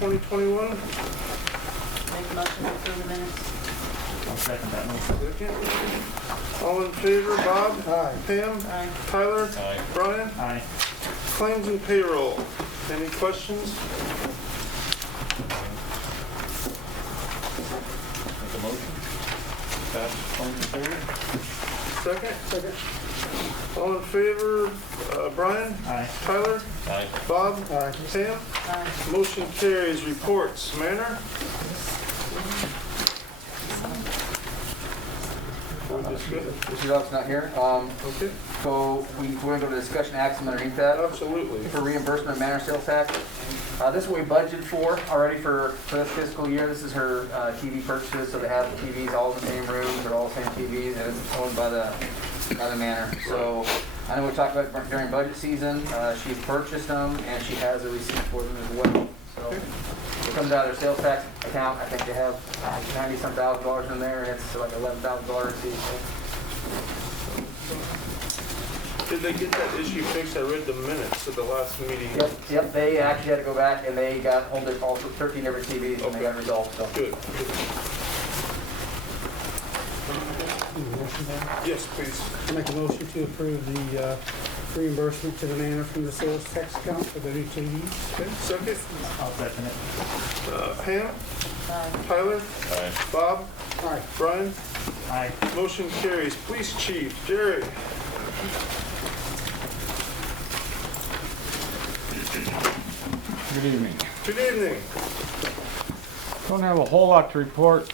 2021. Make a motion to approve the minutes. I'll second that motion. Second. All in favor, Bob? Aye. Pam? Aye. Tyler? Aye. Brian? Aye. Claims and payroll. Any questions? Make a motion. Pass claims and payroll. Second. Second. All in favor, Brian? Aye. Tyler? Aye. Bob? Aye. Pam? Aye. Motion carries. Reports. Manor? Mr. Dobbs not here. Okay. So we're going to go to discussion action underneath that Absolutely. for reimbursement of manor sales tax. This is what we budgeted for already for this fiscal year. This is her TV purchases, so they have the TVs all in the same room. They're all the same TVs, and it's owned by the manor. So I know we talked about it during budget season. She purchased them, and she has a receipt for them as well. So it comes out of their sales tax account. I think they have $90-some thousand in there, and it's like $11,000 receipt. So. Did they get that issue fixed? I read the minutes of the last meeting. Yep. They actually had to go back and they got hold of all 13 different TVs and they got resolved. So. Good. Yes, please. I make a motion to approve the reimbursement to the manor from the sales tax account for the new TVs. Okay, second. I'll second it. Pam? Aye. Tyler? Aye. Bob? Aye. Brian? Aye. Motion carries. Police Chief, Jerry. Good evening. Good evening. Don't have a whole lot to report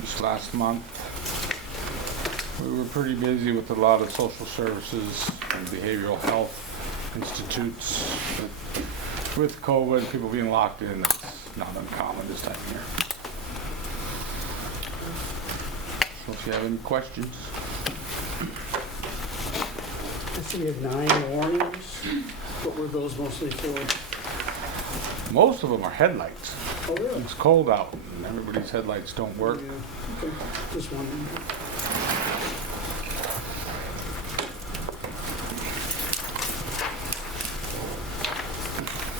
this last month. We were pretty busy with a lot of social services and behavioral health institutes. With COVID, people being locked in, it's not uncommon this time of year. So if you have any questions. I see we have 9 warnings. What were those mostly for? Most of them are headlights. Oh, really? It's cold out and everybody's headlights don't work. Yeah. Okay. Just wondering.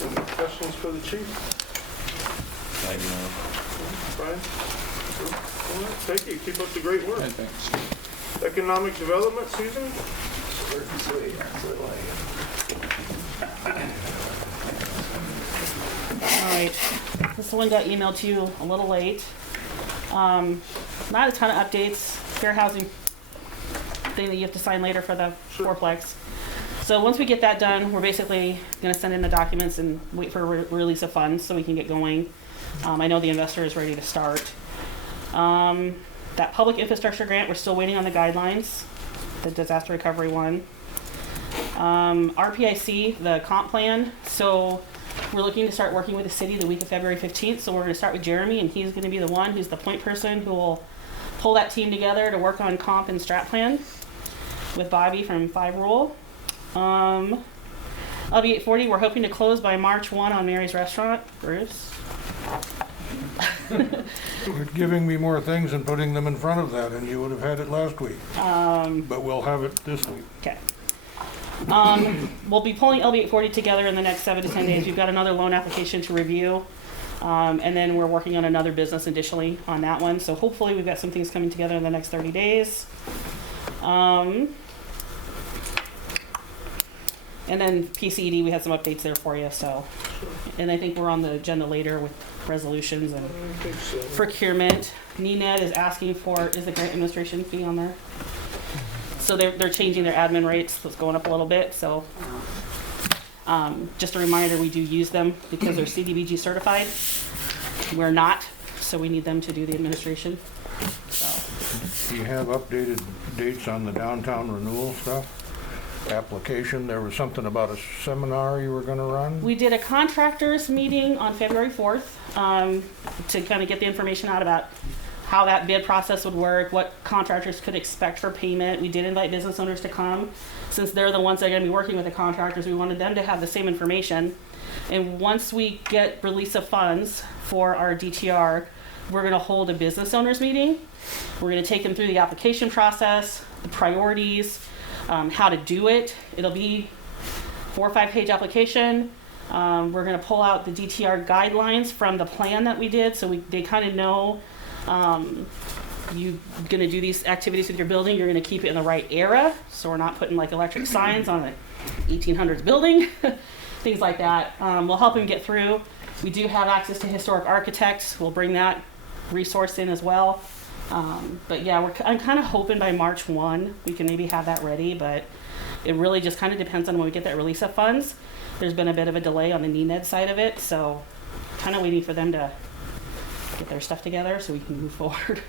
Any questions for the chief? Aye. Brian? All right, thank you. Keep up the great work. And thanks. Economic development, Susan? All right. This one got emailed to you a little late. Not a ton of updates. Fair housing thing that you have to sign later for the Sure. fourplex. So once we get that done, we're basically going to send in the documents and wait for a release of funds so we can get going. I know the investor is ready to start. That public infrastructure grant, we're still waiting on the guidelines, the disaster recovery one. RPIC, the comp plan. So we're looking to start working with the city the week of February 15th. So we're going to start with Jeremy, and he's going to be the one who's the point person who will pull that team together to work on comp and strat plan with Bobby from 5 Rule. LB 840, we're hoping to close by March 1 on Mary's Restaurant. Bruce? You're giving me more things and putting them in front of that, and you would have had it last week. But we'll have it this week. Okay. We'll be pulling LB 840 together in the next 7 to 10 days. We've got another loan application to review. And then we're working on another business additionally on that one. So hopefully we've got some things coming together in the next 30 days. And then PCED, we had some updates there for you. So, and I think we're on the agenda later with resolutions and I think so. procurement. NENET is asking for, is the grant administration fee on there? So they're changing their admin rates, so it's going up a little bit. So just a reminder, we do use them because they're CDBG certified. We're not, so we need them to do the administration. So. Do you have updated dates on the downtown renewal stuff? Application, there was something about a seminar you were gonna run? We did a contractors meeting on February 4th to kind of get the information out about how that bid process would work, what contractors could expect for payment. We did invite business owners to come. Since they're the ones that are going to be working with the contractors, we wanted them to have the same information. And once we get release of funds for our DTR, we're going to hold a business owners meeting. We're going to take them through the application process, the priorities, how to do it. It'll be 4 or 5 page application. We're gonna pull out the DTR guidelines from the plan that we did, so they kind of know you're gonna do these activities with your building, you're gonna keep it in the right era, so we're not putting like electric signs on an 1800s building, things like that. We'll help him get through. We do have access to historic architects. We'll bring that resource in as well. But yeah, I'm kind of hoping by March 1 we can maybe have that ready, but it really just kind of depends on when we get that release of funds. There's been a bit of a delay on the NENED side of it, so kind of waiting for them to get their stuff together so we can move forward.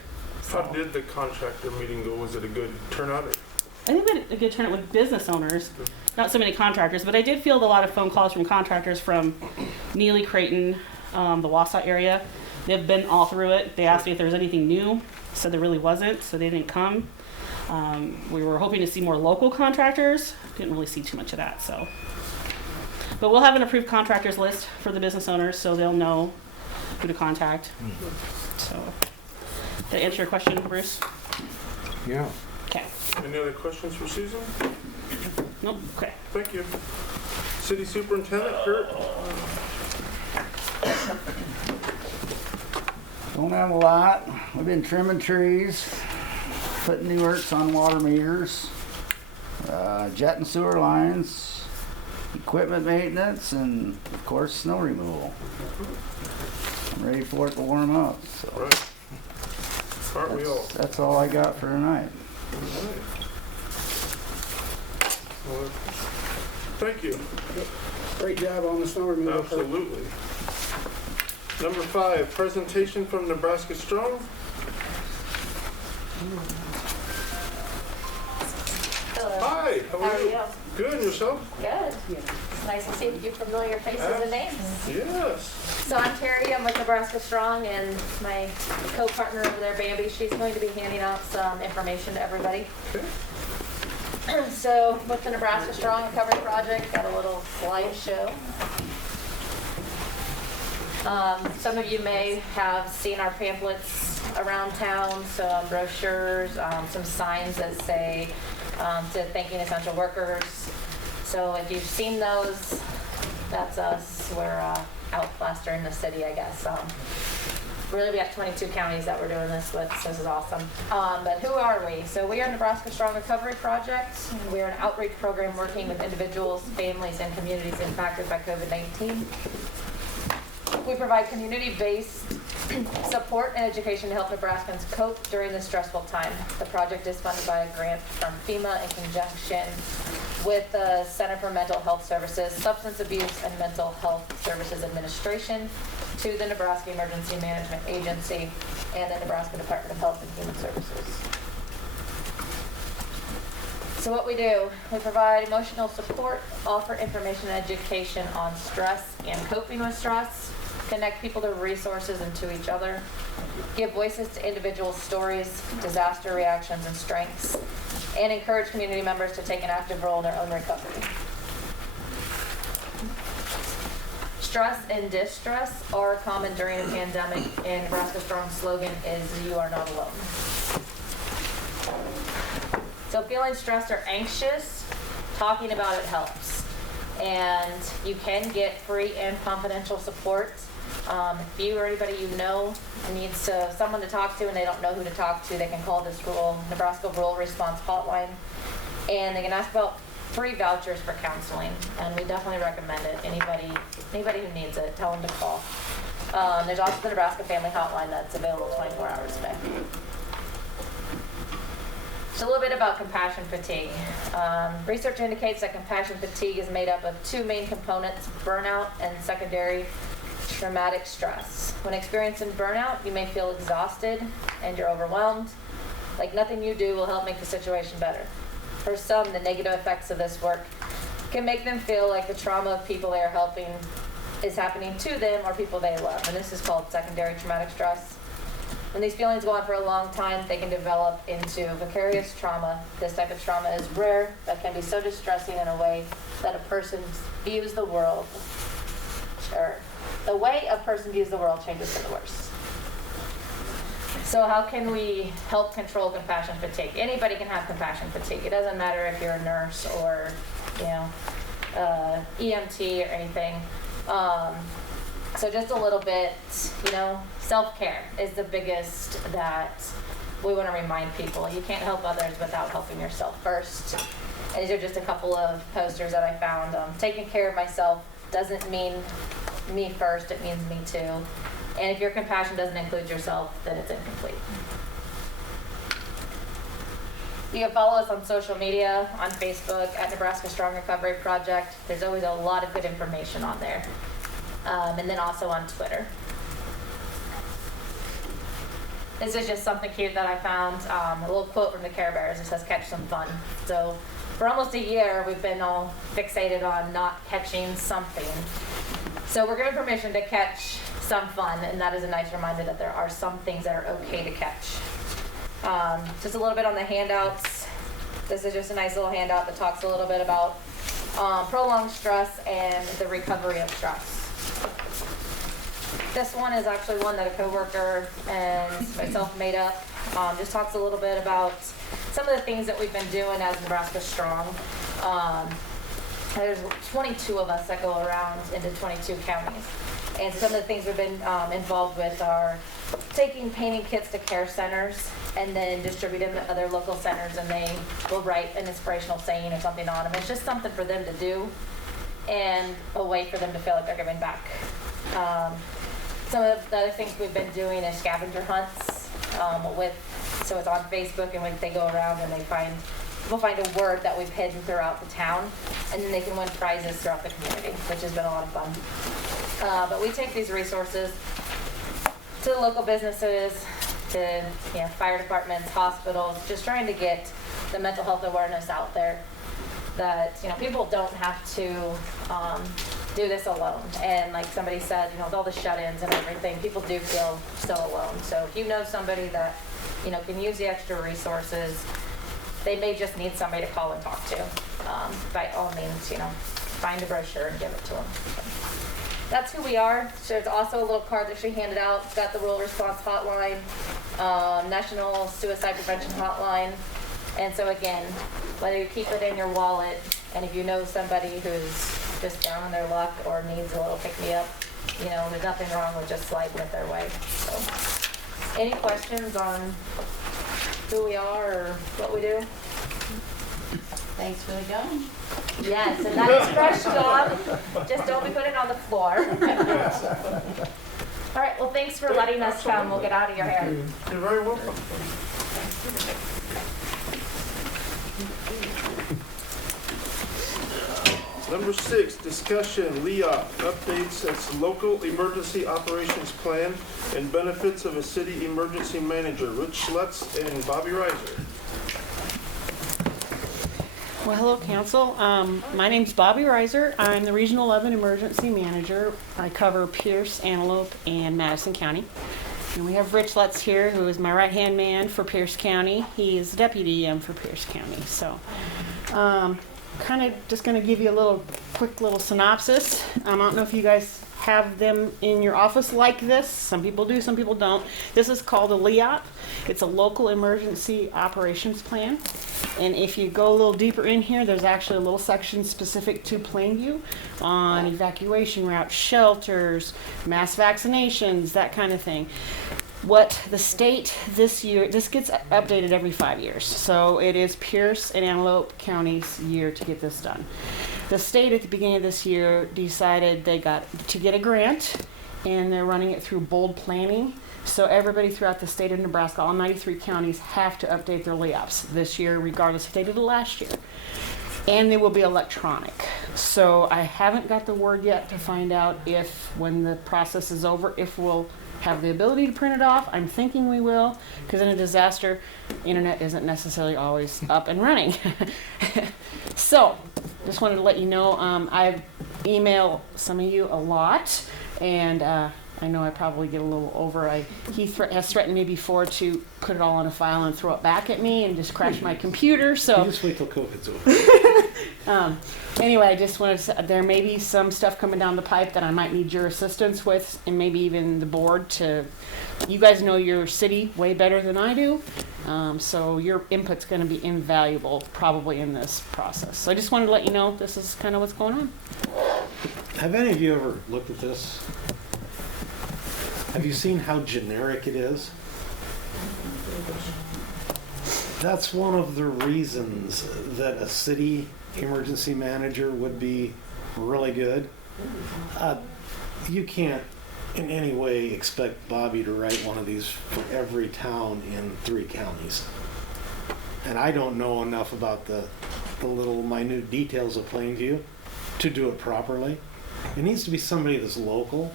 How did the contractor meeting go? Was it a good turnout? I think we had a good turnout with business owners, not so many contractors, but I did field a lot of phone calls from contractors from Neely, Creighton, the Wausau area. They've been all through it. They asked me if there was anything new. Said there really wasn't, so they didn't come. We were hoping to see more local contractors. Didn't really see too much of that, so. But we'll have an approved contractors list for the business owners, so they'll know who to contact. So, did I answer your question, Bruce? Yeah. Okay. Any other questions for Susan? Nope. Okay. Thank you. City Superintendent Kurt? Don't have a lot. We've been trimming trees, putting new earths on water meters, jetting sewer lines, equipment maintenance, and of course snow removal. I'm ready for it to warm up. So Right. Aren't we all? that's all I got for tonight. Well, thank you. Great job on the snow removal. Kurt. Absolutely. Number 5, presentation from Nebraska Strong. Hello. Hi, how How are are you? you? Good, and yourself? Good. It's nice to see you familiar faces and names. Yes. So I'm Terry, I'm with Nebraska Strong, and my co-partner over there, Bambi, she's going to be handing out some information to everybody. Okay. So with the Nebraska Strong Recovery Project, got a little slideshow. Some of you may have seen our pamphlets around town, some brochures, some signs that say to thanking essential workers. So if you've seen those, that's us. We're out plastering the city, I guess. Really, we have 22 counties that we're doing this with, so this is awesome. But who are we? So we are Nebraska Strong Recovery Project. We are an outreach program working with individuals, families, and communities impacted by COVID-19. We provide community-based support and education to help Nebraskans cope during this stressful time. The project is funded by a grant from FEMA in conjunction with the Center for Mental Health Services, Substance Abuse and Mental Health Services Administration, to the Nebraska Emergency Management Agency, and the Nebraska Department of Health and Human Services. So what we do, we provide emotional support, offer information and education on stress and coping with stress, connect people to resources and to each other, give voices to individuals' stories, disaster reactions, and strengths, and encourage community members to take an active role in their own recovery. Stress and distress are common during a pandemic, and Nebraska Strong's slogan is, "You are not alone." So feeling stressed or anxious, talking about it helps. And you can get free and confidential support. If you or anybody you know needs someone to talk to and they don't know who to talk to, they can call this Nebraska Rural Response Hotline. And they can ask about free vouchers for counseling. And we definitely recommend it. Anybody who needs it, tell them to call. There's also the Nebraska Family Hotline that's available 24 hours a day. So a little bit about compassion fatigue. Research indicates that compassion fatigue is made up of two main components, burnout and secondary traumatic stress. When experiencing burnout, you may feel exhausted and you're overwhelmed. Like nothing you do will help make the situation better. For some, the negative effects of this work can make them feel like the trauma of people they are helping is happening to them or people they love. And this is called secondary traumatic stress. When these feelings go on for a long time, they can develop into vicarious trauma. This type of trauma is rare, but can be so distressing in a way that a person views the world, or the way a person views the world changes for the worse. So how can we help control compassion fatigue? Anybody can have compassion fatigue. It doesn't matter if you're a nurse or, EMT or anything. So just a little bit, self-care is the biggest that we want to remind people. You can't help others without helping yourself first. And these are just a couple of posters that I found. Taking care of myself doesn't mean me first, it means me too. And if your compassion doesn't include yourself, then it's incomplete. You can follow us on social media, on Facebook, at Nebraska Strong Recovery Project. There's always a lot of good information on there. And then also on Twitter. This is just something cute that I found, a little quote from the Care Bears. It says, "Catch some fun." So for almost a year, we've been all fixated on not catching something. So we're given permission to catch some fun, and that is a nice reminder that there are some things that are okay to catch. Just a little bit on the handouts. This is just a nice little handout that talks a little bit about prolonged stress and the recovery of stress. This one is actually one that a coworker and myself made up. Just talks a little bit about some of the things that we've been doing as Nebraska Strong. There's 22 of us that go around into 22 counties. And some of the things we've been involved with are taking painting kits to care centers and then distributing them to other local centers, and they will write an inspirational saying or something on them. It's just something for them to do and a way for them to feel like they're giving back. Some of the other things we've been doing is scavenger hunts so it's on Facebook, and when they go around and people find a word that we've hidden throughout the town, and then they can win prizes throughout the community, which has been a lot of fun. But we take these resources to the local businesses, to fire departments, hospitals, just trying to get the mental health awareness out there that people don't have to do this alone. And like somebody said, with all the shut-ins and everything, people do feel so alone. So if you know somebody that can use the extra resources, they may just need somebody to call and talk to. By all means, find a brochure and give it to them. So that's who we are. So there's also a little card that she handed out. It's got the rural response hotline, National Suicide Prevention Hotline. And so again, whether you keep it in your wallet, and if you know somebody who's just down on their luck or needs a little pick-me-up, there's nothing wrong with just sliding it their way. So, any questions on who we are or what we do? Thanks for the gum. Yes, and that is fresh gum. Just don't be putting it on the floor. All right, well, thanks for letting us come. We'll get out of your hair. You're very welcome. Number 6, discussion, LEOP, updates its local emergency operations plan and benefits of a city emergency manager. Rich Schlutz and Bobby Reiser. Well, hello, Council. My name's Bobby Reiser. I'm the Regional 11 Emergency Manager. I cover Pierce, Antelope, and Madison County. And we have Rich Lutz here, who is my right-hand man for Pierce County. He is Deputy EM for Pierce County. So, kind of just going to give you a quick little synopsis. I don't know if you guys have them in your office like this. Some people do, some people don't. This is called a LEOP. It's a local emergency operations plan. And if you go a little deeper in here, there's actually a little section specific to Plainview on evacuation routes, shelters, mass vaccinations, that kind of thing. What the state this year, this gets updated every 5 years. So it is Pierce and Antelope County's year to get this done. The state at the beginning of this year decided they got to get a grant, and they're running it through bold planning. So everybody throughout the state of Nebraska, all 93 counties, have to update their LEOPs this year, regardless if they did it last year. And they will be electronic. So I haven't got the word yet to find out if, when the process is over, if we'll have the ability to print it off. I'm thinking we will, because in a disaster, internet isn't necessarily always up and running. So, just wanted to let you know, I email some of you a lot, and I know I probably get a little over. He has threatened me before to put it all on a file and throw it back at me and just crash my computer. So You just wait till COVID's over. Anyway, I just wanted to say there may be some stuff coming down the pipe that I might need your assistance with, and maybe even the board to. You guys know your city way better than I do, so your input's going to be invaluable probably in this process. So I just wanted to let you know this is kind of what's going on. Have any of you ever looked at this? Have you seen how generic it is? That's one of the reasons that a city emergency manager would be really good. You can't in any way expect Bobby to write one of these for every town in 3 counties. And I don't know enough about the little minute details of Plainview to do it properly. It needs to be somebody that's local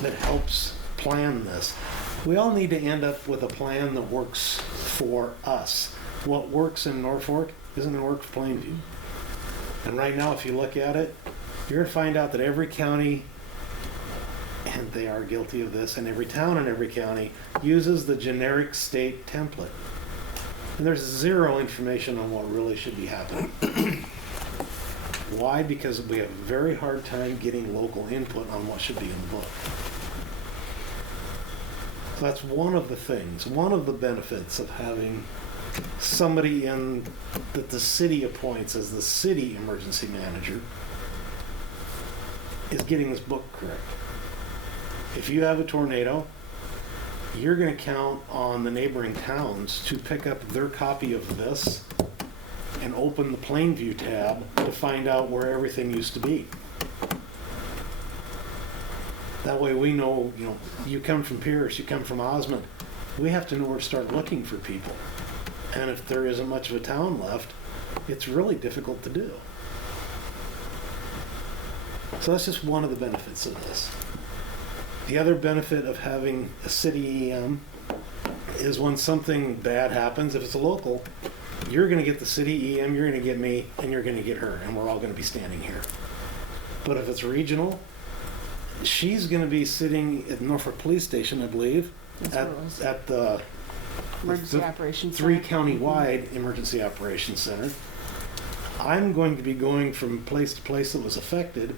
that helps plan this. We all need to end up with a plan that works for us. What works in Norfolk isn't going to work for Plainview. And right now, if you look at it, you're going to find out that every county, and they are guilty of this, and every town in every county uses the generic state template. And there's zero information on what really should be happening. Why? Because we have a very hard time getting local input on what should be in the book. So that's one of the things, one of the benefits of having somebody in that the city appoints as the city emergency manager is getting this book correct. If you have a tornado, you're going to count on the neighboring towns to pick up their copy of this and open the Plainview tab to find out where everything used to be. That way we know, you come from Pierce, you come from Osmond, we have to know where to start looking for people. And if there isn't much of a town left, it's really difficult to do. So that's just one of the benefits of this. The other benefit of having a city EM is when something bad happens, if it's a local, you're going to get the city EM, you're going to get me, and you're going to get her, and we're all going to be standing here. But if it's regional, she's going to be sitting at Norfolk Police Station, I believe, at the Emergency Operations Center. 3 Center. county-wide Emergency Operations Center. I'm going to be going from place to place that was affected,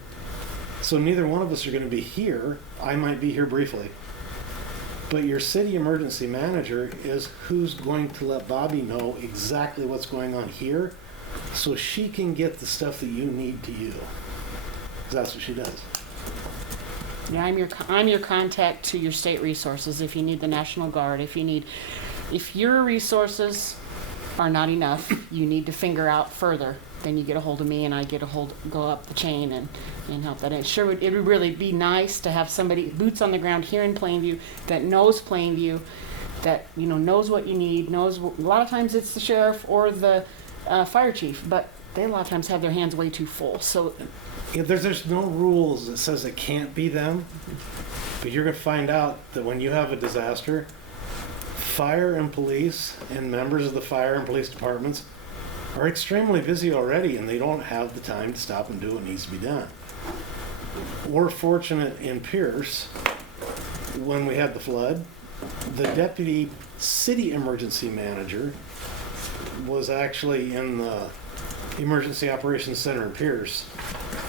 so neither one of us are going to be here. I might be here briefly. But your city emergency manager is who's going to let Bobby know exactly what's going on here so she can get the stuff that you need to you. 'Cause that's what she does. Yeah, I'm your contact to your state resources if you need the National Guard, if your resources are not enough, you need to figure out further, then you get a hold of me and I go up the chain and help that. It would really be nice to have somebody, boots on the ground here in Plainview, that knows Plainview, that, knows what you need, a lot of times it's the sheriff or the fire chief, but they a lot of times have their hands way too full, so. Yeah, there's no rules that says it can't be them, but you're going to find out that when you have a disaster, fire and police and members of the fire and police departments are extremely busy already, and they don't have the time to stop and do what needs to be done. We're fortunate in Pierce, when we had the flood, the deputy city emergency manager was actually in the Emergency Operations Center in Pierce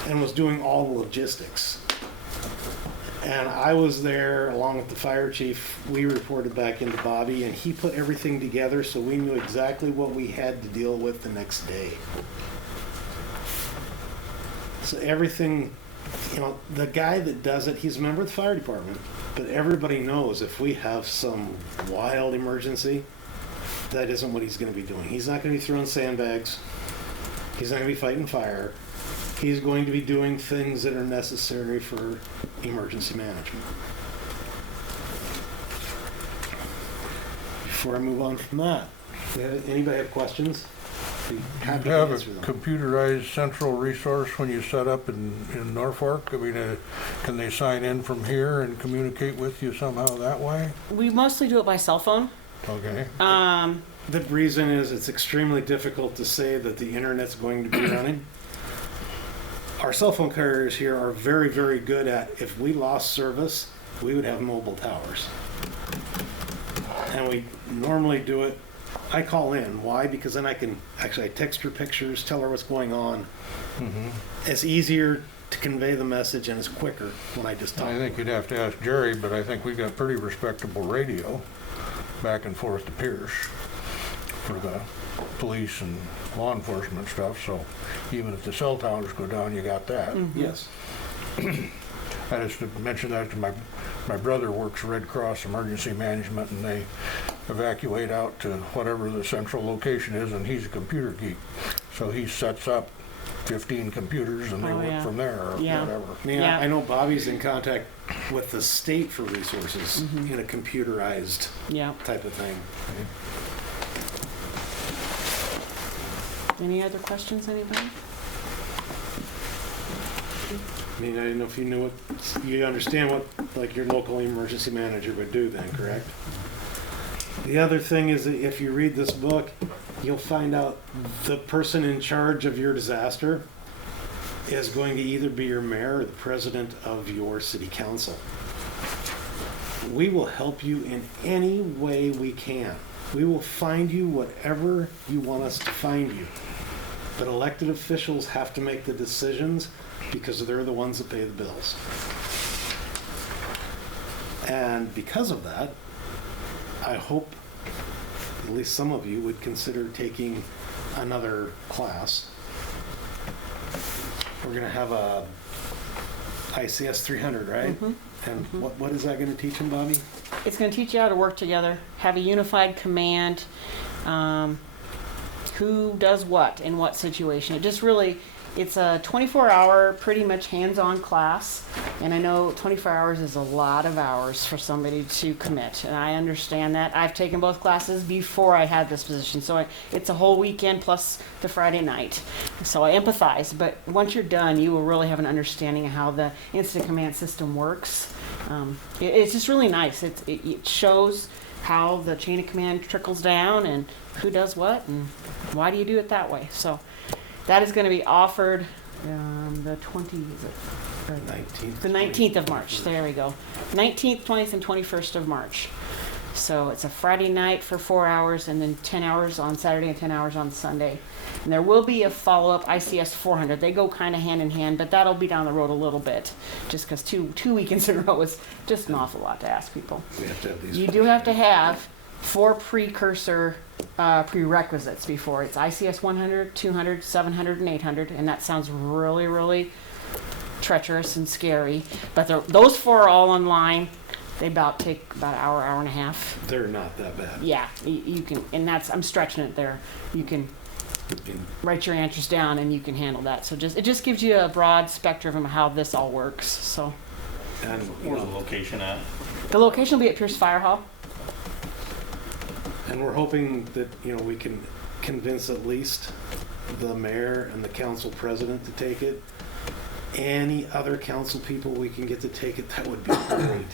and was doing all the logistics. And I was there along with the fire chief. We reported back into Bobby, and he put everything together so we knew exactly what we had to deal with the next day. So everything, the guy that does it, he's a member of the fire department, but everybody knows if we have some wild emergency, that isn't what he's going to be doing. He's not going to be throwing sandbags. He's not going to be fighting fire. He's going to be doing things that are necessary for emergency management. Before I move on from that, anybody have questions? Do you have a computerized central resource when you set up in Norfolk? I mean, can they sign in from here and communicate with you somehow that way? We mostly do it by cell phone. Okay. The reason is it's extremely difficult to say that the internet's going to be running. Our cell phone carriers here are very, very good at, if we lost service, we would have mobile towers. And we normally do it, I call in. Why? Because then I text her pictures, tell her what's going on. Mm-hmm. It's easier to convey the message and it's quicker when I just talk. I think you'd have to ask Jerry, but I think we've got pretty respectable radio back and forth to Pierce for the police and law enforcement stuff, so even if the cell towers go down, you got that. Mm-hmm. Yes. I just mentioned that to my brother works Red Cross Emergency Management, and they evacuate out to whatever the central location is, and he's a computer geek. So he sets up 15 computers and they work from there or whatever. Yeah, I know Bobby's in contact with the state for resources in a computerized type of thing. Any other questions, anybody? I mean, I didn't know if you knew what, you understand what, like, your local emergency manager would do then, correct? The other thing is that if you read this book, you'll find out the person in charge of your disaster is going to either be your mayor or the president of your city council. We will help you in any way we can. We will find you whatever you want us to find you. But elected officials have to make the decisions because they're the ones that pay the bills. And because of that, I hope at least some of you would consider taking another class. We're going to have a ICS 300, right? And what is that going to teach them, Bobby? It's going to teach you how to work together, have a unified command, who does what in what situation. It just really, it's a 24-hour, pretty much hands-on class. And I know 24 hours is a lot of hours for somebody to commit. And I understand that. I've taken both classes before I had this position. So it's a whole weekend plus the Friday night. So I empathize. But once you're done, you will really have an understanding of how the incident command system works. It's just really nice. It shows how the chain of command trickles down and who does what and why do you do it that way. So that is going to be offered the 19th of March. There we go. 19th, 20th, and 21st of March. So it's a Friday night for 4 hours and then 10 hours on Saturday and 10 hours on Sunday. And there will be a follow-up ICS 400. They go kind of hand in hand, but that'll be down the road a little bit just because two weekends in a row is just an awful lot to ask people. We have to have these. You do have to have 4 precursor prerequisites before. It's ICS 100, 200, 700, and 800, and that sounds really, really treacherous and scary. But those 4 are all online. They take about an hour, hour and a half. They're not that bad. Yeah, you can, and I'm stretching it there. You can write your answers down and you can handle that. So it just gives you a broad spectrum of how this all works. So. And where's the location at? The location will be at Pierce Fire Hall. And we're hoping that, we can convince at least the mayor and the council president to take it. Any other council people we can get to take it, that would be great.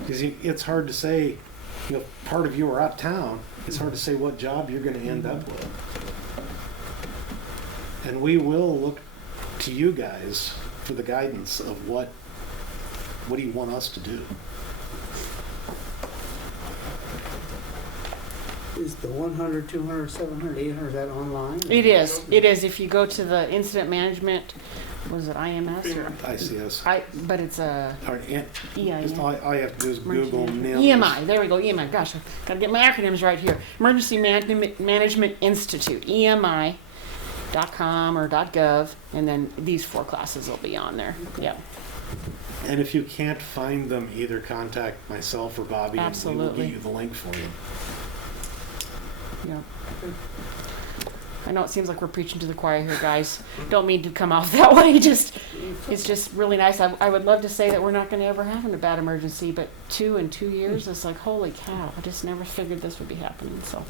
Because it's hard to say, part of you are uptown, it's hard to say what job you're going to end up with. And we will look to you guys for the guidance of what do you want us to do? Is the 100, 200, 700, 800, is that online? It is. It is. If you go to the incident management, was it IMS or? ICS. But it's a EIM. All you have to do is Google NIMS. EMI. There we go. EMI. Gosh, I've got to get my acronyms right here. Emergency Management Institute. EMI.com or .gov, and then these 4 classes will be on there. Okay. Yep. And if you can't find them, either contact myself or Bobby. Absolutely. And we will get you the link for you. Yeah. I know it seems like we're preaching to the choir here, guys. Don't mean to come off that way. It's just really nice. I would love to say that we're not going to ever have a bad emergency, but 2 in 2 years, it's like, holy cow. I just never figured this would be happening. So,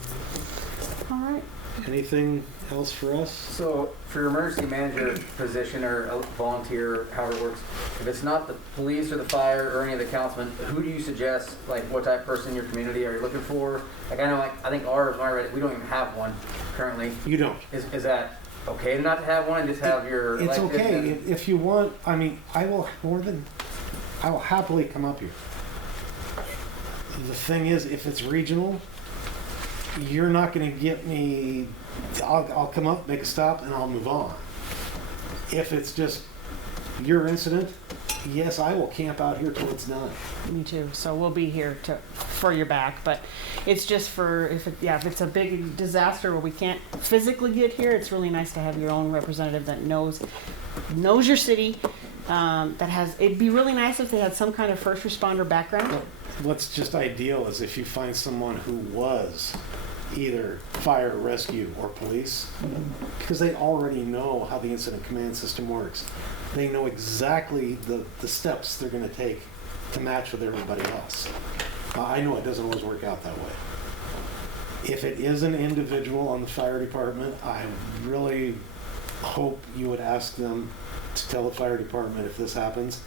all right. Anything else for us? So for your emergency manager position or a volunteer, however it works, if it's not the police or the fire or any of the councilmen, who do you suggest, like what type of person in your community are you looking for? Like I know, I think ours, when I read it, we don't even have one currently. You don't. Is that okay to not have one and just have your... It's okay. If you want, I will happily come up here. The thing is, if it's regional, you're not going to get me. I'll come up, make a stop, and I'll move on. If it's just your incident, yes, I will camp out here till it's done. Me too. So we'll be here for your back, but it's just for if it's a big disaster where we can't physically get here, it's really nice to have your own representative that knows your city, it'd be really nice if they had some kind of first responder background. What's just ideal is if you find someone who was either fire, rescue, or police, because they already know how the incident command system works. They know exactly the steps they're going to take to match with everybody else. I know it doesn't always work out that way. If it is an individual on the fire department, I really hope you would ask them to tell the fire department, if this happens,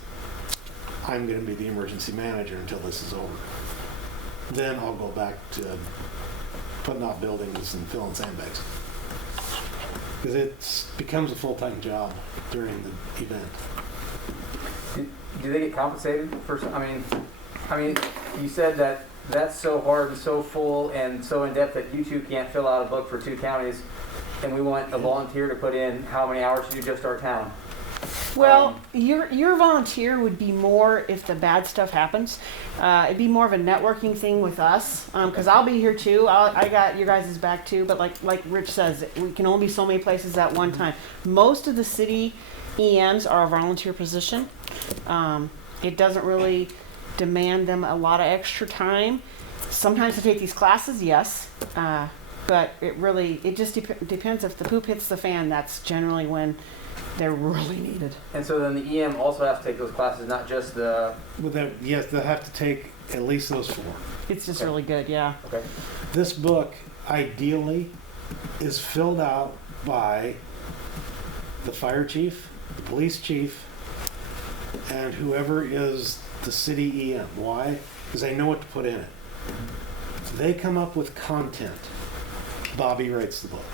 I'm going to be the emergency manager until this is over. Then I'll go back to putting out buildings and filling sandbags. Because it becomes a full-time job during the event. Do they get compensated for? I mean, you said that that's so hard and so full and so in depth that you two can't fill out a book for 2 counties, and we want a volunteer to put in how many hours to do just our town. Your volunteer would be more if the bad stuff happens. It'd be more of a networking thing with us, because I'll be here too. I got your guys' back too. But like Rich says, we can only be so many places at one time. Most of the city EMs are a volunteer position. It doesn't really demand them a lot of extra time. Sometimes to take these classes, yes. But it just depends. If the poop hits the fan, that's generally when they're really needed. And so then the EM also has to take those classes, not just the... Yes, they'll have to take at least those 4. It's just really good, yeah. Okay. This book, ideally, is filled out by the fire chief, the police chief, and whoever is the city EM. Why? Because they know what to put in it. They come up with content. Bobby writes the book.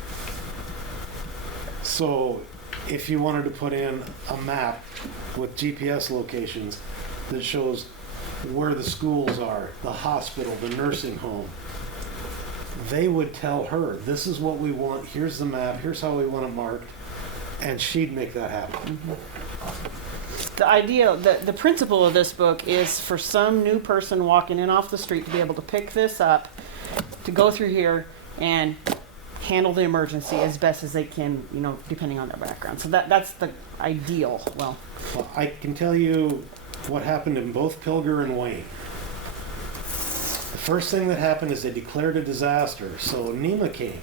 So if you wanted to put in a map with GPS locations that shows where the schools are, the hospital, the nursing home, they would tell her, this is what we want, here's the map, here's how we want it marked, and she'd make that happen. The idea, the principle of this book is for some new person walking in off the street to be able to pick this up, to go through here and handle the emergency as best as they can, depending on their background. So that's the ideal. Well, I can tell you what happened in both Pilger and Wayne. The first thing that happened is they declared a disaster. So NEMA came.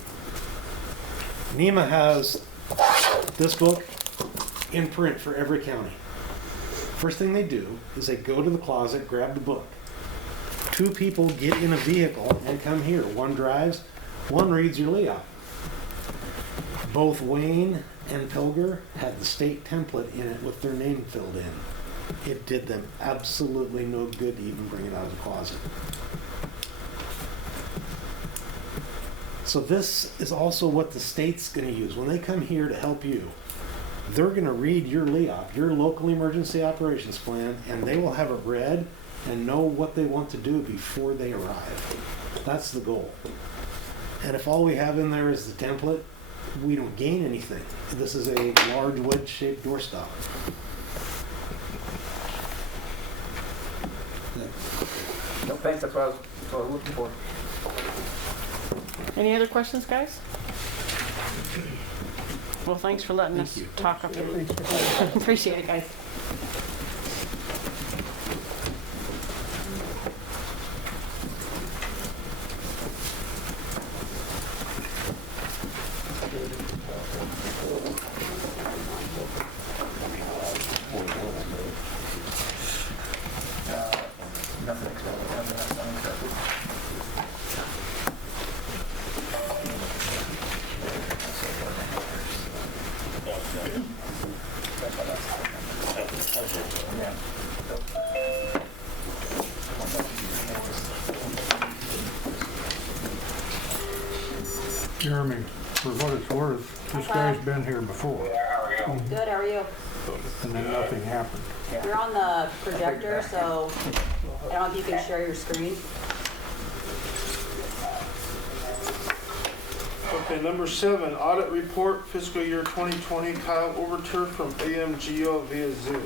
NEMA has this book in print for every county. First thing they do is they go to the closet, grab the book. 2 people get in a vehicle and come here. One drives, one reads your layout. Both Wayne and Pilger had the state template in it with their name filled in. It did them absolutely no good to even bring it out of the closet. So this is also what the state's going to use. When they come here to help you, they're going to read your layout, your local emergency operations plan, and they will have it read and know what they want to do before they arrive. That's the goal. And if all we have in there is the template, we don't gain anything. This is a large wedge-shaped doorstop. No, thanks. That's what I was looking for. any other questions, guys? Well, thanks for letting us talk up here. Appreciate it, guys. Nothing expected. Jeremy, for what it's worth, this guy's been here before, Good, how are you? and then nothing happened. You're on the projector, so I don't know if you can share your screen. Okay, number 7, audit report fiscal year 2020, Kyle Overturf from AMGO via Zoom.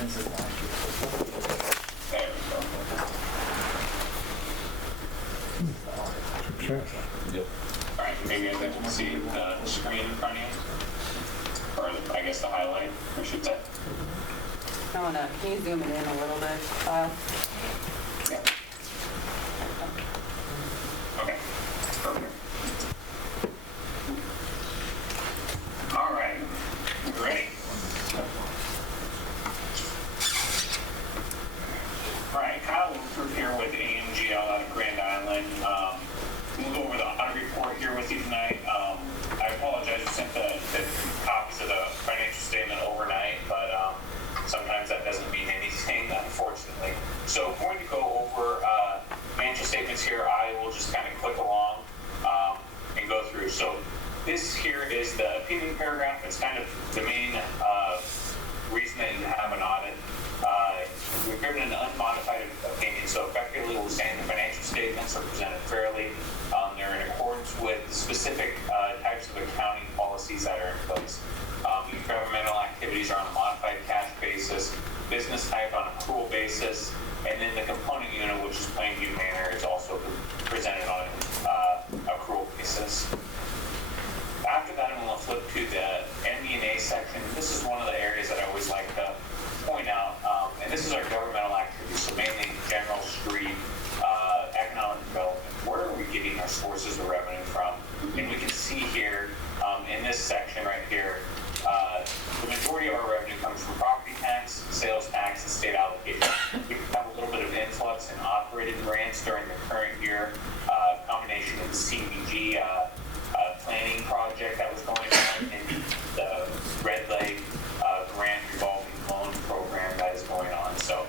This is last year. There we go. Success. Yep. All right, maybe I'd like to see the screen in front of you. Or I guess the highlight, I should say. Can you zoom it in a little bit? Okay, perfect. All right, you ready? All right, Kyle Wilford here with AMGL out of Grand Island. We'll go over the audit report here with you tonight. I apologize, I sent the copies of the financial statement overnight, but sometimes that doesn't mean anything, unfortunately. So going to go over financial statements here. I will just kind of click along and go through. So this here is the opinion paragraph. It's kind of the main reason that you have an audit. We've given an unmodified opinion, so effectively we're saying the financial statements are presented fairly. They're in accordance with the specific types of accounting policies that are in place. Governmental activities are on a modified cash basis, business type on an accrual basis, and then the component unit, which is Plainview Manor, is also presented on an accrual basis. After that, I'm going to flip to the MD&A section. This is one of the areas that I always like to point out, and this is our governmental activities, so mainly general street, economic development. Where are we getting our sources of revenue from? And we can see here in this section right here, the majority of our revenue comes from property tax, sales tax, and state allocation. We have a little bit of influx in operating grants during the current year, combination of the CBG planning project that was going on and the Red Lake grant revolving loan program that is going on. So,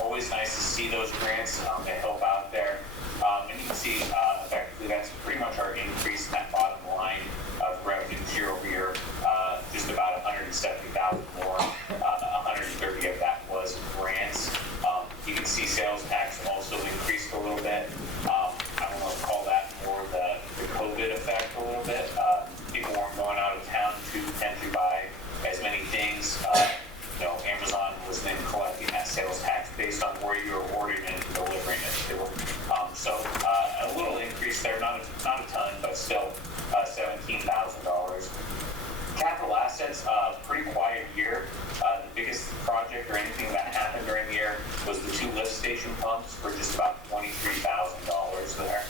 always nice to see those grants that help out there. And you can see effectively that's pretty much our increase in that bottom line of revenue year over year, just about 170,000 more. 130 of that was grants. You can see sales tax also increased a little bit. I don't want to call that more the COVID effect a little bit. People weren't going out of town to potentially buy as many things. Amazon was then collecting that sales tax based on where you were ordering it and delivering it to. So a little increase there, not a ton, but still $17,000. Capital assets, pretty quiet year. The biggest project or anything that happened during the year was the 2 lift station pumps for just about $23,000 there.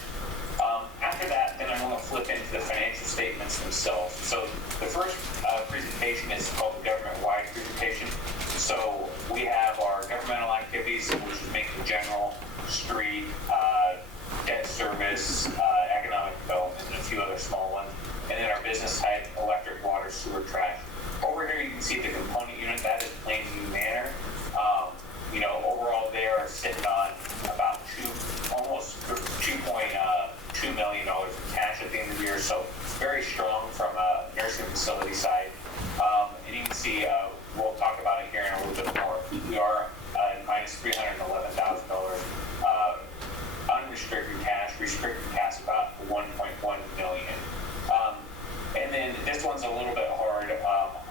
After that, then I'm going to flip into the financial statements themselves. So the first presentation is called the government-wide presentation. So we have our governmental activities, which is making general, street, debt service, economic development, and a few other small ones. And then our business type, electric, water, sewer, trash. Over here you can see the component unit, that is Plainview Manor. Overall they are sitting on about almost $2.2 million of cash at the end of the year, so very strong from a nursing facility side. And you can see, we'll talk about it here in a little bit more. We are minus $311,000 unrestricted cash, restricted cash about $1.1 million. And then this one's a little bit hard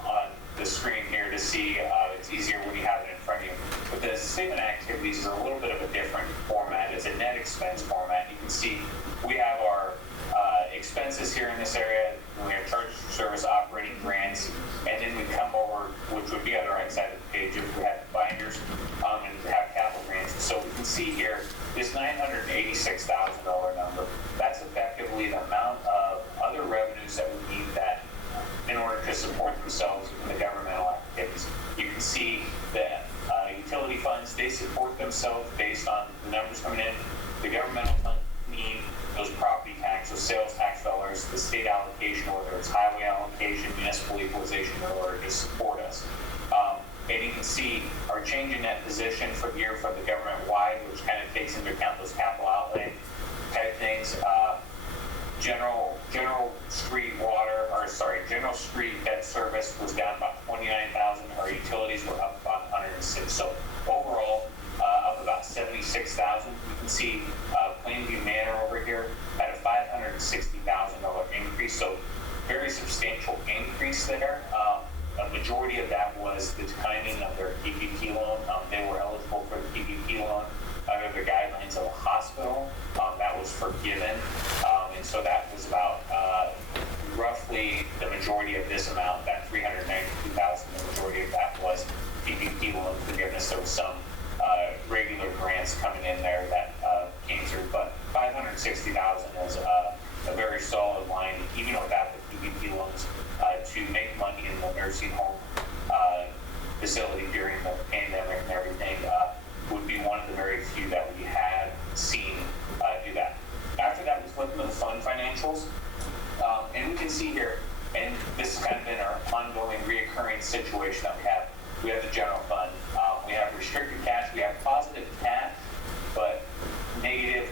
on the screen here to see. It's easier when you have it in front of you. But the statement of activities is a little bit of a different format. It's a net expense format. You can see we have our expenses here in this area. We have charges for service, operating grants, and then we come over, which would be on the right side of the page if we had binders, and have capital grants. So we can see here this $986,000 number. That's effectively the amount of other revenues that we need that in order to support themselves in the governmental activities. You can see that utility funds, they support themselves based on the numbers coming in. The governmental funds need those property taxes, sales tax dollars, the state allocation, whether it's highway allocation, municipal equalization, in order to support us. And you can see our change in net position for the year for the government-wide, which kind of takes into account those capital outlay type things. General street debt service was down about 29,000. Our utilities were up about 106. So overall, up about 76,000. You can see Plainview Manor over here had a $560,000 increase. So very substantial increase there. majority of that was the timing of their PPP loan. They were eligible for the PPP loan under the guidelines of a hospital. That was forgiven. And so that was about roughly the majority of this amount, that $392,000, the majority of that was PPP loan forgiveness. There was some regular grants coming in there that came through, but $560,000 is a very solid line, even without the PPP loans, to make money in the nursing home facility during the pandemic and everything. Would be one of the very few that we have seen do that. After that, we flip into the fund financials, and we can see here, and this has kind of been our ongoing, reoccurring situation that we have. We have the general fund, we have restricted cash, we have positive cash, but negative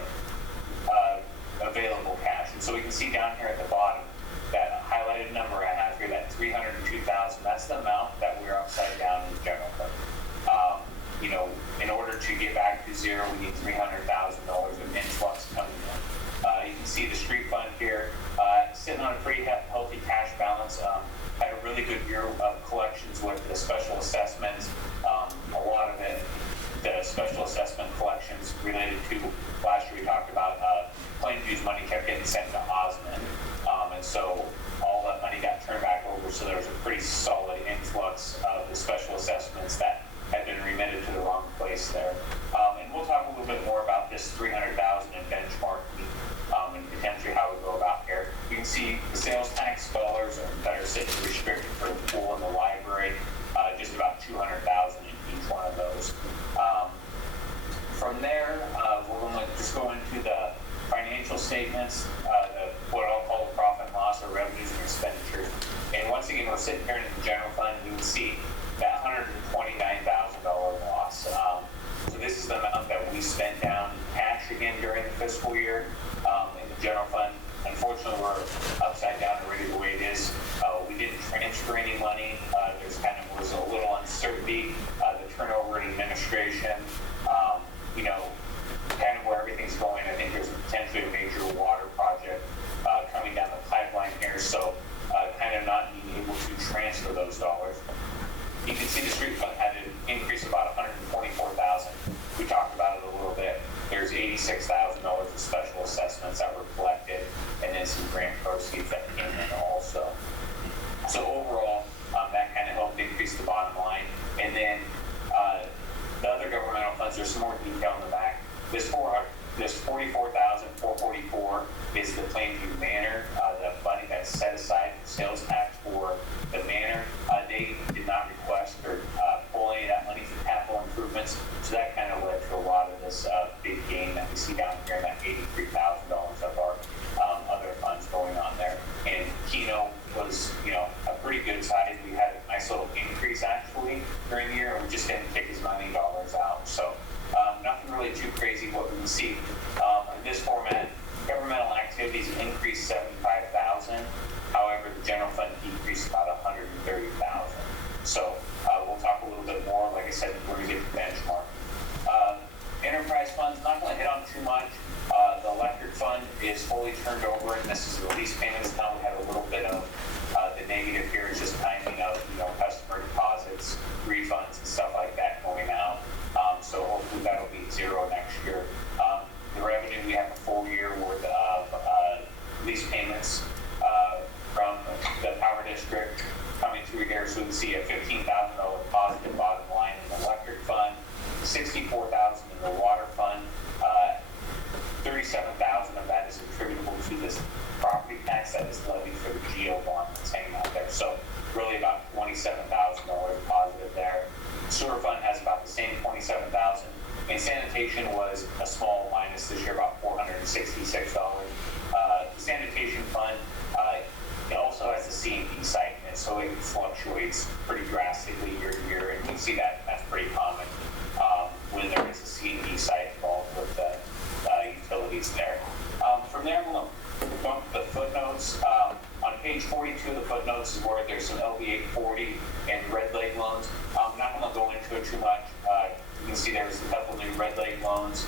available cash. And so we can see down here at the bottom, that highlighted number I have here, that $302,000, that's the amount that we're upside down in the general fund. You know, in order to get back to zero, we need $300,000 of influx coming in. You can see the street fund here, sitting on a pretty healthy cash balance. Had a really good year of collections with the special assessments. A lot of it, the special assessment collections related to, last year we talked about Plainview's money kept getting sent to Osmond. And so all that money got turned back over, so there was a pretty solid influx of the special assessments that had been remitted to the wrong place there. And we'll talk a little bit more about this $300,000 in benchmarking and potentially how we go about here. You can see the sales tax dollars that are sitting restricted for the pool and the library, just about $200,000 in each one of those. From there, we're going to just go into the financial statements, what I'll call the profit and loss, or revenues and expenditures. And once again, we're sitting here in the general fund, you can see that $129,000 loss. So this is the amount that we spent down cash again during the fiscal year in the general fund. Unfortunately, we're upside down already the way it is. We didn't transfer any money. There's kind of was a little uncertainty. The turnover in administration, you know, kind of where everything's going. I think there's potentially a major water project coming down the pipeline here. So kind of not being able to transfer those dollars. You can see the street fund had an increase of about $124,000. We talked about it a little bit. There's $86,000 of special assessments that were collected, and then some grant proceeds that came in also. So overall, that kind of helped increase the bottom line. And then the other governmental funds, there's some more detail in the back. This $44,444 is the Plainview Manor, the money that's set aside for sales tax for the manor. They did not request or pull any of that money for capital improvements, so that kind of led to a lot of this big gain that we see down here, that $83,000 of our other funds going on there. And Keno was, you know, a pretty good size. We had a nice little increase actually during the year, and we just didn't take as many dollars out. So nothing really too crazy what we see. In this format, governmental activities increased $75,000. However, the general fund decreased about $130,000. So we'll talk a little bit more, like I said, when we get to benchmark. Enterprise funds, not going to hit on too much. The electric fund is fully turned over, and this is the lease payments. Now we have a little bit of the negative here is just timing of, you know, customer deposits, refunds, and stuff like that going out. So hopefully that'll be zero next year. The revenue, we have a full year worth of lease payments from the power district coming through here. So we can see a $15,000 positive bottom line in the electric fund, $64,000 in the water fund, $37,000 of that is attributable to this property tax that is levied for the GO bond that's hanging out there. So really about $27,000 positive there. Sewer fund has about the same $27,000. And sanitation was a small minus this year, about $466. The sanitation fund it also has a C&D site, and so it fluctuates pretty drastically year to year, and you can see that that's pretty common when there is a C&D site involved with the utilities there. From there, we'll bump the footnotes. On page 42 of the footnotes is where there's some LB 840 and red leg loans. I'm not going to go into it too much. You can see there's a couple new red leg loans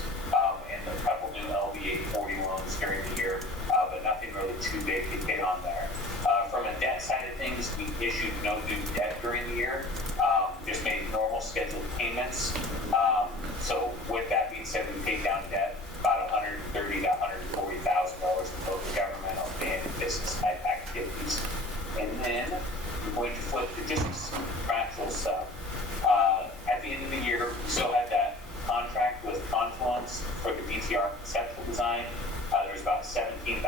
and a couple new LB 840 loans during the year, but nothing really too big to hit on there. From a debt debt side of things, we issued no new debt during the year, just made normal scheduled payments. So with that being said, we paid down debt about $130,000 to $140,000 in both governmental and business type activities. And then we're going to flip to just some practical stuff. At the end of the year, we still had that contract with Confluence for the DTR conceptual design. There's about $17,000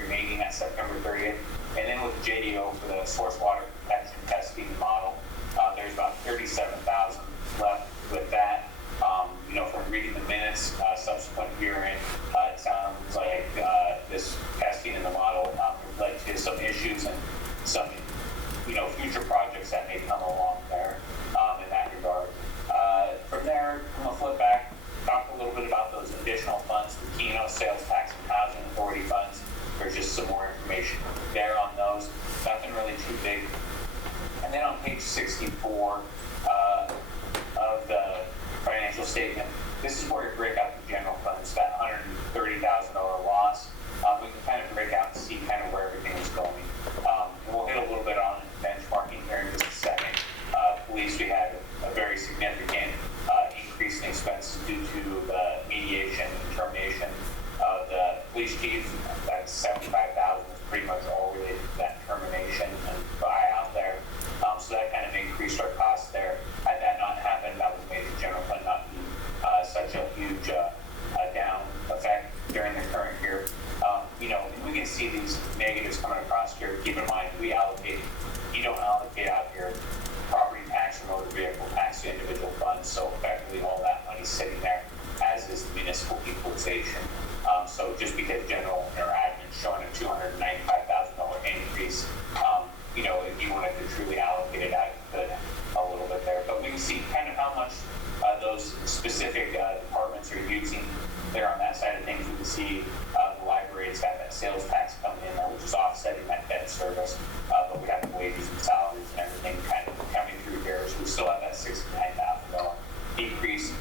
remaining at September 30th. And then with JDO for the source water protection testing model, there's about $37,000 left with that. From reading the minutes, subsequent hearing, it sounds like this testing in the model led to some issues and some, future projects that may come along there in that regard. From there, I'm going to flip back, talk a little bit about those additional funds, the Keno sales tax and housing authority funds. There's just some more information there on those. Nothing really too big. And then on page 64 of the financial statement, this is where we break out the general funds, that $130,000 loss. We can kind of break out and see kind of where everything is going. And we'll hit a little bit on benchmarking here in just a second. Police, we had a very significant increase in expenses due to the mediation and termination of the police chief. That's $75,000 is pretty much all related to that termination and buyout there. So that kind of increased our costs there. Had that not happened, that would make the general fund not be such a huge down effect during the current year. We can see these negatives coming across here. Keep in mind, you don't allocate out here property tax or motor vehicle tax to individual funds, so effectively all that money's sitting there, as is the municipal equalization. So just because general or admin showing a $295,000 increase, if you wanted to truly allocate it out, you could a little bit there. But we can see kind of how much those specific departments are using there on that side of things. We can see the library has got that sales tax coming in there, which is offsetting that debt service. But we have the wages and salaries and everything kind of coming through here. So we still have that $69,000 decrease.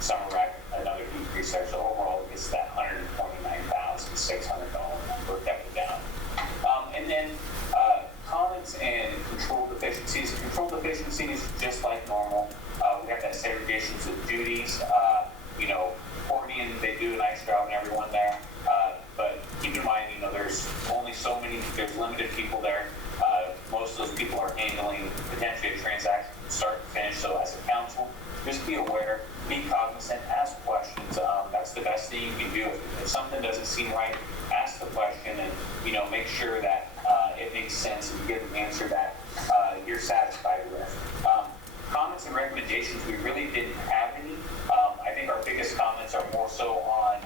Summer rec, another decrease there. So overall, it gets that $129,600 number kept it down. And then comments and control deficiencies. Control deficiencies, just like normal. We have that segregations of duties. Courtney, they do a nice job and everyone there. But keep in mind, there's only there's limited people there. Most of those people are handling potentially a transaction from start to finish. So as a council, just be aware, be cognizant, ask questions. That's the best thing you can do. If something doesn't seem right, ask the question and, make sure that it makes sense and you get an answer that you're satisfied with. Comments and recommendations, we really didn't have any. I think our biggest comments are more so on,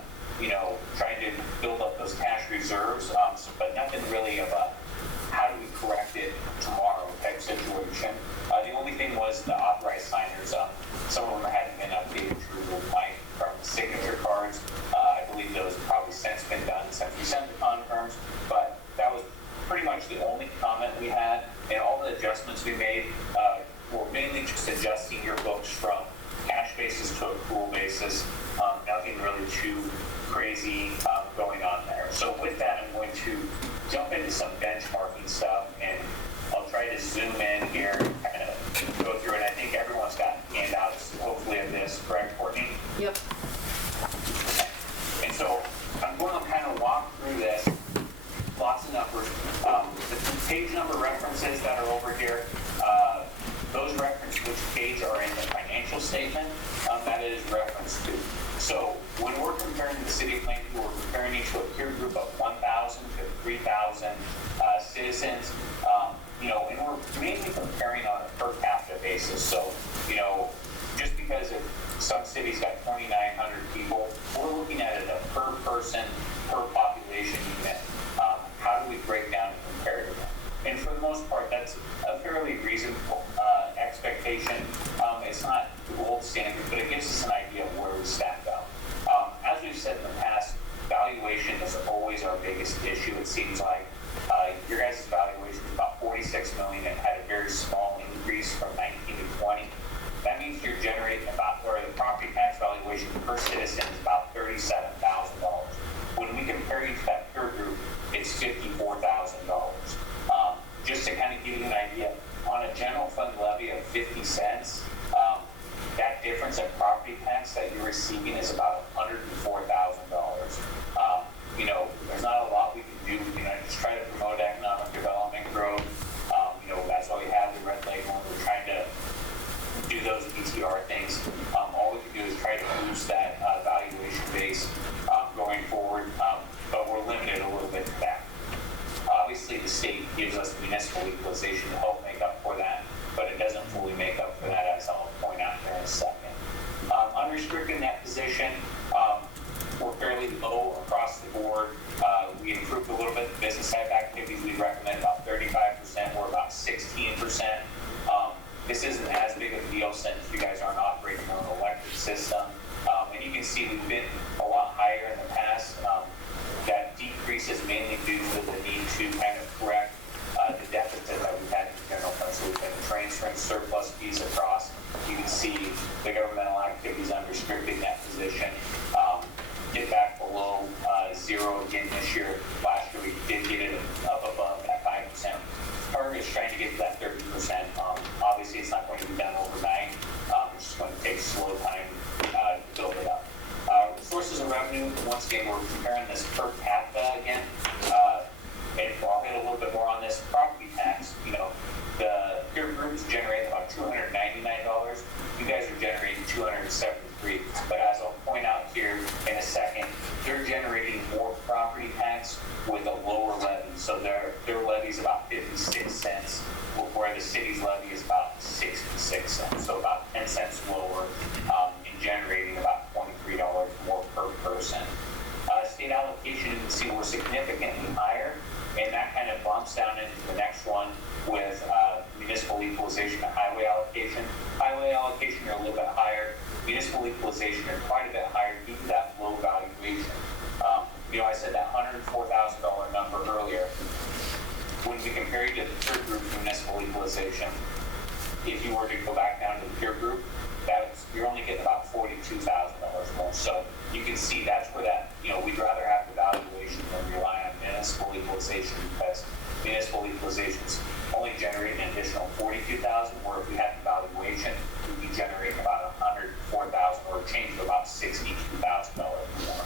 trying to build up those cash reserves, but nothing really of a how do we correct it tomorrow type situation. The only thing was the authorized signers. Some of them hadn't been updated through Mike from the signature cards. I believe those have probably since been done since we sent the confirms, but that was pretty much the only comment we had, and all the adjustments we made were mainly just adjusting your books from cash basis to accrual basis. Nothing really too crazy going on there. So with that, I'm going to jump into some benchmarking stuff, and I'll try to zoom in here and kind of go through it. I think everyone's got handouts, hopefully, of this, correct, Courtney? Yep. And so I'm going to kind of walk through this. Lots of numbers. The page number references that are over here, those references which page are in the financial statement that it is referenced to. So when we're comparing the city of Plainview, we're comparing it to a peer group of 1,000 to 3,000 citizens, and we're mainly comparing on a per capita basis. So, just because some cities got 2,900 people, we're looking at it a per person, per population unit. How do we break down and compare to them? And for the most part, that's a fairly reasonable expectation. It's not the gold standard, but it gives us an idea of where we stack up. As we've said in the past, valuation is always our biggest issue. It seems like your guys' valuation is about $46 million and had a very small increase from 19 to 20. That means you're generating or the property tax valuation per citizen is about $37,000. When we compare you to that peer group, it's $54,000. give you an idea, on a general fund levy of 50 cents, that difference in property tax that you're receiving is about $104,000. You know, there's not a lot we can do. You know, just try to promote economic development growth. You know, that's why we have the red label. We're trying to do those BTR things. All we can do is try to boost that valuation base going forward, but we're limited a little bit to that. Obviously, the state gives us municipal equalization to help make up for that, but it doesn't fully make up for that, as I'll point out here in a second. Unrestricted net position, we're fairly low across the board. We improved a little bit the business type activities. We recommend about 35%. We're about 16%. This isn't as big of a deal since you guys aren't operating your own electric system. And you can see we've been a lot higher in the past. That decrease is mainly due to the need to kind of correct the deficit that we've had in the general fund. So we've been transferring surplus fees across. You can see the governmental activities unrestricted net position get back below zero again this year. Last year we did get it up above that 5%. Target is trying to get to that 30%. Obviously it's not going to be done overnight. It's just going to take slow time to build it up. Sources of revenue, once again, we're comparing this per capita again. And I'll hit a little bit more on this. Property tax, you know, the peer group is generating about $299. You guys are generating $273. But as I'll point out here in a second, they're generating more property tax with a lower levy. So their levy is about 56 cents, where the city's levy is about 66 cents. So about 10 cents lower, in generating about $23 more per person. State allocation, you can see we're significantly higher, and that kind of bumps down into the next one with municipal equalization and highway allocation. Highway allocation are a little bit higher. Municipal equalization are quite a bit higher due to that low valuation. You know, I said that $104,000 number earlier. When we compare you to the peer group municipal equalization, if you were to go back down to the peer group, you're only getting about $42,000 more. So you can see that's where that, you know, we'd rather have the valuation than rely on municipal equalization, because municipal equalization is only generating an additional $42,000, where if we had the valuation, we'd be generating about $104,000 or change to about $62,000 more.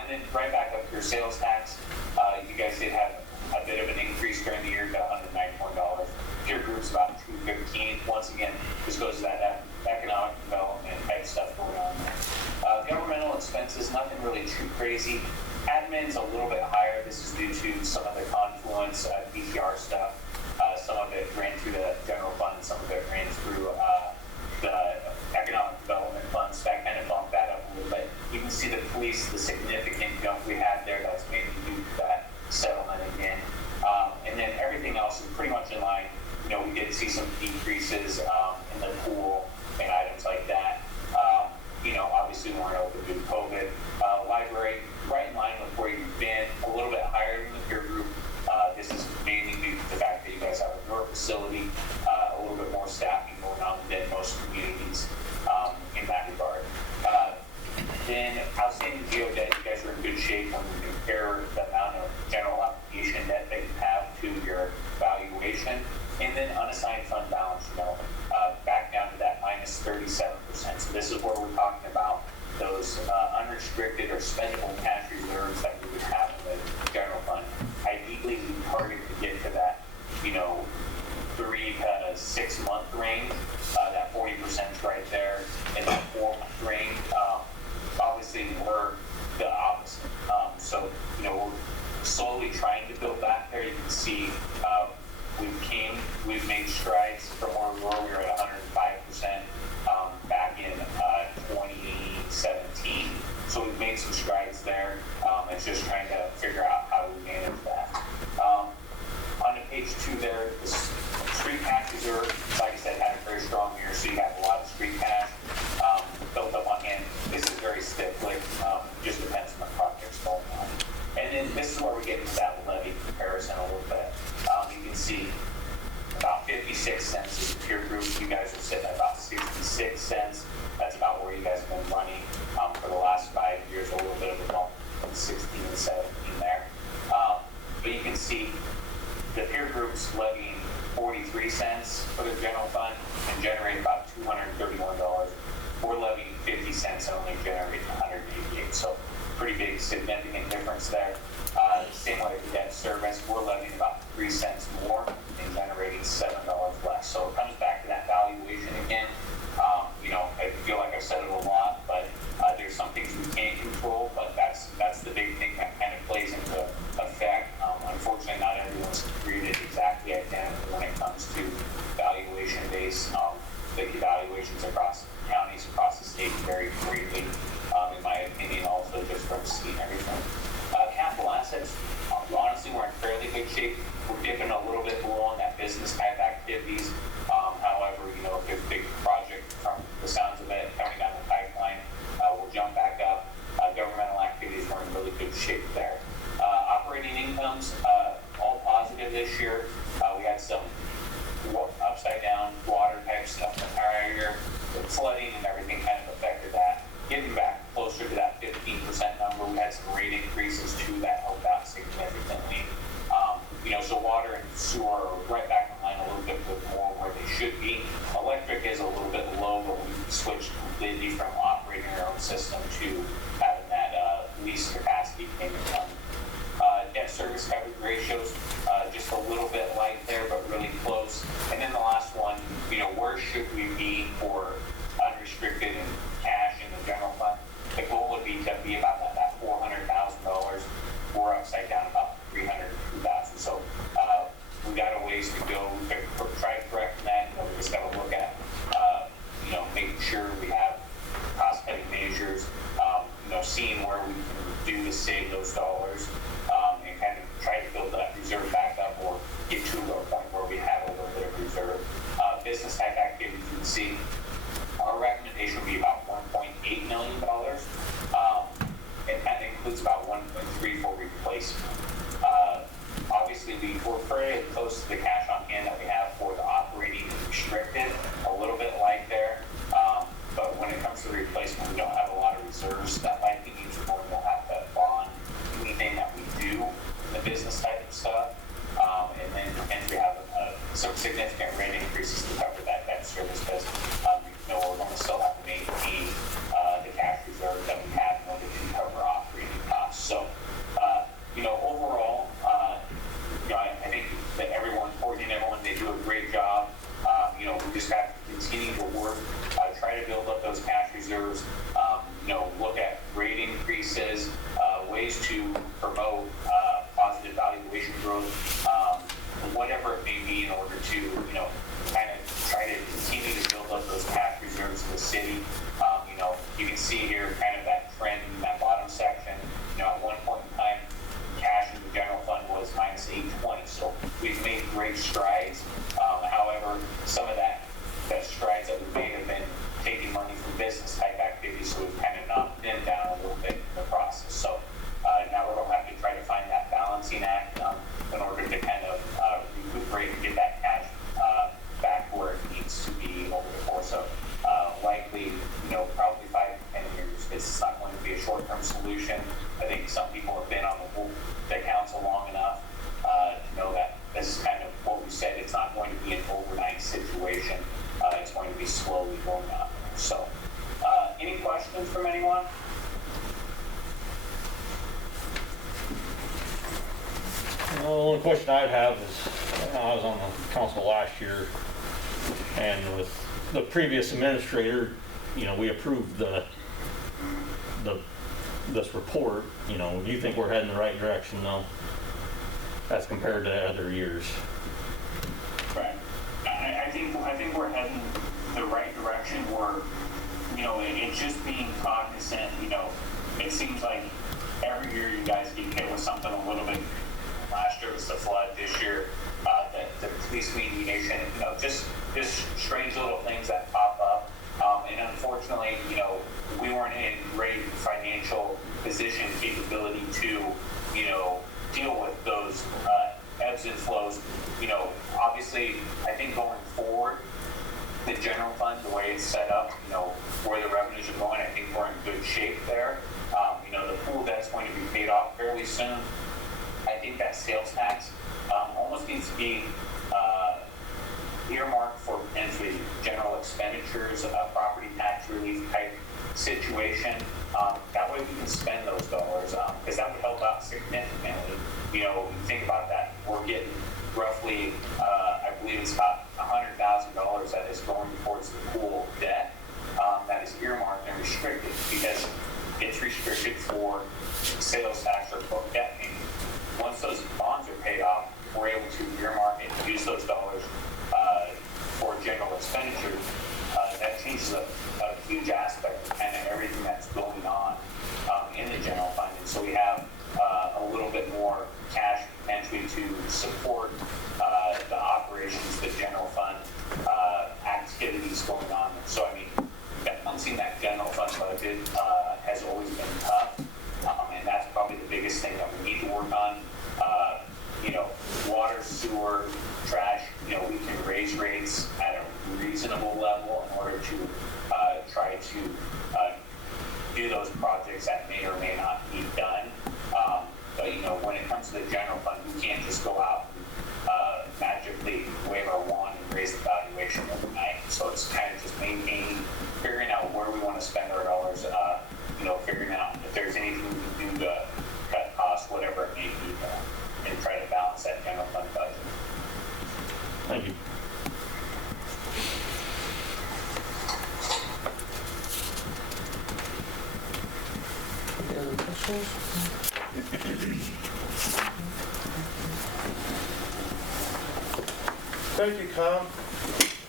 And then right back up to your sales tax, you guys did have a bit of an increase during the year to $191. Peer group's about $215. Once again, this goes to that economic development type stuff going on there. Governmental expenses, nothing really too crazy. Admin's a little bit higher. This is due to some of the Confluence BTR stuff. Some of it ran through the general fund, and some of it ran through the economic development funds. That kind of bumped that up a little bit. You can see the police, the significant jump we had there. That's mainly due to that settlement again. And then everything else is pretty much in line. You know, we did see some decreases in the pool and items like that. You know, obviously we weren't able to do COVID. Library, right in line with where you've been, a little bit higher than the peer group. This is mainly due to the fact that you guys have a newer facility, a little bit more staffing going on than most communities in that regard. Then outstanding geo debt, you guys are in good shape when we compare the amount of general application debt that you have to your valuation. And then unassigned fund balance, you know, back down to that minus 37%. So this is where we're talking about those unrestricted or spendable cash reserves that we would have in the general fund. Ideally, we target to get to that, you know, 3 to 6 month range. That 40% right there in that 4 month range. Obviously, we're the opposite. So, you know, we're slowly trying to build back there. You can see we've made strides from where we were. We were at 105% back in 2017. So we've made some strides there. It's just trying to figure out how we manage that. On to page 2 there, the street cash reserve, like I said, had a very strong year, so you have a lot of street cash built up on hand. This is very stiff-licked, just depends on the projects going on. And then this is where we get into that levy comparison a little bit. You can see about 56 cents is the peer group. You guys are sitting at about 66 cents. That's about where you guys have been running for the last 5 years, a little bit of a bump from 16 and 17 there. But you can see the peer group's levying $40 $0.83 for the general fund and generate about $231. We're levying 50 cents and only generating 188. So pretty big, significant difference there. Same way with debt service, we're levying about 3 cents more and generating $7 less. So it comes back to that valuation again. I feel like I've said it a lot, but there's some things we can't control, but that's the big thing that kind of plays into effect. Unfortunately, not everyone's treated exactly identical when it comes to valuation-based. The evaluations across counties, across the state vary greatly, in my opinion, also just from seeing everything. Capital assets, honestly, we're in fairly good shape. We're dipping a little bit below on that business type activities. However, if there's a big project from the sounds of it coming down the pipeline, we'll jump back up. Governmental activities, we're in really good shape there. Operating incomes, all positive this year. We had some upside down water type stuff in the prior year. The flooding and everything kind of affected that. Getting back closer to that 15% number, we had some rate increases too that helped out significantly. So water and sewer are right back in line a little bit with more where they should be. Electric is a little bit low, but we switched completely from operating our own system to having that lease capacity payment come. Debt service coverage ratios, just a little bit light there, but really close. And then the last one, where should we be for unrestricted and cash in the general fund? The goal would be to be about that $400,000. We're upside down about $302,000. So we got a ways to go. We could try correcting that. We just got to look at, making sure we have cost-cutting measures. Seeing where we can do to save those dollars, and kind of try to build that reserve back up or get to a point where we have a little bit of reserve. Business type activities, you can see our recommendation would be about $1.8 million, and that includes about 1.3 for replacement. Obviously, we're fairly close to the cash on hand that we have for the operating restricted, a little bit light there. But when it comes to the replacement, we don't have a lot of reserves. That likely means we're going to have to bond anything that we do in the business type of stuff. And then potentially have some significant rate increases to cover that debt service because we're going to still have to maintain the cash reserve that we have in order to cover operating costs. So, overall, I think that everyone, they do a great job. We just have to continue to work, try to build up those cash reserves, look at rate increases, ways to promote positive valuation growth, whatever it may be in order to, kind of try to continue to build up those cash reserves in the city. You can see here kind of that trend in that bottom section. At one point in time, cash in the general fund was minus 820, so we've made great strides. However, some of that strides that we've made have been taking money from business type activities, so we've kind of knocked them down a little bit in the process. So now we're going to have to try to find that balancing act in order to kind of recuperate and get that cash back where it needs to be over the course of likely, probably 5 to 10 years. It's not going to be a short-term solution. I think some people have been on the council long enough to know that this is kind of what we said. It's not going to be an overnight situation. It's going to be slowly going up. So, any questions from anyone? The only question I'd have is, I was on the council last year, and with the previous administrator, we approved this report. Do you think we're heading the right direction now, as compared to other years? Right. I think we're heading the right direction. We're, it's just being cognizant. It seems like every year you guys get hit with something a little bit. Last year was the flood. This year, the police mediation. Just strange little things that pop up. And unfortunately, we weren't in great financial position, capability to, deal with those ebbs and flows. Obviously, I think going forward, the general fund, the way it's set up, where the revenues are going, I think we're in good shape there. The pool debt's going to be paid off fairly soon. I think that sales tax almost needs to be earmarked for potentially general expenditures, property tax relief type situation. That way we can spend those dollars, because that would help out significantly. You know, think about that. We're getting roughly, I believe it's about $100,000 that is going towards the pool debt. That is earmarked and restricted because it's restricted for sales tax or book debt payment. Once those bonds are paid off, we're able to earmark and use those dollars for general expenditure. That changes a huge aspect of kind of everything that's going on in the general fund. And so we have a little bit more cash potentially to support the operations, the general fund activities going on. So I mean, balancing that general fund budget has always been tough, and that's probably the biggest thing that we need to work on. You know, water, sewer, trash, you know, we can raise rates at a reasonable level in order to try to do those projects that may or may not be done. But, you know, when it comes to the general fund, we can't just go out and magically wave our wand and raise the valuation overnight. So it's kind of just maintaining, figuring out where we want to spend our dollars, you know, figuring out if there's anything we can do to cut costs, whatever it may be, and try to balance that general fund budget. Thank you. Any other questions? Thank you, Tom.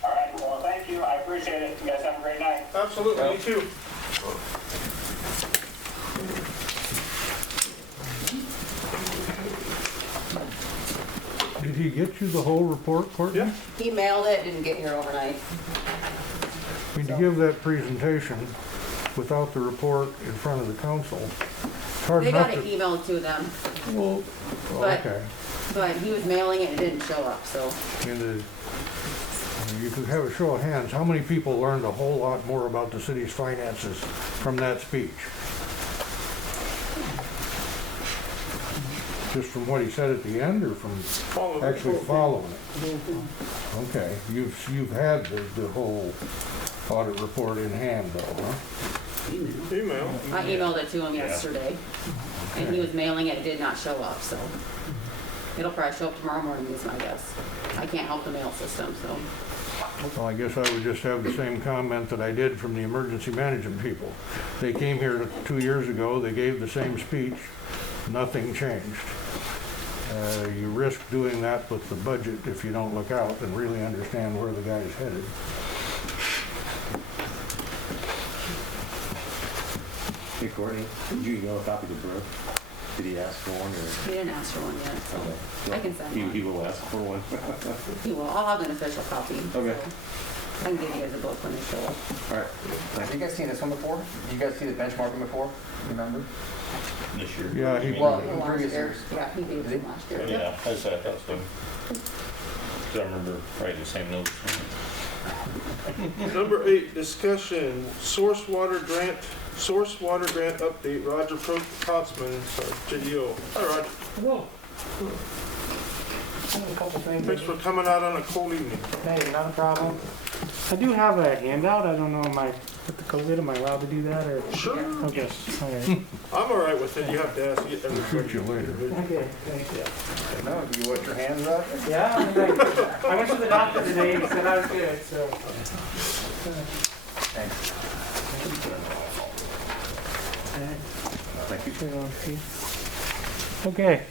All right, well, thank you. I appreciate it. You guys have a great night. Absolutely, me too. Did he get you the whole report, Courtney? Yeah. He mailed it, didn't get here overnight. I mean, to give that presentation without the report in front of the council, it's hard They enough got an to... email to them, Well, But- okay. but he was mailing it and it didn't show up, so. And you could have a show of hands. How many people learned a whole lot more about the city's finances from that speech? Just from what he said at the end, or from actually following it? Okay, you've had the whole audit report in hand, though, huh? Email. I emailed it to him yesterday, and he was mailing it, it did not show up, so. It'll probably show up tomorrow morning, is my guess. I can't help the mail system, so. Well, I guess I would just have the same comment that I did from the emergency management people. They came here 2 years ago, they gave the same speech, nothing changed. You risk doing that with the budget if you don't look out and really understand where the guy's headed. Hey Courtney, did you email a copy to Brooke? Did he ask for one or? He didn't ask for one yet, so Okay. I can send one. He will ask for one. He will, I'll have an official copy. Okay. I can give you guys a book when they show up. All right. Have you guys seen this one before? Did you guys see the benchmarking before? Remember? This year. Yeah, he- Well, From in last previous year. years. Yeah, he gave it last year. Yeah, I said that so. 'Cause I remember writing the same notes. Number 8, discussion, source water grant update, Roger Potsman, JDO. Hi, Roger. Hello. I have a couple things. Thanks for coming out on a cold evening. Hey, not a problem. I do have a handout. I don't know, with the COVID, am I allowed to do that or? Sure. Okay, all right. I'm all right with it. You have to ask everybody. Shoot you later. Okay, thank you. No, do you wash your hands up? Yeah, I went to the doctor today, he said I was good, so. Thanks. Okay,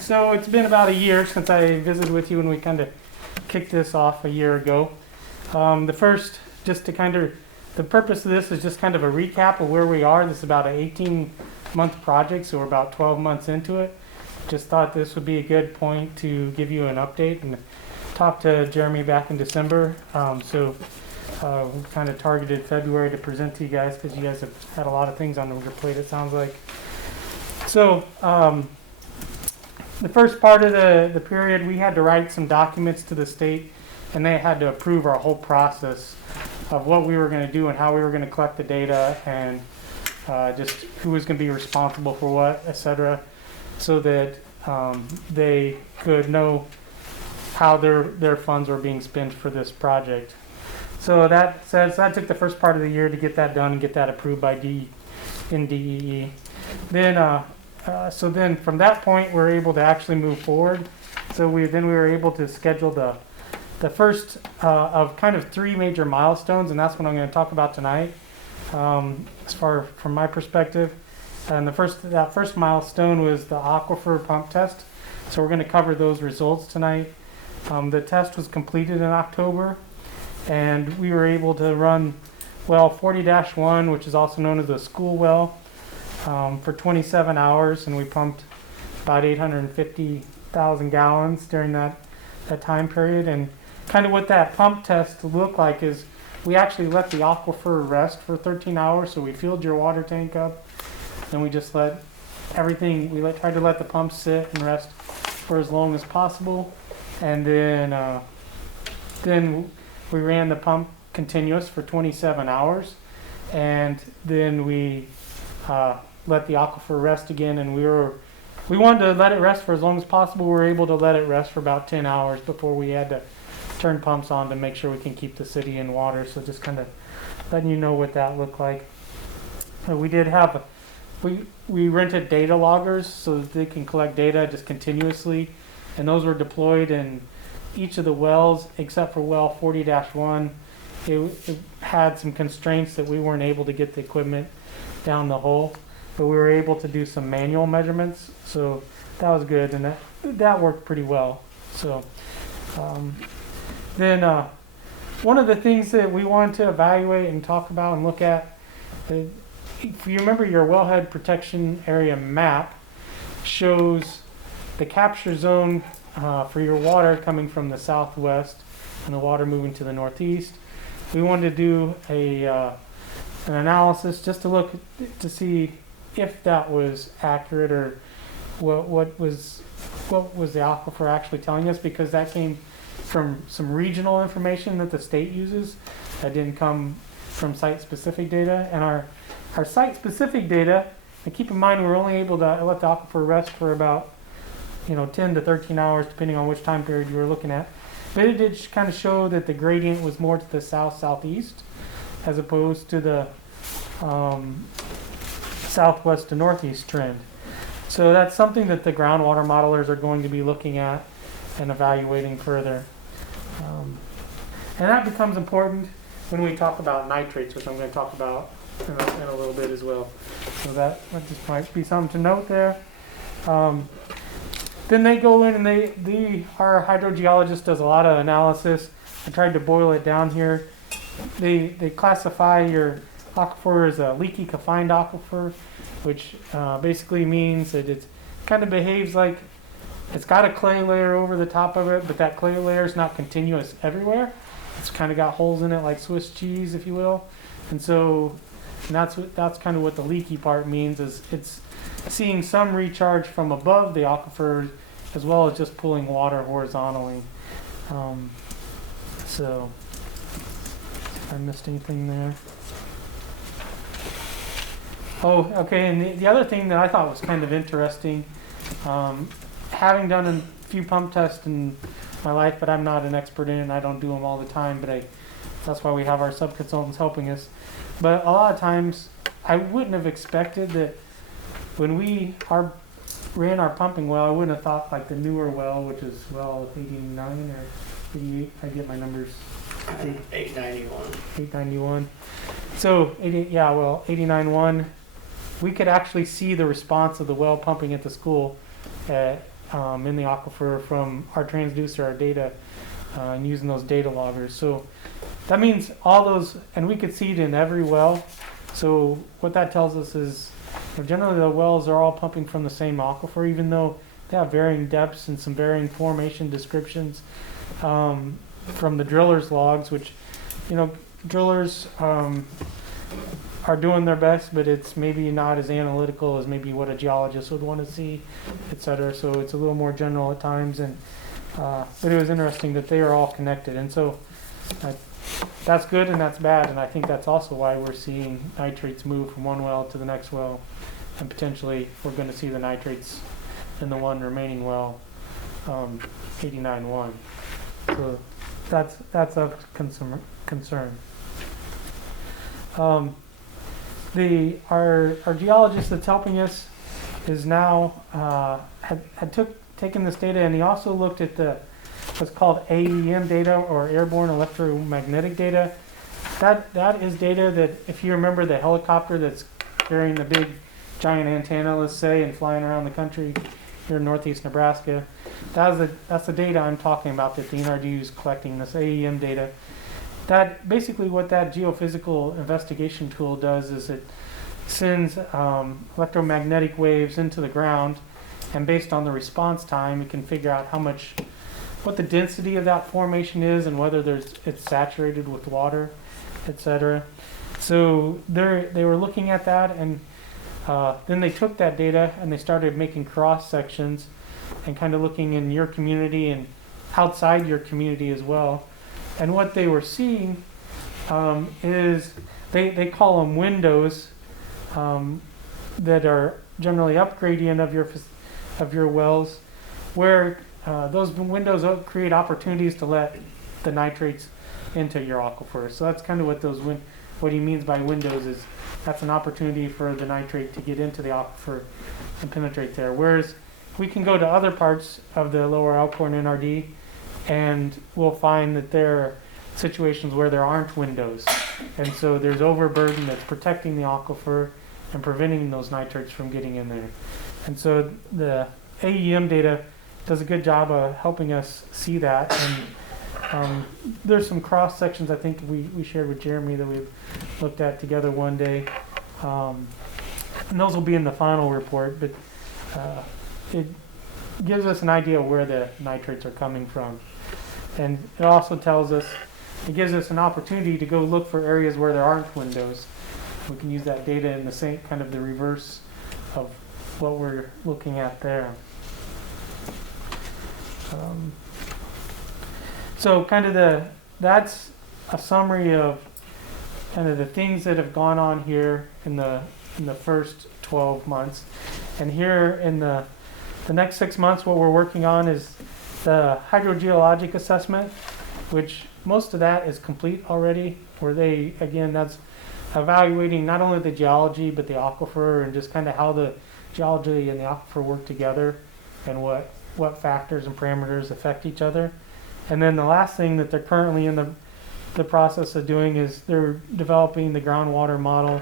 so it's been about a year since I visited with you and we kind of kicked this off a year ago. The purpose of this is just kind of a recap of where we are. This is about an 18-month project, so we're about 12 months into it. Just thought this would be a good point to give you an update and talk to Jeremy back in December. We kind of targeted February to present to you guys because you guys have had a lot of things on your plate, it sounds like. So the first part of the period, we had to write some documents to the state, and they had to approve our whole process of what we were going to do and how we were going to collect the data and just who was going to be responsible for what, etc., so that they could know how their funds were being spent for this project. So that took the first part of the year to get that done and get that approved by DEE. Then then from that point we're able to actually move forward. So we were able to schedule the first of kind of 3 major milestones, and that's what I'm going to talk about tonight. As far from my perspective, and that first milestone was the aquifer pump test. So we're going to cover those results tonight. The test was completed in October, and we were able to run well 40-1, which is also known as the school well, for 27 hours, and we pumped about 850,000 gallons during that time period. And kind of what that pump test looked like is we actually let the aquifer rest for 13 hours. So we filled your water tank up, and we just let everything, tried to let the pump sit and rest for as long as possible. And then we ran the pump continuous for 27 hours. And then we let the aquifer rest again, and we wanted to let it rest for as long as possible. We were able to let it rest for about 10 hours before we had to turn pumps on to make sure we can keep the city in water. So just kind of letting you know what that looked like. We did have we rented data loggers so that they can collect data just continuously, and those were deployed in each of the wells except for well 40-1. It had some constraints that we weren't able to get the equipment down the hole, but we were able to do some manual measurements, so that was good, and that worked pretty well. So then one of the things that we wanted to evaluate and talk about and look at, if you remember, your wellhead protection area map shows the capture zone for your water coming from the southwest and the water moving to the northeast. We wanted to do an analysis just to look to see if that was accurate, or what was the aquifer actually telling us, because that came from some regional information that the state uses that didn't come from site-specific data. And our site-specific data, and keep in mind we're only able to let the aquifer rest for about 10 to 13 hours depending on which time period you were looking at, but it did kind of show that the gradient was more to the south-southeast as opposed to the southwest to northeast trend. So that's something that the groundwater modelers are going to be looking at and evaluating further. And that becomes important when we talk about nitrates, which I'm going to talk about in a little bit as well. So that just might be something to note there. Then they go in and our hydrogeologist does a lot of analysis. I tried to boil it down here. They classify your aquifer as a leaky confined aquifer, which basically means that it kind of behaves like it's got a clay layer over the top of it, but that clay layer is not continuous everywhere. It's kind of got holes in it like Swiss cheese, if you will. And that's kind of what the leaky part means, is it's seeing some recharge from above the aquifer as well as just pulling water horizontally. So if I missed anything there. Oh, okay, and the other thing that I thought was kind of interesting, having done a few pump tests in my life, but I'm not an expert in it, and I don't do them all the time, but that's why we have our sub-consultants helping us. But a lot of times, I wouldn't have expected that when we ran our pumping well, I wouldn't have thought like the newer well, which is well 89 or 88, I get my numbers. 891. 891. So 89.1. We could actually see the response of the well pumping at the school in the aquifer from our transducer, our data, and using those data loggers. So that means all those, and we could see it in every well. So what that tells us is, generally the wells are all pumping from the same aquifer, even though they have varying depths and some varying formation descriptions from the drillers' logs, which, drillers are doing their best, but it's maybe not as analytical as maybe what a geologist would want to see, etc. So it's a little more general at times, and but it was interesting that they are all connected, and so that's good and that's bad, and I think that's also why we're seeing nitrates move from one well to the next well, and potentially we're going to see the nitrates in the one remaining well, 89.1. So that's of concern. Our geologist that's helping us is now taken this data, and he also looked at what's called AEM data, or airborne electromagnetic data. That is data that, if you remember the helicopter that's carrying the big giant antenna, let's say, and flying around the country here in northeast Nebraska, that's the data I'm talking about that the NRD is collecting, this AEM data. That basically what that geophysical investigation tool does is it sends electromagnetic waves into the ground, and based on the response time, it can figure out what the density of that formation is and whether it's saturated with water, etc. So they were looking at that, and then they took that data and they started making cross sections and kind of looking in your community and outside your community as well. And what they were seeing is they call them windows that are generally up gradient of your wells, where those windows create opportunities to let the nitrates into your aquifer. So that's kind of what he means by windows, is that's an opportunity for the nitrate to get into the aquifer and penetrate there. Whereas we can go to other parts of the lower Alcorn NRD, and we'll find that there are situations where there aren't windows. And so there's overburden that's protecting the aquifer and preventing those nitrates from getting in there. And so the AEM data does a good job of helping us see that. And there's some cross sections I think we shared with Jeremy that we've looked at together one day. And those will be in the final report, but it gives us an idea of where the nitrates are coming from. And it also it gives us an opportunity to go look for areas where there aren't windows. We can use that data in the same kind of the reverse of what we're looking at there. So that's a summary of kind of the things that have gone on here in the first 12 months. And here in the next 6 months, what we're working on is the hydrogeologic assessment, which most of that is complete already, where that's evaluating not only the geology but the aquifer, and just kind of how the geology and the aquifer work together, and what factors and parameters affect each other. And then the last thing that they're currently in the process of doing is they're developing the groundwater model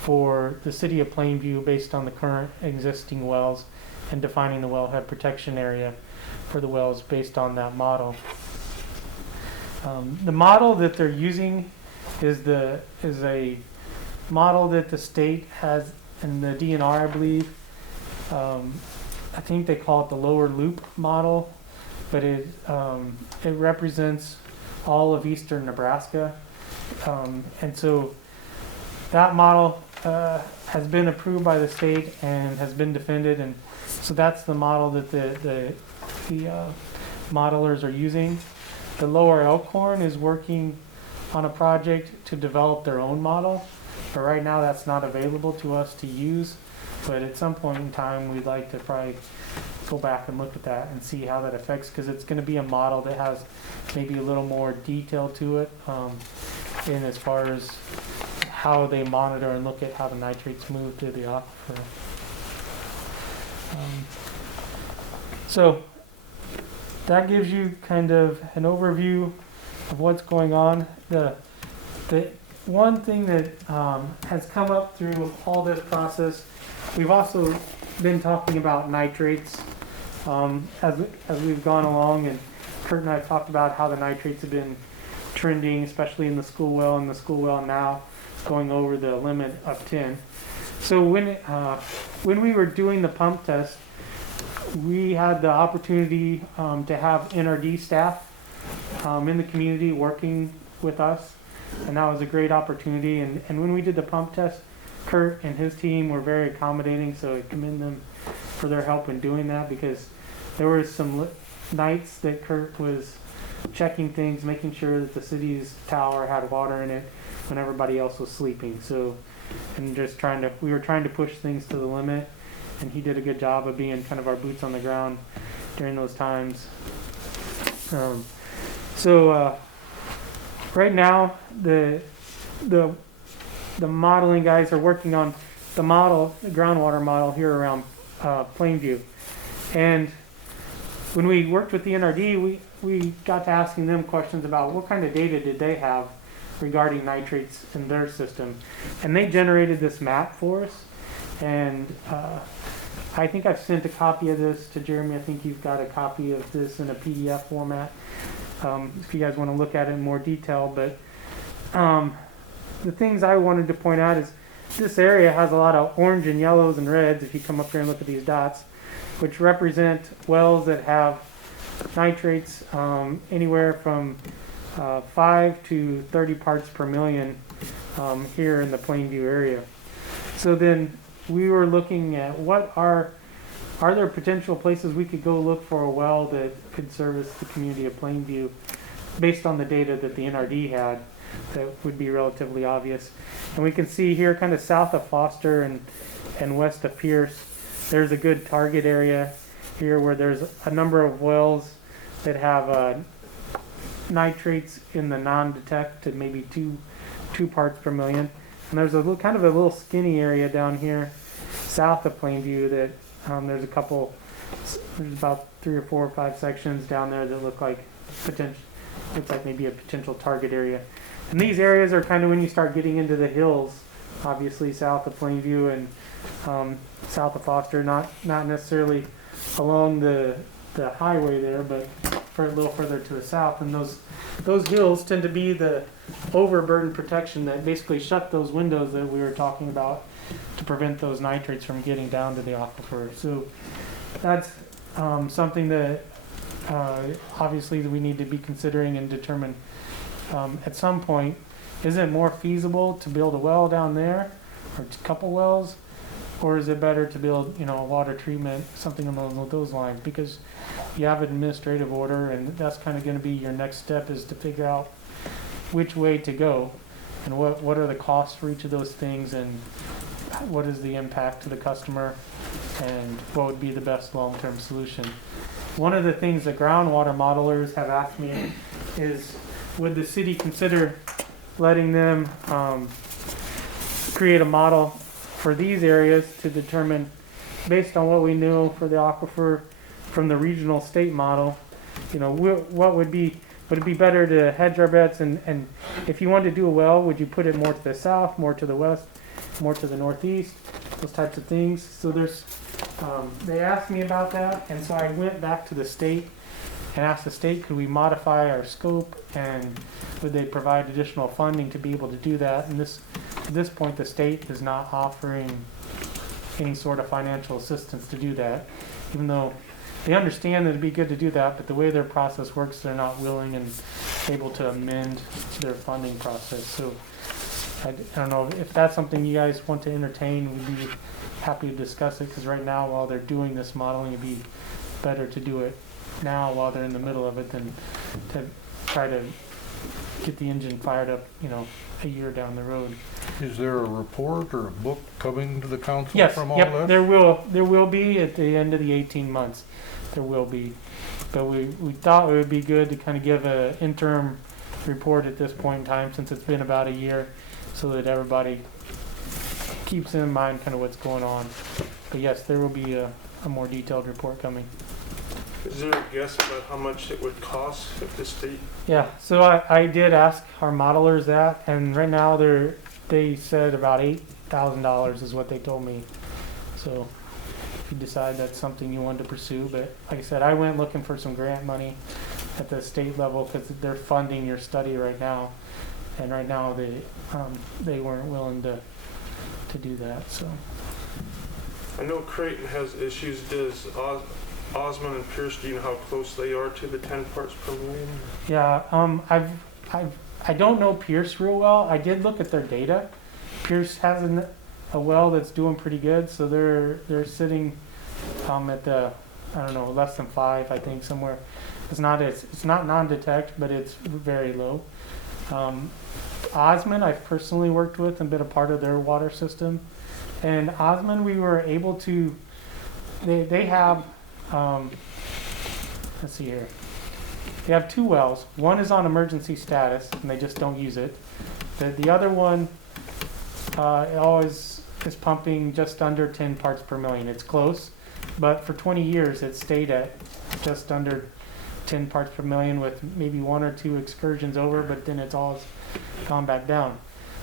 for the city of Plainview based on the current existing wells, and defining the wellhead protection area for the wells based on that model. The model that they're using is a model that the state has in the DNR, I believe. I think they call it the lower loop model, but it represents all of eastern Nebraska. And so that model has been approved by the state and has been defended, and so that's the model that the modelers are using. The lower Elkhorn is working on a project to develop their own model, but right now that's not available to us to use. But at some point in time, we'd like to probably go back and look at that and see how that affects, because it's going to be a model that has maybe a little more detail to it in as far as how they monitor and look at how the nitrates move to the aquifer. So that gives you kind of an overview of what's going on. The one thing that has come up through all this process, we've also been talking about nitrates as we've gone along, and Kurt and I have talked about how the nitrates have been trending, especially in the school well, and the school well now going over the limit of 10. So when we were doing the pump test, we had the opportunity to have NRD staff in the community working with us, and that was a great opportunity. And when we did the pump test, Kurt and his team were very accommodating, so I commend them for their help in doing that, because there were some nights that Kurt was checking things, making sure that the city's tower had water in it when everybody else was sleeping. So, and just we were trying to push things to the limit, and he did a good job of being kind of our boots on the ground during those times. Right now, the modeling guys are working on the groundwater model here around Plainview. And when we worked with the NRD, we got to asking them questions about what kind of data did they have regarding nitrates in their system. And they generated this map for us. And I think I've sent a copy of this to Jeremy. I think you've got a copy of this in a PDF format. If you guys want to look at it in more detail. But the things I wanted to point out is this area has a lot of orange and yellows and reds, if you come up here and look at these dots, which represent wells that have nitrates anywhere from 5 to 30 parts per million here in the Plainview area. So then we were looking at what are there potential places we could go look for a well that could service the community of Plainview based on the data that the NRD had that would be relatively obvious. And we can see here kind of south of Foster and west of Pierce, there's a good target area here where there's a number of wells that have nitrates in the non-detect to maybe two parts per million. And there's a little, kind of a little skinny area down here south of Plainview that there's about 3 or 4 or 5 sections down there that look like maybe a potential target area. And these areas are kind of when you start getting into the hills, obviously south of Plainview and south of Foster, not necessarily along the highway there, but for a little further to the south. And those hills tend to be the overburden protection that basically shut those windows that we were talking about to prevent those nitrates from getting down to the aquifer. So that's something that obviously we need to be considering and determine at some point, is it more feasible to build a well down there or a couple wells, or is it better to build a water treatment, something along those lines? Because you have an administrative order, and that's kind of going to be your next step, is to figure out which way to go and what are the costs for each of those things, and what is the impact to the customer, and what would be the best long-term solution. One of the things that groundwater modelers have asked me is, would the city consider letting them create a model for these areas to determine, based on what we know for the aquifer from the regional state model, what would it be better to hedge our bets, and if you wanted to do a well, would you put it more to the south, more to the west, more to the northeast, those types of things. So they asked me about that, and so I went back to the state and asked the state, could we modify our scope, and would they provide additional funding to be able to do that? And at this point, the state is not offering any sort of financial assistance to do that, even though they understand that it'd be good to do that, but the way their process works, they're not willing and able to amend their funding process. So I don't know if that's something you guys want to entertain. We'd be happy to discuss it, because right now, while they're doing this modeling, it'd be better to do it now while they're in the middle of it than to try to get the engine fired up, a year down the road. Is there a report or a book coming to the council Yes, from all yep, this? there will be at the end of the 18 months. There will be. But we thought it would be good to kind of give an interim report at this point in time, since it's been about a year, so that everybody keeps in mind kind of what's going on. But yes, there will be a more detailed report coming. Is there a guess about how much it would cost if the state? Yeah, so I did ask our modelers that, and right now they said about $8,000 is what they told me. So if you decide that's something you want to pursue, but like I said, I went looking for some grant money at the state level, because they're funding your study right now, and right now they weren't willing to do that. So I know Creighton has issues. Does Osmond and Pierce, do you know how close they are to the 10 parts per million? yeah, I don't know Pierce real well. I did look at their data. Pierce has a well that's doing pretty good, so they're sitting at the, I don't know, less than 5, I think, somewhere. It's not non-detect, but it's very low. Osmond I've personally worked with and been a part of their water system, and Osmond we were able to, they have let's see here, they have 2 wells. One is on emergency status, and they just don't use it. The other one it always is pumping just under 10 parts per million. It's close, but for 20 years it stayed at just under 10 parts per million with maybe 1 or 2 excursions over, but then it's always gone back down.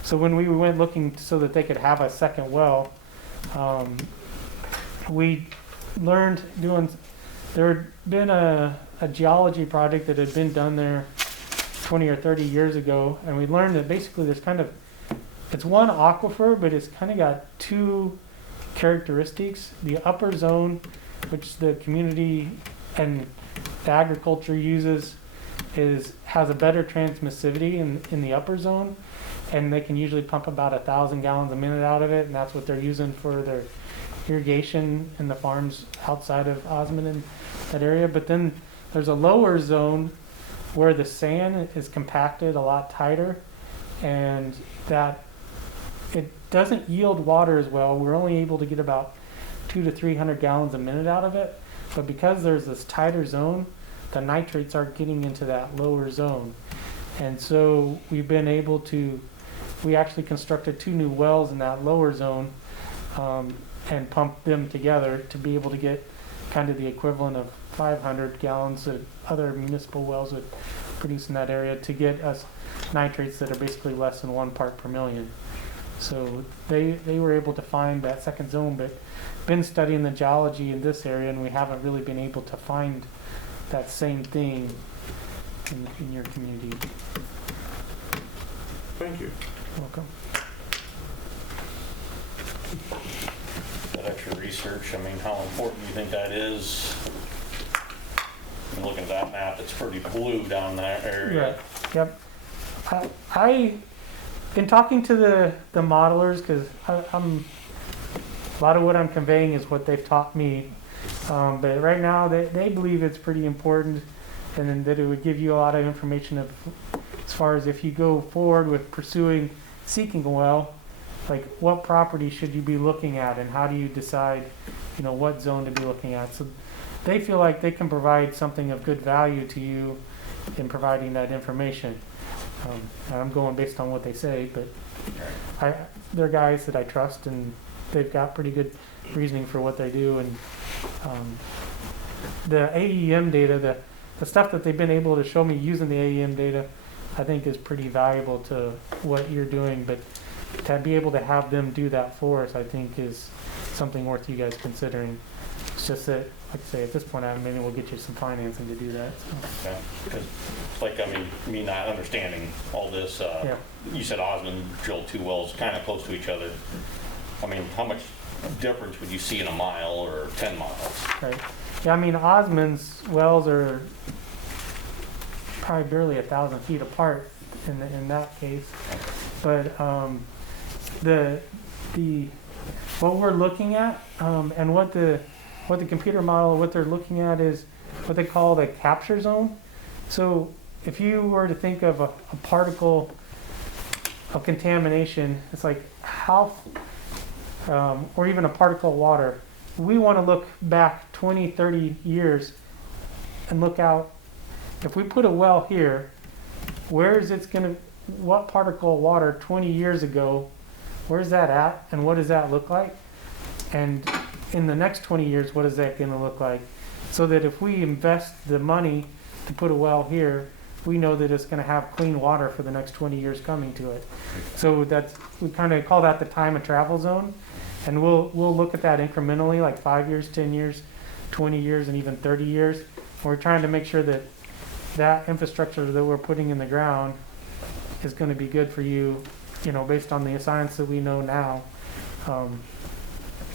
So when we went looking so that they could have a second well, we learned there had been a geology project that had been done there 20 or 30 years ago, and we learned that basically there's it's one aquifer, but it's kind of got 2 characteristics. The upper zone, which the community and the agriculture uses, has a better transmissivity in the upper zone, and they can usually pump about 1,000 gallons a minute out of it, and that's what they're using for their irrigation in the farms outside of Osmond in that area. But then there's a lower zone where the sand is compacted a lot tighter, and that it doesn't yield water as well. We're only able to get about 200 to 300 gallons a minute out of it, but because there's this tighter zone, the nitrates aren't getting into that lower zone. And so we've been able to, we actually constructed 2 new wells in that lower zone, and pumped them together to be able to get kind of the equivalent of 500 gallons that other municipal wells would produce in that area, to get us nitrates that are basically less than 1 part per million. So they were able to find that second zone, but been studying the geology in this area, and we haven't really been able to find that same thing in your community. Thank you. Welcome. That extra research, I mean, how important do you think that is? I'm looking at that map, it's pretty blue down that area. Right. Yep. I in talking to the modelers, because I'm a lot of what I'm conveying is what they've taught me, but right now they believe it's pretty important, and then that it would give you a lot of information as far as if you go forward with seeking a well, like what property should you be looking at, and how do you decide, what zone to be looking at. So they feel like they can provide something of good value to you in providing that information. I'm going based on what they say, but they're guys that I trust, and they've got pretty good reasoning for what they do. And the AEM data, the stuff that they've been able to show me using the AEM data, I think is pretty valuable to what you're doing. But to be able to have them do that for us, I think is something worth you guys considering. It's just that, like I say, at this point, maybe we'll get you some financing to do that. So. Yeah, because, me not understanding all this, Yeah. You said Osmond drilled 2 wells kind of close to each other. How much difference would you see in a mile or 10 miles? Right. Yeah, Osmond's wells are probably barely 1,000 feet apart in that case. But what we're looking at, and what the computer model, what they're looking at is what they call the capture zone. So if you were to think of a particle of contamination, it's like how, or even a particle of water, we want to look back 20, 30 years and look out. If we put a well here, what particle of water 20 years ago, where's that at, and what does that look like? And in the next 20 years, what is that going to look like? So that if we invest the money to put a well here, we know that it's going to have clean water for the next 20 years coming to it. So we kind of call that the time of travel zone. And we'll look at that incrementally, like 5 years, 10 years, 20 years, and even 30 years. We're trying to make sure that infrastructure that we're putting in the ground is going to be good for you, based on the science that we know now,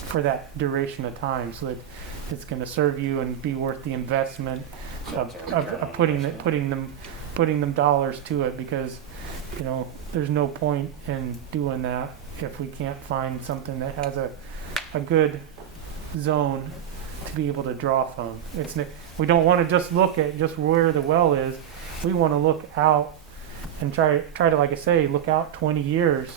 for that duration of time, so that it's going to serve you and be worth the investment of putting them dollars to it, because there's no point in doing that if we can't find something that has a good zone to be able to draw from. We don't want to just look at just where the well is. We want to look out and try to, like I say, look out 20 years.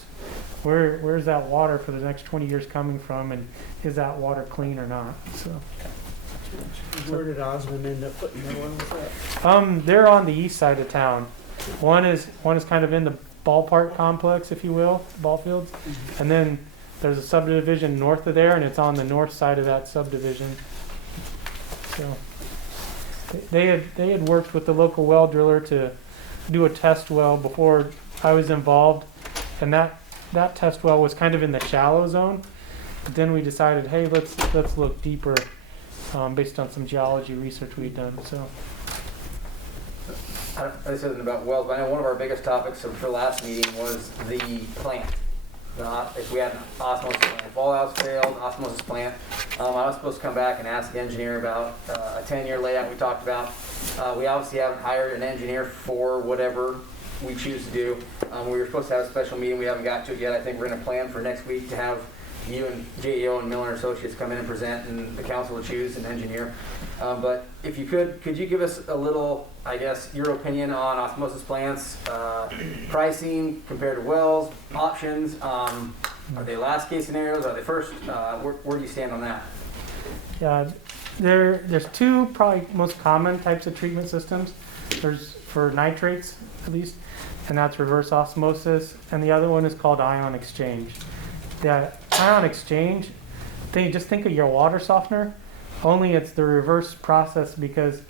Where's that water for the next 20 years coming from, and is that water clean or not? So Where did Osmond end up putting their one with that? They're on the east side of town. One is kind of in the ballpark complex, if you will, ball fields, and then there's a subdivision north of there, and it's on the north side of that subdivision. So they had worked with the local well driller to do a test well before I was involved, and that test well was kind of in the shallow zone. But then we decided, hey, let's look deeper, based on some geology research we'd done. So. This isn't about wells, but I know one of our biggest topics for last meeting was the plant. If we had an osmosis plant, if all else failed, osmosis plant. I was supposed to come back and ask the engineer about a 10-year layout we talked about. We obviously haven't hired an engineer for whatever we choose to do. We were supposed to have a special meeting. We haven't got to it yet. I think we're going to plan for next week to have you and JEO and Miller Associates come in and present, and the council will choose an engineer. But if you could you give us a little, I guess, your opinion on osmosis plants, pricing compared to wells, options? Are they last case scenarios? Are they first? Where do you stand on that? Yeah, there's two probably most common types of treatment systems. There's for nitrates at least, and that's reverse osmosis, and the other one is called ion exchange. The ion exchange, just think of your water softener, only it's the reverse process, because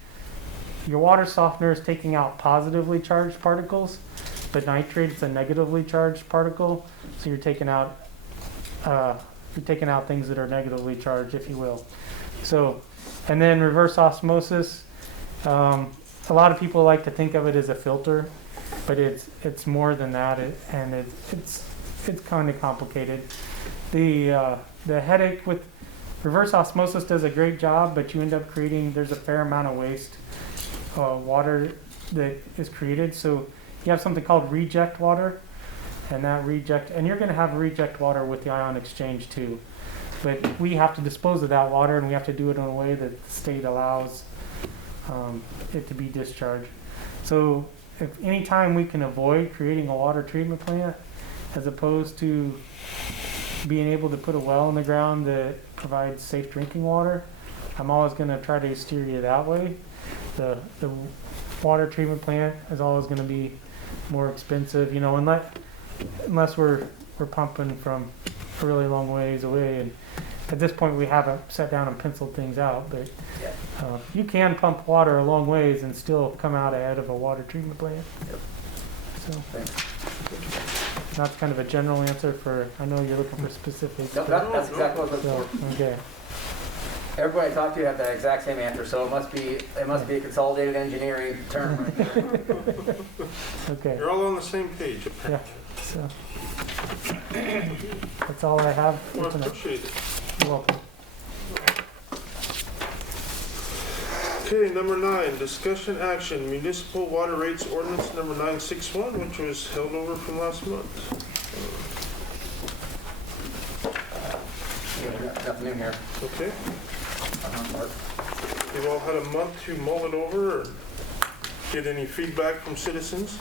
your water softener is taking out positively charged particles, but nitrate's a negatively charged particle, so you're taking out things that are negatively charged, if you will. So, and then reverse osmosis, a lot of people like to think of it as a filter, but it's more than that, and it's kind of complicated. The headache with reverse osmosis does a great job, but you end up there's a fair amount of waste water that is created. So you have something called reject water, and you're going to have reject water with the ion exchange too. But we have to dispose of that water, and we have to do it in a way that the state allows it to be discharged. So if any time we can avoid creating a water treatment plant, as opposed to being able to put a well in the ground that provides safe drinking water, I'm always going to try to steer you that way. The water treatment plant is always going to be more expensive, unless we're pumping from a really long ways away. And at this point, we haven't sat down and penciled things out, but you can pump water a long ways and still come out ahead of a water treatment plant. Yep. So that's kind of a general answer I know you're looking for specifics. Nope, that's exactly what I was looking for. Okay. Everybody I talked to had the exact same answer, so it must be a consolidated engineering term right there. Okay. You're all on the same page, apparently. Yeah. So that's all I have. Well, appreciate it. You're welcome. Okay, number 9, discussion action, municipal water rates ordinance number 961, which was held over from last month. Nothing in here. Okay. You've all had a month to mull it over or get any feedback from citizens?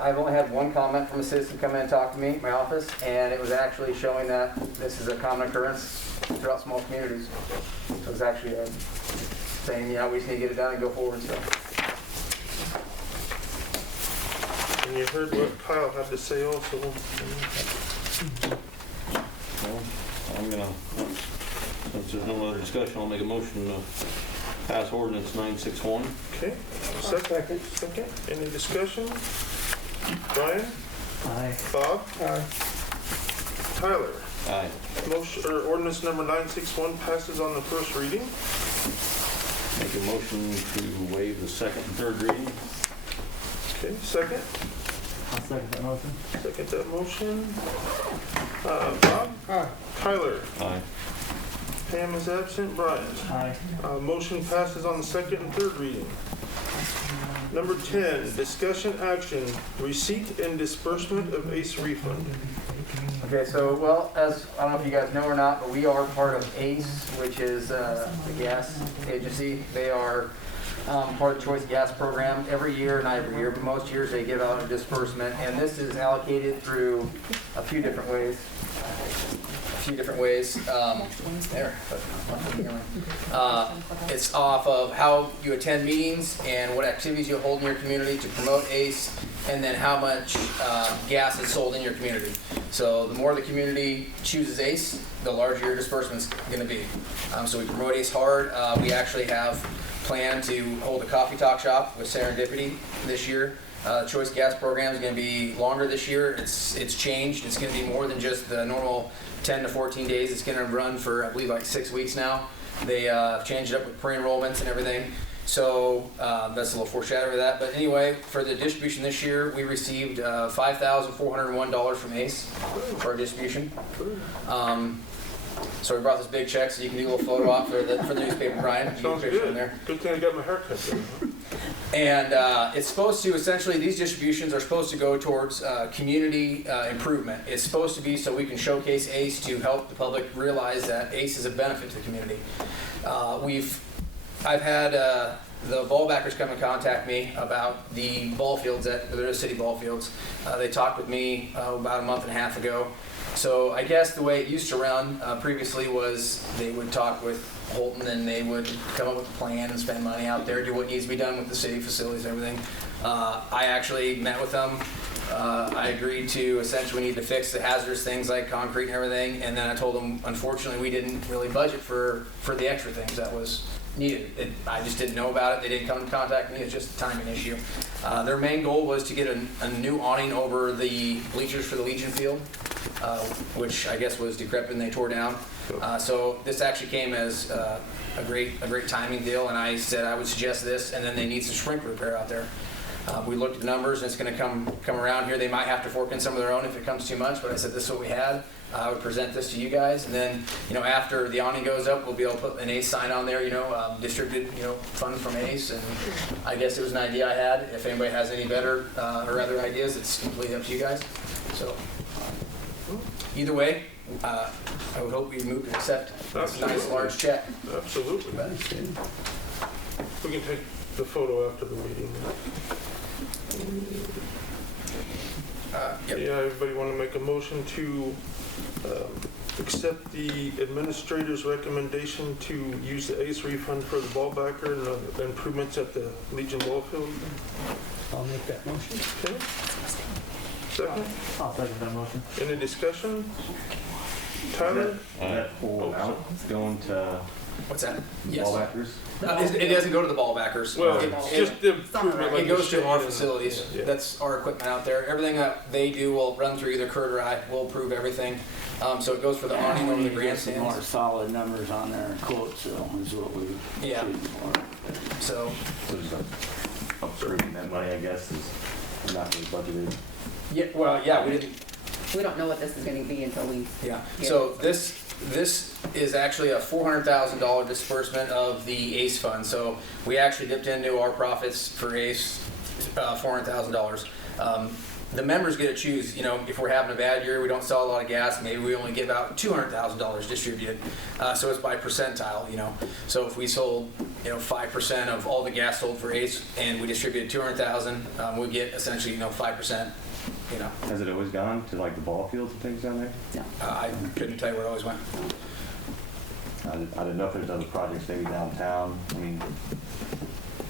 I've only had one comment from a citizen come in and talk to me at my office, and it was actually showing that this is a common occurrence throughout small communities. So it's actually saying, yeah, we just need to get it done and go forward. So. And you heard what Kyle had to say also. Well, I'm gonna, since there's no other discussion, I'll make a motion to pass ordinance 961. Okay, second. Any discussion? Brian? Aye. Bob? Aye. Tyler? Aye. Ordinance number 961 passes on the first reading. Make a motion to waive the second and third reading. Okay, second. I'll second that motion. Second that motion. Bob? Aye. Tyler? Aye. Pam is absent. Brian? Aye. Motion passes on the second and third reading. Number 10, discussion action, receipt and disbursement of ACE refund. Okay, so, well, as I don't know if you guys know or not, but we are part of ACE, which is the gas agency. They are part of the Choice Gas program. Every year, not every year, but most years they give out a disbursement, and this is allocated through a few different ways. few different ways. It's off of how you attend meetings and what activities you hold in your community to promote ACE, and then how much gas is sold in your community. So the more the community chooses ACE, the larger your disbursement's going to be. So we promote ACE hard. We actually have planned to hold a coffee talk shop with Serendipity this year. Choice gas program is going to be longer this year. It's changed. It's going to be more than just the normal 10 to 14 days. It's going to run for, I believe, like 6 weeks now. They changed it up with pre-enrollments and everything. So that's a little foreshadow of that. But anyway, for the distribution this year, we received $5,401 from ACE for our distribution. So we brought this big check so you can do a little photo op for the newspaper, Brian. Sounds good. Good thing I got my hair cut there. And it's supposed to, essentially, these distributions are supposed to go towards community improvement. It's supposed to be so we can showcase ACE to help the public realize that ACE is a benefit to the community. I've had the ball backers come and contact me about the ball fields they're city ball fields. They talked with me about a month and a half ago. So I guess the way it used to run previously was they would talk with Holton and they would come up with a plan and spend money out there, do what needs to be done with the city facilities and everything. I actually met with them. I agreed to essentially we need to fix the hazardous things like concrete and everything. And then I told them, unfortunately, we didn't really budget for the extra things that was needed. I just didn't know about it. They didn't come to contact me. It's just a timing issue. Their main goal was to get a new awning over the bleachers for the Legion Field, which I guess was decrepit and they tore down. So this actually came as a great timing deal, and I said I would suggest this, and then they need some sprinkler repair out there. We looked at the numbers, and it's going to come around here. They might have to fork in some of their own if it comes too much, but I said this is what we had. I would present this to you guys, and then after the awning goes up, we'll be able to put an ACE sign on there. Distributed funds from ACE, and I guess it was an idea I had. If anybody has any better or other ideas, it's completely up to you guys. So either way, I would hope we move to accept this nice large check. Absolutely. We can take the photo after the meeting. Yep. Yeah, everybody want to make a motion to accept the administrator's recommendation to use the ACE refund for the ball backer and the improvements at the Legion ball field? I'll make that motion. Okay. Second? I'll second that motion. Any discussion? Tyler? That full amount going to What's that? Yes. ball backers? It doesn't go to the ball backers. Well, It- just the improvement. It goes to our Yeah. facilities. Yeah. That's our equipment out there. Everything that they do will run through either Kurt or I. We'll approve everything. So it goes for the awning over the More grandstands. solid numbers on there, quotes, so is what we Yeah. shooting for. So, So just approving that money, I guess, is not really budgeted. yeah, we didn't. We don't know what this is gonna be until we. Yeah. So this is actually a $400,000 disbursement of the ACE fund. So we actually dipped into our profits for ACE, $400,000. The members get to choose, if we're having a bad year, we don't sell a lot of gas, maybe we only give out $200,000 distributed. So it's by percentile, So if we sold, 5% of all the gas sold for ACE and we distributed 200,000, we get essentially, 5%, Has it always gone to like the ball fields and things down there? I couldn't tell you where it always went. I didn't know if there's other projects maybe downtown,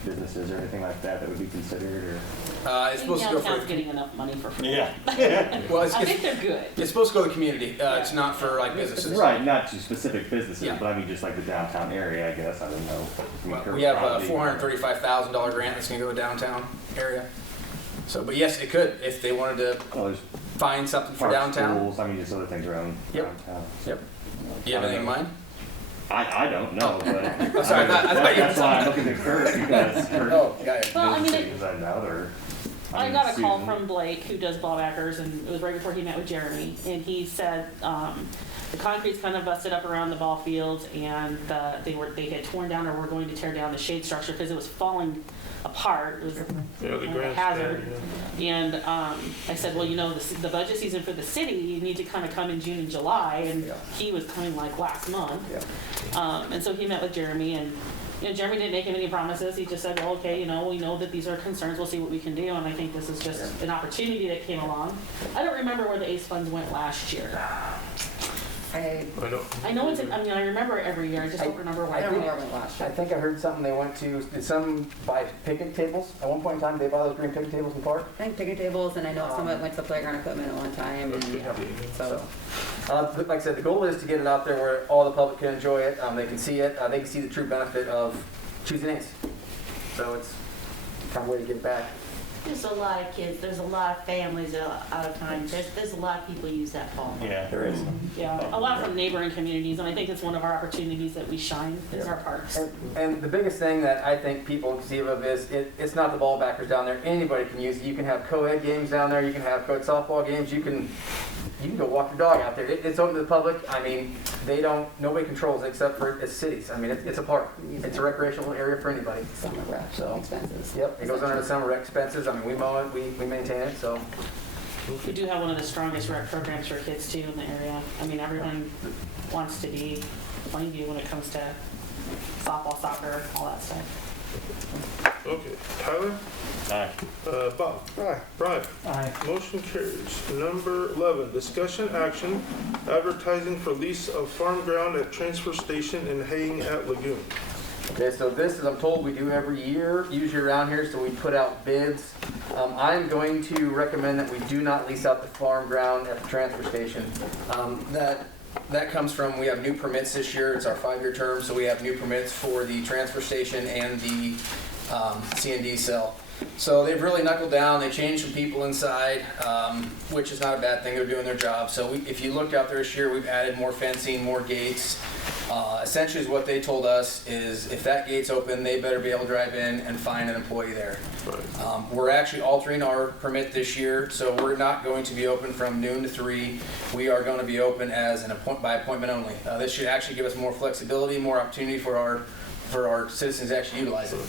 businesses or anything like that would be considered, or? It's supposed to go Downtown's for, getting enough money for free. Yeah. well, I think they're good. it's supposed to go to the community. It's not for like businesses. Right, not to specific businesses, Yeah. but just like the downtown area, I guess, I don't know. Well, we have a $435,000 grant that's gonna go to downtown area. So, but yes, it could, if they wanted to There's find something for parks, downtown. schools, just other things around Yep. downtown. Yep. You have anything in mind? I don't know, but. Oh, sorry, I thought you had That's why I'm looking at Kurt, because Kurt. Oh, got it. Well, Things I know, or. I got a call Susan. from Blake, who does ball backers, and it was right before he met with Jeremy, and he said the concrete's kind of busted up around the ball fields, and they had torn down or were going to tear down the shade structure because it was falling apart. It was the kind of a grandstand, hazard. And I said, well, the budget season for the city, you need to kind of come in June and July, and he was coming like last month. And so he met with Jeremy, and Jeremy didn't make him any promises. He just said, well, okay, we know that these are concerns. We'll see what we can do. And I think this is just an opportunity that came along. I don't remember where the ACE funds went last year. I I know it's, I mean, I remember it every year, I just don't remember why. I don't know where I went last I year. think I heard something they went to, did some buy picnic tables? At one point in time, they bought those green picnic tables in the park? I think picnic tables, and I know some of it went to the playground equipment at one time, and so. Like I said, the goal is to get it out there where all the public can enjoy it, they can see it, they can see the true benefit of Tuesday nights. So it's kind of a way to give back. There's a lot of kids, there's a lot of families out of time, there's a lot of people use that ball. Yeah. There is. Yeah, a lot from neighboring communities, and I think it's one of our opportunities that we shine, is our parks. And the biggest thing that I think people conceive of is it's not the ball backers down there. Anybody can use it. You can have co-ed games down there. You can have co-ed softball games. You can go walk your dog out there. It's open to the public. I mean, nobody controls it except for it's cities. I mean, it's a park. It's a recreational area for anybody. Summer rec expenses. Yep, it goes under the summer rec expenses. I mean, we mow it, we maintain it, so. We do have one of the strongest rec programs for kids too in the area. I mean, everyone wants to be Plainview when it comes to softball, soccer, all that stuff. Okay, Tyler? Aye. Bob? Aye. Brian? Aye. Motion carries. Number 11, discussion action, advertising for lease of farm ground at transfer station and haying at Lagoon. Okay, so this, as I'm told, we do every year, usually around here, so we put out bids. I'm going to recommend that we do not lease out the farm ground at the transfer station. That comes from, we have new permits this year, it's our 5-year term, so we have new permits for the transfer station and the C&D cell. So they've really knuckled down, they changed some people inside, which is not a bad thing, they're doing their job. So if you look out there this year, we've added more fencing, more gates. Essentially what they told us is if that gate's open, they better be able to drive in and find an employee there. We're actually altering our permit this year, so we're not going to be open from noon to 3. We are going to be open as by appointment only. This should actually give us more flexibility, more opportunity for our citizens to actually utilize it.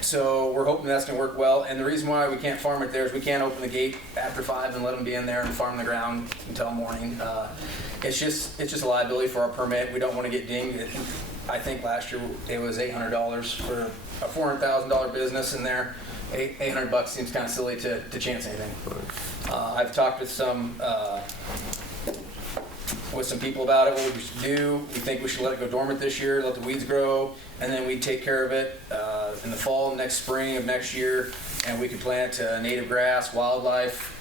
So we're hoping that's going to work well, and the reason why we can't farm it there is we can't open the gate after 5 and let them be in there and farm the ground until morning. It's just a liability for our permit. We don't want to get dinged. I think last year it was $800 for a $400,000 business in there. $800 seems kind of silly to chance anything. I've talked with some people about it, what we should do. We think we should let it go dormant this year, let the weeds grow, and then we take care of it in the fall, next spring of next year, and we could plant native grass, wildlife.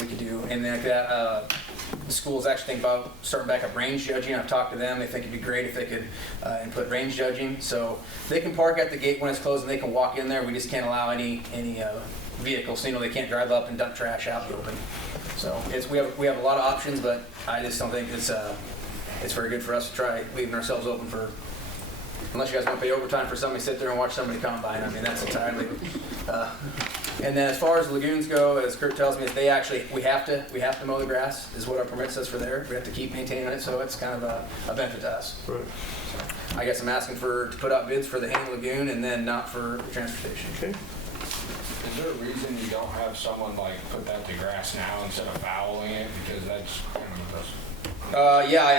We could do anything like that. The schools actually think about starting back up range judging. I've talked to them. They think it'd be great if they could input range judging. So they can park at the gate when it's closed and they can walk in there. We just can't allow any vehicles. So, they can't drive up and dump trash out in the open. So we have a lot of options, but I just don't think it's very good for us to try leaving ourselves open for, unless you guys want to pay overtime for somebody to sit there and watch somebody combine. I mean, that's entirely. And then as far as lagoons go, as Kurt tells me, we have to mow the grass is what our permit says for there. We have to keep maintaining it, so it's kind of a benefit to us. Right. So I guess I'm asking to put out bids for the Hayden Lagoon and then not for the transfer station. Okay. Is there a reason you don't have someone put that to grass now instead of fouling it? Because that's kind of Yeah, I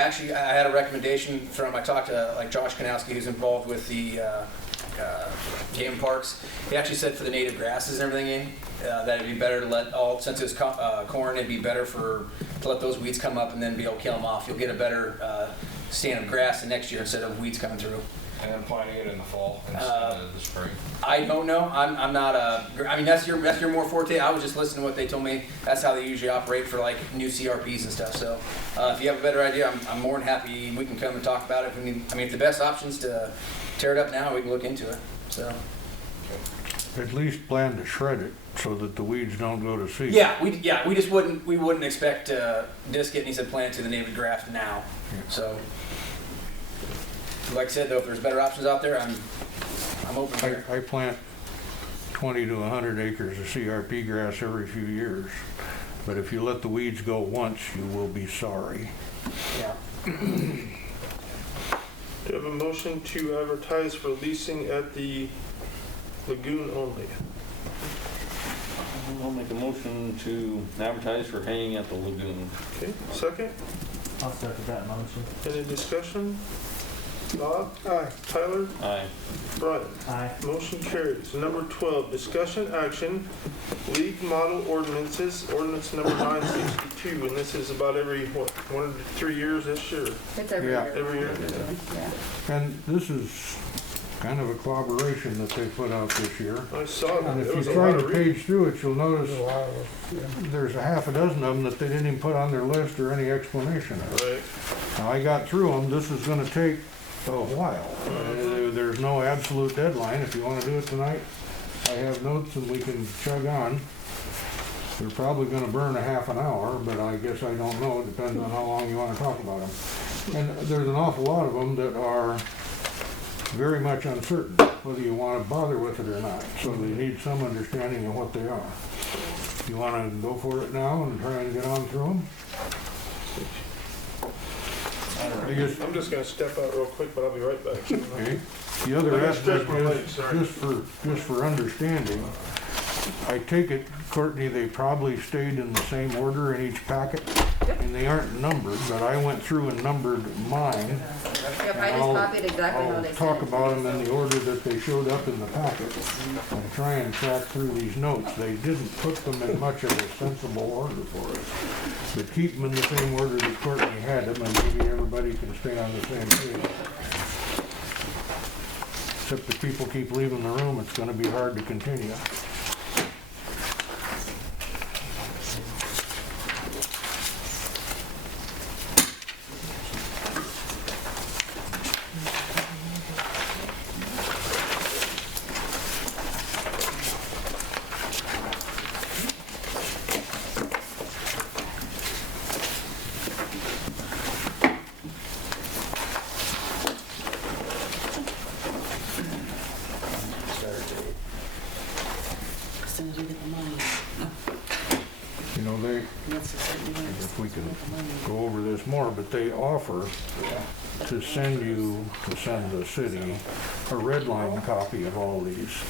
had a recommendation I talked to Josh Kanowski, who's involved with the game parks. He actually said for the native grasses and everything that it'd be better to since it's corn, it'd be better to let those weeds come up and then be able to kill them off. You'll get a better stand of grass the next year instead of weeds coming through. And then planting it in the fall instead of the spring. I don't know. I'm not I mean, that's your more forte. I was just listening to what they told me. That's how they usually operate for new CRPs and stuff. So if you have a better idea, I'm more than happy. We can come and talk about it. If the best option's to tear it up now, we can look into it. So. At least plan to shred it so that the weeds don't go to seed. We wouldn't expect disc it, and he said plant to the native graft now. Yeah. So. Like I said, though, if there's better options out there, I'm open to it. I plant 20 to 100 acres of CRP grass every few years, but if you let the weeds go once, you will be sorry. Yeah. You have a motion to advertise for leasing at the lagoon only. I'll make a motion to advertise for haying at the lagoon. Okay, second? I'll second that motion. Any discussion? Bob? Aye. Tyler? Aye. Brian? Aye. Motion carries. Number 12, discussion action, league model ordinances, ordinance number 962, and this is about every, 1 to 3 years this year? It's every Yeah. year. Every year? Yeah. And this is kind of a collaboration that they put out this year. I saw that. And It if was you a try lot to of reading. page through it, you'll notice there's a half a dozen of them that they didn't even put on their list or any explanation of. Right. Now, I got through them. This is gonna take a while. There's no absolute deadline. If you wanna do it tonight, I have notes and we can chug on. They're probably gonna burn a half an hour, but I guess I don't know. It depends on how long you wanna talk about them. And there's an awful lot of them that are very much uncertain whether you want to bother with it or not. So they need some understanding of what they are. You want to go for it now and try and get on through them? I'm just gonna step out real quick, but I'll be right back. Okay. The other I'm gonna aspect stretch my legs, is, sorry. just for understanding, I take it, Courtney, they probably stayed in the same order in each packet, and they aren't numbered, but I went through and numbered mine. Yep, I just copied exactly how I'll they said talk it. about them in the order that they showed up in the packet and try and track through these notes. They didn't put them in much of a sensible order for us, but keep them in the same order that Courtney had them, and maybe everybody can stay on the same page. Except if people keep leaving the room, it's gonna be hard to continue. As soon as we get the money. You know, they, That's the certain way. if we can go over this more, but they offer to send the city a red line copy of all these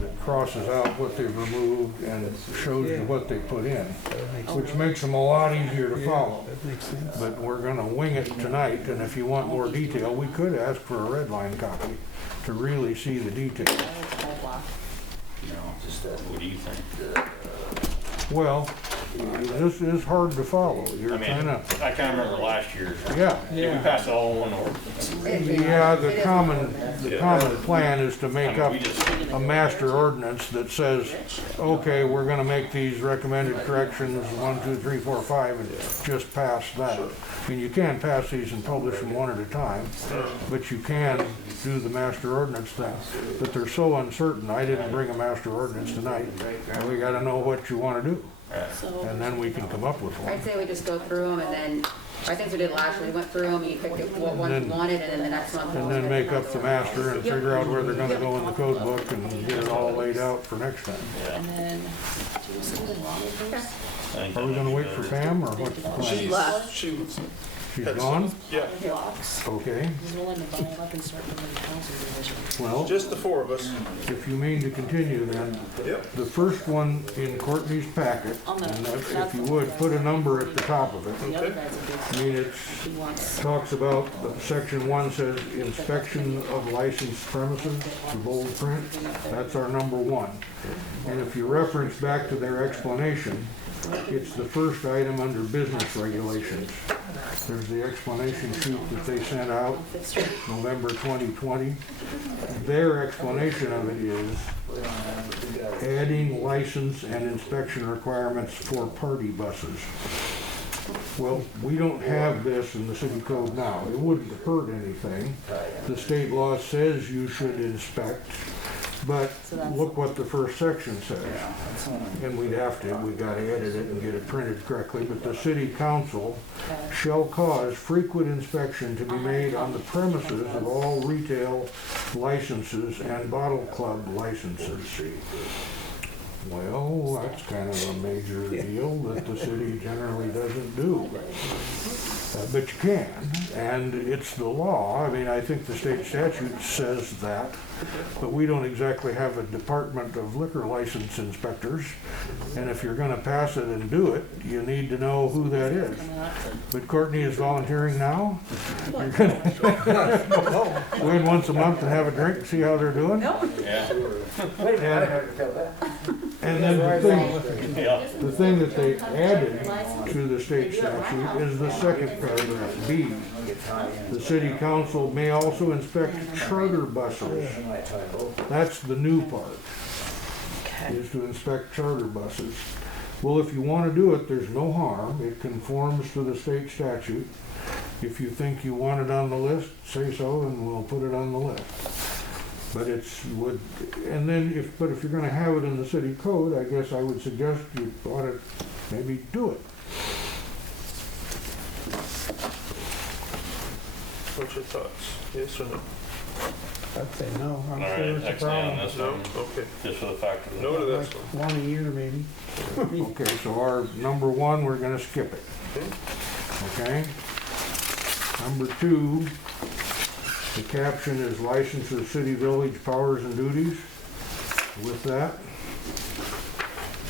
that crosses out what they've removed and shows you what they put in, which makes them a lot easier to follow. That makes sense. But we're gonna wing it tonight, and if you want more detail, we could ask for a red line copy to really see the detail. What do you think? Well, this is hard to follow. You're I mean, kinda, I kinda remember last year. yeah. We passed all in one ordinance. Yeah, the common plan is to make up We just, a master ordinance that says, okay, we're gonna make these recommended corrections, 1, 2, 3, 4, 5, and just pass that. I mean, you can pass these and publish them one at a time, but you can do the master ordinance thing. But they're so uncertain, I didn't bring a master ordinance tonight, and we gotta know what you wanna do, and then we can come up with one. I'd say we just go through them and then, I think we did last year, we went through them and you picked what one you wanted and then the next month. And then make up the master and figure out where they're gonna go in the code book and get it all laid out for next time. And then, do you send it along with those? I think Are that we might gonna be wait for better. Pam, or what's the plan? She's gone? Yeah, Blocks. Okay, He's willing to buy it up and start moving the housing division. well, just the 4 of us. if you mean to continue then, Yep. the first one in Courtney's packet, and if you would, put a number at the top of it. The other guy's a big, I mean, it he wants, talks about, section 1 says inspection of licensed premises, the bold print, that's our number 1. And if you reference back to their explanation, it's the first item under business regulations. There's the explanation sheet that they sent out November 2020. Their explanation of it is adding license and inspection requirements for party buses. Well, we don't have this in the city code now. It wouldn't hurt anything. The state law says you should inspect, but look what the first section says. And we gotta edit it and get it printed correctly, but the city council shall cause frequent inspection to be made on the premises of all retail licenses and bottle club licenses. Well, that's kind of a major deal that the city generally doesn't do. But you can, and it's the law. I mean, I think the state statute says that, but we don't exactly have a Department of Liquor License inspectors. And if you're gonna pass it and do it, you need to know who that is. But Courtney is volunteering now. You're gonna go in once a month and have a drink, see how they're doing? Yeah. Wait a minute, I heard tell that. And then the thing that they added to the state statute is the second paragraph, B. The city council may also inspect charter buses. That's the new part, is to inspect charter buses. Well, if you want to do it, there's no harm. It conforms to the state statute. If you think you want it on the list, say so, and we'll put it on the list. But and then if you're gonna have it in the city code, I guess I would suggest you ought to maybe do it. What's your thoughts? Yes or no? I'd say no. All I'm right, sure it's a next down problem. this No? one, Okay. just for the fact of the. No to Like this one. one a year maybe. Okay, so our number one, we're gonna skip it. Okay? Number two, the caption is license of city village powers and duties. With that.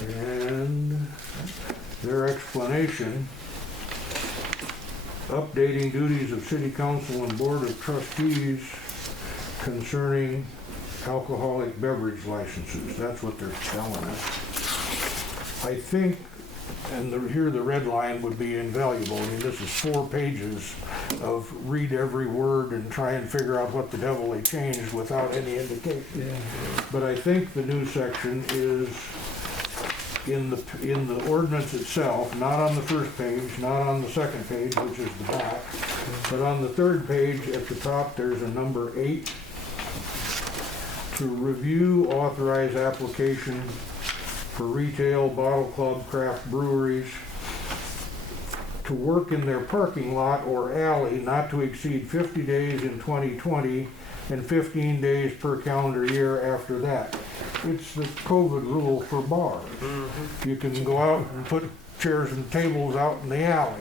And their explanation, updating duties of city council and board of trustees concerning alcoholic beverage licenses. That's what they're telling us. I think, and here the red line would be invaluable. I mean, this is 4 pages of read every word and try and figure out what the devil they changed without any indication. But I think the new section is in the ordinance itself, not on the first page, not on the second page, which is the back, but on the third page at the top, there's a number 8. To review authorized application for retail, bottle club, craft breweries to work in their parking lot or alley not to exceed 50 days in 2020 and 15 days per calendar year after that. It's the COVID rule for bars. You can go out and put chairs and tables out in the alley.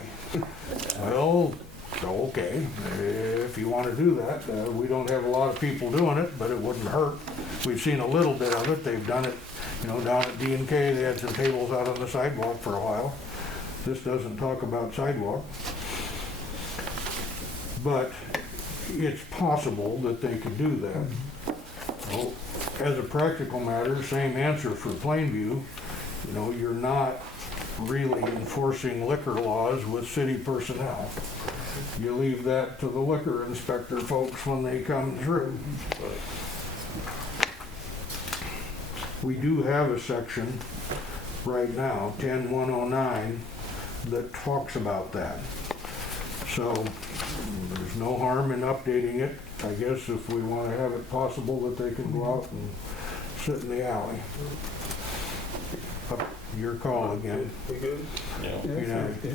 Well, okay, if you want to do that, we don't have a lot of people doing it, but it wouldn't hurt. We've seen a little bit of it. They've done it, down at D&K, they had some tables out on the sidewalk for a while. This doesn't talk about sidewalk. But it's possible that they could do that. Well, as a practical matter, same answer for Plainview. You're not really enforcing liquor laws with city personnel. You leave that to the liquor inspector folks when they come through. We do have a section right now, 10-109, that talks about that. So there's no harm in updating it, I guess, if we want to have it possible that they can go out and sit in the alley. Up your call again. We good? Yeah.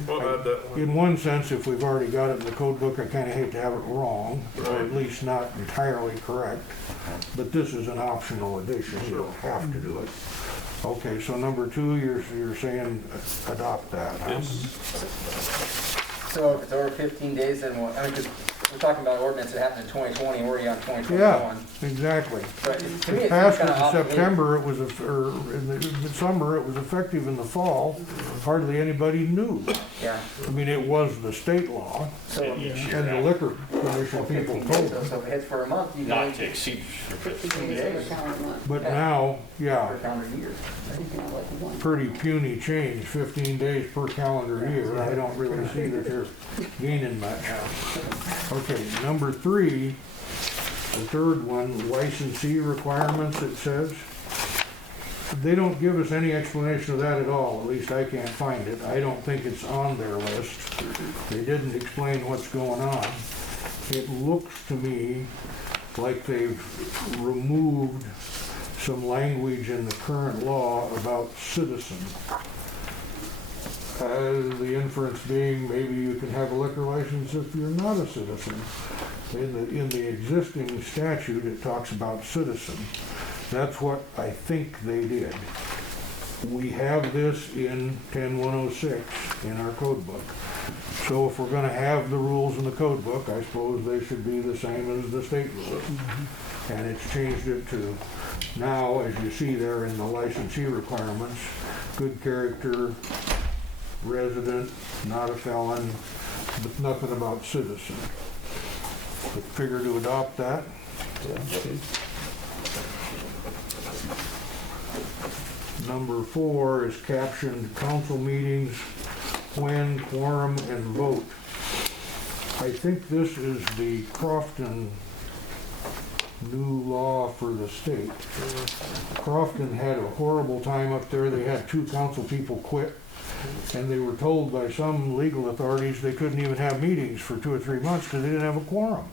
We'll add that one. In one sense, if we've already got it in the code book, I kind of hate to have it wrong, or Right. at least not entirely correct. But this is an optional addition, you don't have to do it. Okay, so number 2, you're saying adopt that, huh? Yes. So if it's over 15 days, then because we're talking about ordinance that happened in 2020, we're already on 2021. Yeah, exactly. But to me, It it seems passed kind in of obsolete. September, it was, or in the summer, it was effective in the fall. Hardly anybody knew. Yeah. I mean, it was the state law, So, and the liquor commission people 15 told days, them. so if it hits for a month, you can Not only to exceed for 15 15 days But now, yeah, per calendar year. pretty puny change, 15 days per calendar year. I don't really see that they're gaining much. Okay, number 3, the third one, licensee requirements, it says. They don't give us any explanation of that at all, at least I can't find it. I don't think it's on their list. They didn't explain what's going on. It looks to me like they've removed some language in the current law about citizen. The inference being maybe you can have a liquor license if you're not a citizen. In the existing statute, it talks about citizen. That's what I think they did. We have this in 10-106 in our code book. So if we're gonna have the rules in the code book, I suppose they should be the same as the state rules. And it's changed it to now, as you see there in the licensee requirements, good character, resident, not a felon, but nothing about citizen. But figure to adopt that. Number 4 is captioned council meetings, when, quorum, and vote. I think this is the Crofton new law for the state. Crofton had a horrible time up there. They had 2 council people quit, and they were told by some legal authorities they couldn't even have meetings for 2 or 3 months because they didn't have a quorum.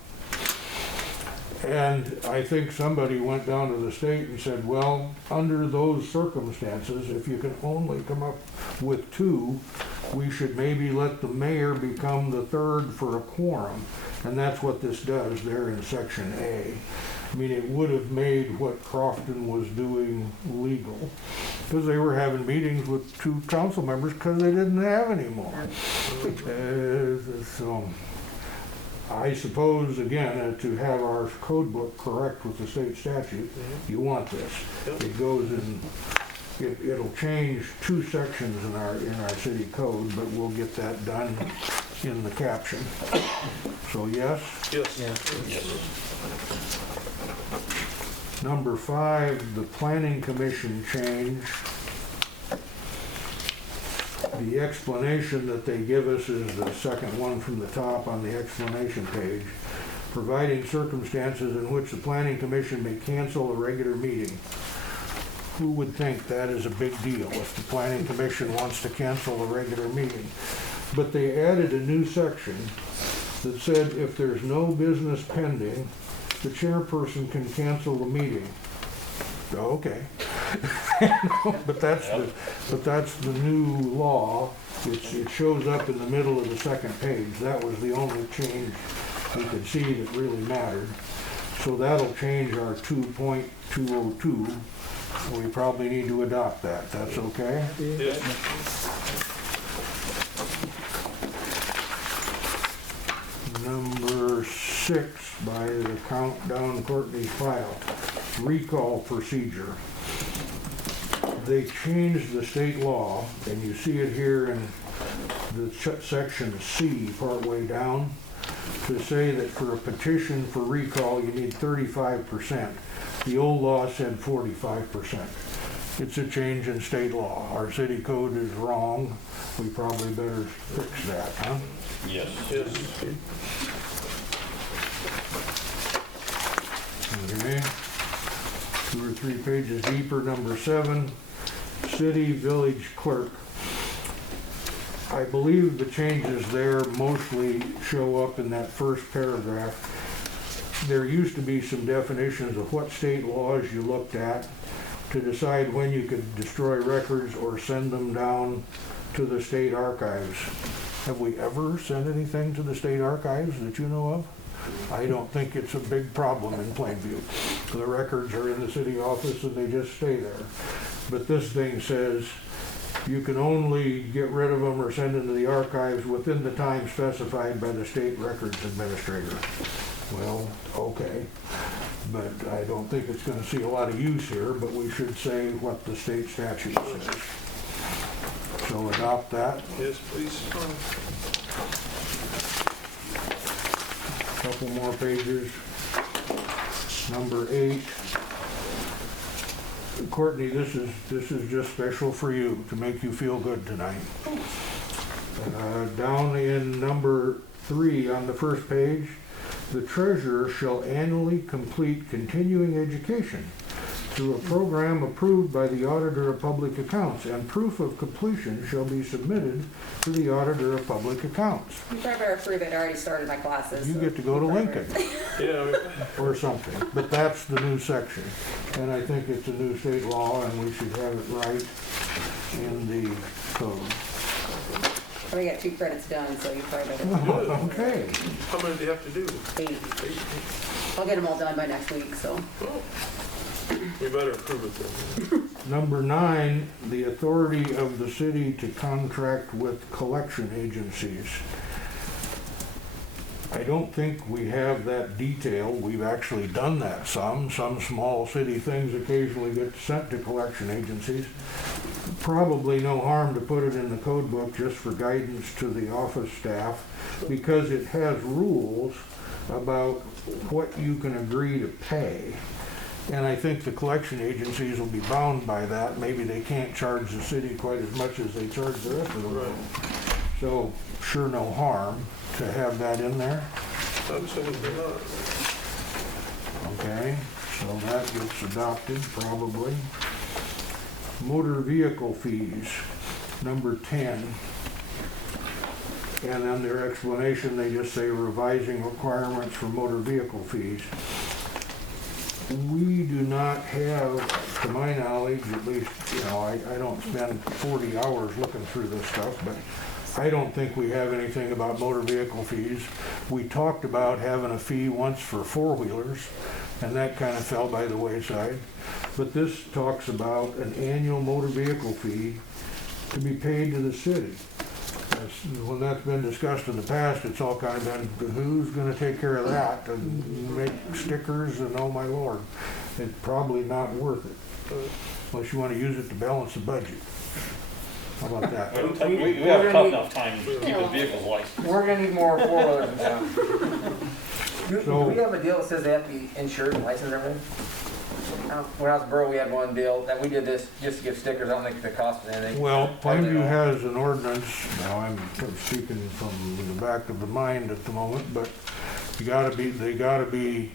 And I think somebody went down to the state and said, well, under those circumstances, if you can only come up with 2, we should maybe let the mayor become the 3rd for a quorum. And that's what this does there in section A. I mean, it would have made what Crofton was doing legal, because they were having meetings with 2 council members because they didn't have any more. So I suppose, again, to have our code book correct with the state statute, you want this. It goes in, it'll change 2 sections in our city code, but we'll get that done in the caption. So yes? Yes. Number 5, the planning commission change. The explanation that they give us is the second one from the top on the explanation page, providing circumstances in which the planning commission may cancel a regular meeting. Who would think that is a big deal if the planning commission wants to cancel a regular meeting? But they added a new section that said if there's no business pending, the chairperson can cancel the meeting. Okay. But that's the new law. It shows up in the middle of the second page. That was the only change we could see that really mattered. So that'll change our 2.202. We probably need to adopt that. That's okay? Yes. Number 6 by the countdown Courtney's file, recall procedure. They changed the state law, and you see it here in the section C, partway down, to say that for a petition for recall, you need 35%. The old law said 45%. It's a change in state law. Our city code is wrong. We probably better fix that, huh? Yes. Yes. Okay. 2 or 3 pages deeper, number 7, city village clerk. I believe the changes there mostly show up in that first paragraph. There used to be some definitions of what state laws you looked at to decide when you could destroy records or send them down to the state archives. Have we ever sent anything to the state archives that you know of? I don't think it's a big problem in Plainview. The records are in the city office and they just stay there. But this thing says you can only get rid of them or send them to the archives within the time specified by the state records administrator. Well, okay, but I don't think it's going to see a lot of use here, but we should say what the state statute says. So adopt that. Yes, please. Couple more pages. Number 8. Courtney, this is just special for you to make you feel good tonight. Down in number 3 on the first page, the treasurer shall annually complete continuing education through a program approved by the Auditor of Public Accounts, and proof of completion shall be submitted to the Auditor of Public Accounts. You probably better approve it. I already started my classes. You so get to go to Lincoln. Yeah. Or something, but that's the new section. And I think it's a new state law and we should have it right in the code. We got 2 credits done, so you probably better. Okay. How many do you have to do? 8. I'll get them all done by next week, so. Oh. We better approve it then. Number 9, the authority of the city to contract with collection agencies. I don't think we have that detail. We've actually done that some small city things occasionally get sent to collection agencies. Probably no harm to put it in the code book just for guidance to the office staff, because it has rules about what you can agree to pay. And I think the collection agencies will be bound by that. Maybe they can't charge the city quite as much as they charge the rest of the world. So sure, no harm to have that in there. Absolutely not. Okay, so that gets adopted probably. Motor vehicle fees, number 10. And then their explanation, they just say revising requirements for motor vehicle fees. We do not have, to my knowledge, at least, I don't spend 40 hours looking through this stuff, but I don't think we have anything about motor vehicle fees. We talked about having a fee once for four-wheelers, and that kind of fell by the wayside. But this talks about an annual motor vehicle fee to be paid to the city. When that's been discussed in the past, it's all kind of been, who's going to take care of that and make stickers and oh my lord. It's probably not worth it, unless you want to use it to balance the budget. How about that? We have a tough enough time keeping vehicles licensed. We're gonna need more four-wheelers in town. Do we have a deal that says they have to be insured and licensed and everything? When I was in Borough, we had one deal that we did this just to give stickers. I don't think the cost of anything. Well, Plainview has an ordinance, now I'm speaking from the back of the mind at the moment, but they gotta be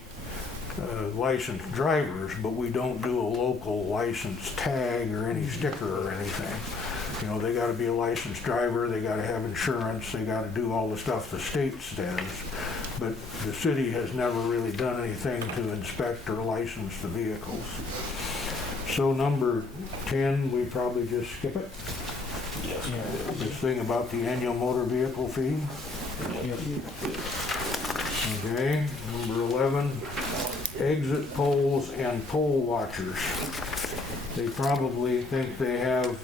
licensed drivers, but we don't do a local license tag or any sticker or anything. They gotta be a licensed driver, they gotta have insurance, they gotta do all the stuff the state says. But the city has never really done anything to inspect or license the vehicles. So number 10, we probably just skip it? Yes. This thing about the annual motor vehicle fee? Okay, number 11, exit polls and poll watchers. They probably think they have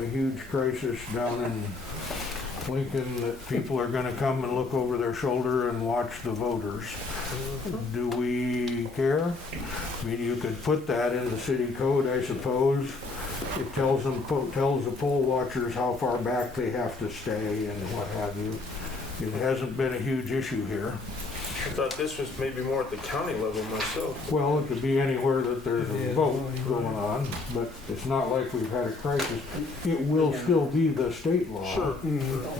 a huge crisis down in Lincoln that people are going to come and look over their shoulder and watch the voters. Do we care? I mean, you could put that in the city code, I suppose. It tells the poll watchers how far back they have to stay and what have you. It hasn't been a huge issue here. I thought this was maybe more at the county level myself. Well, it could be anywhere that there's a vote going on, but it's not like we've had a crisis. It will still be the state law. Sure.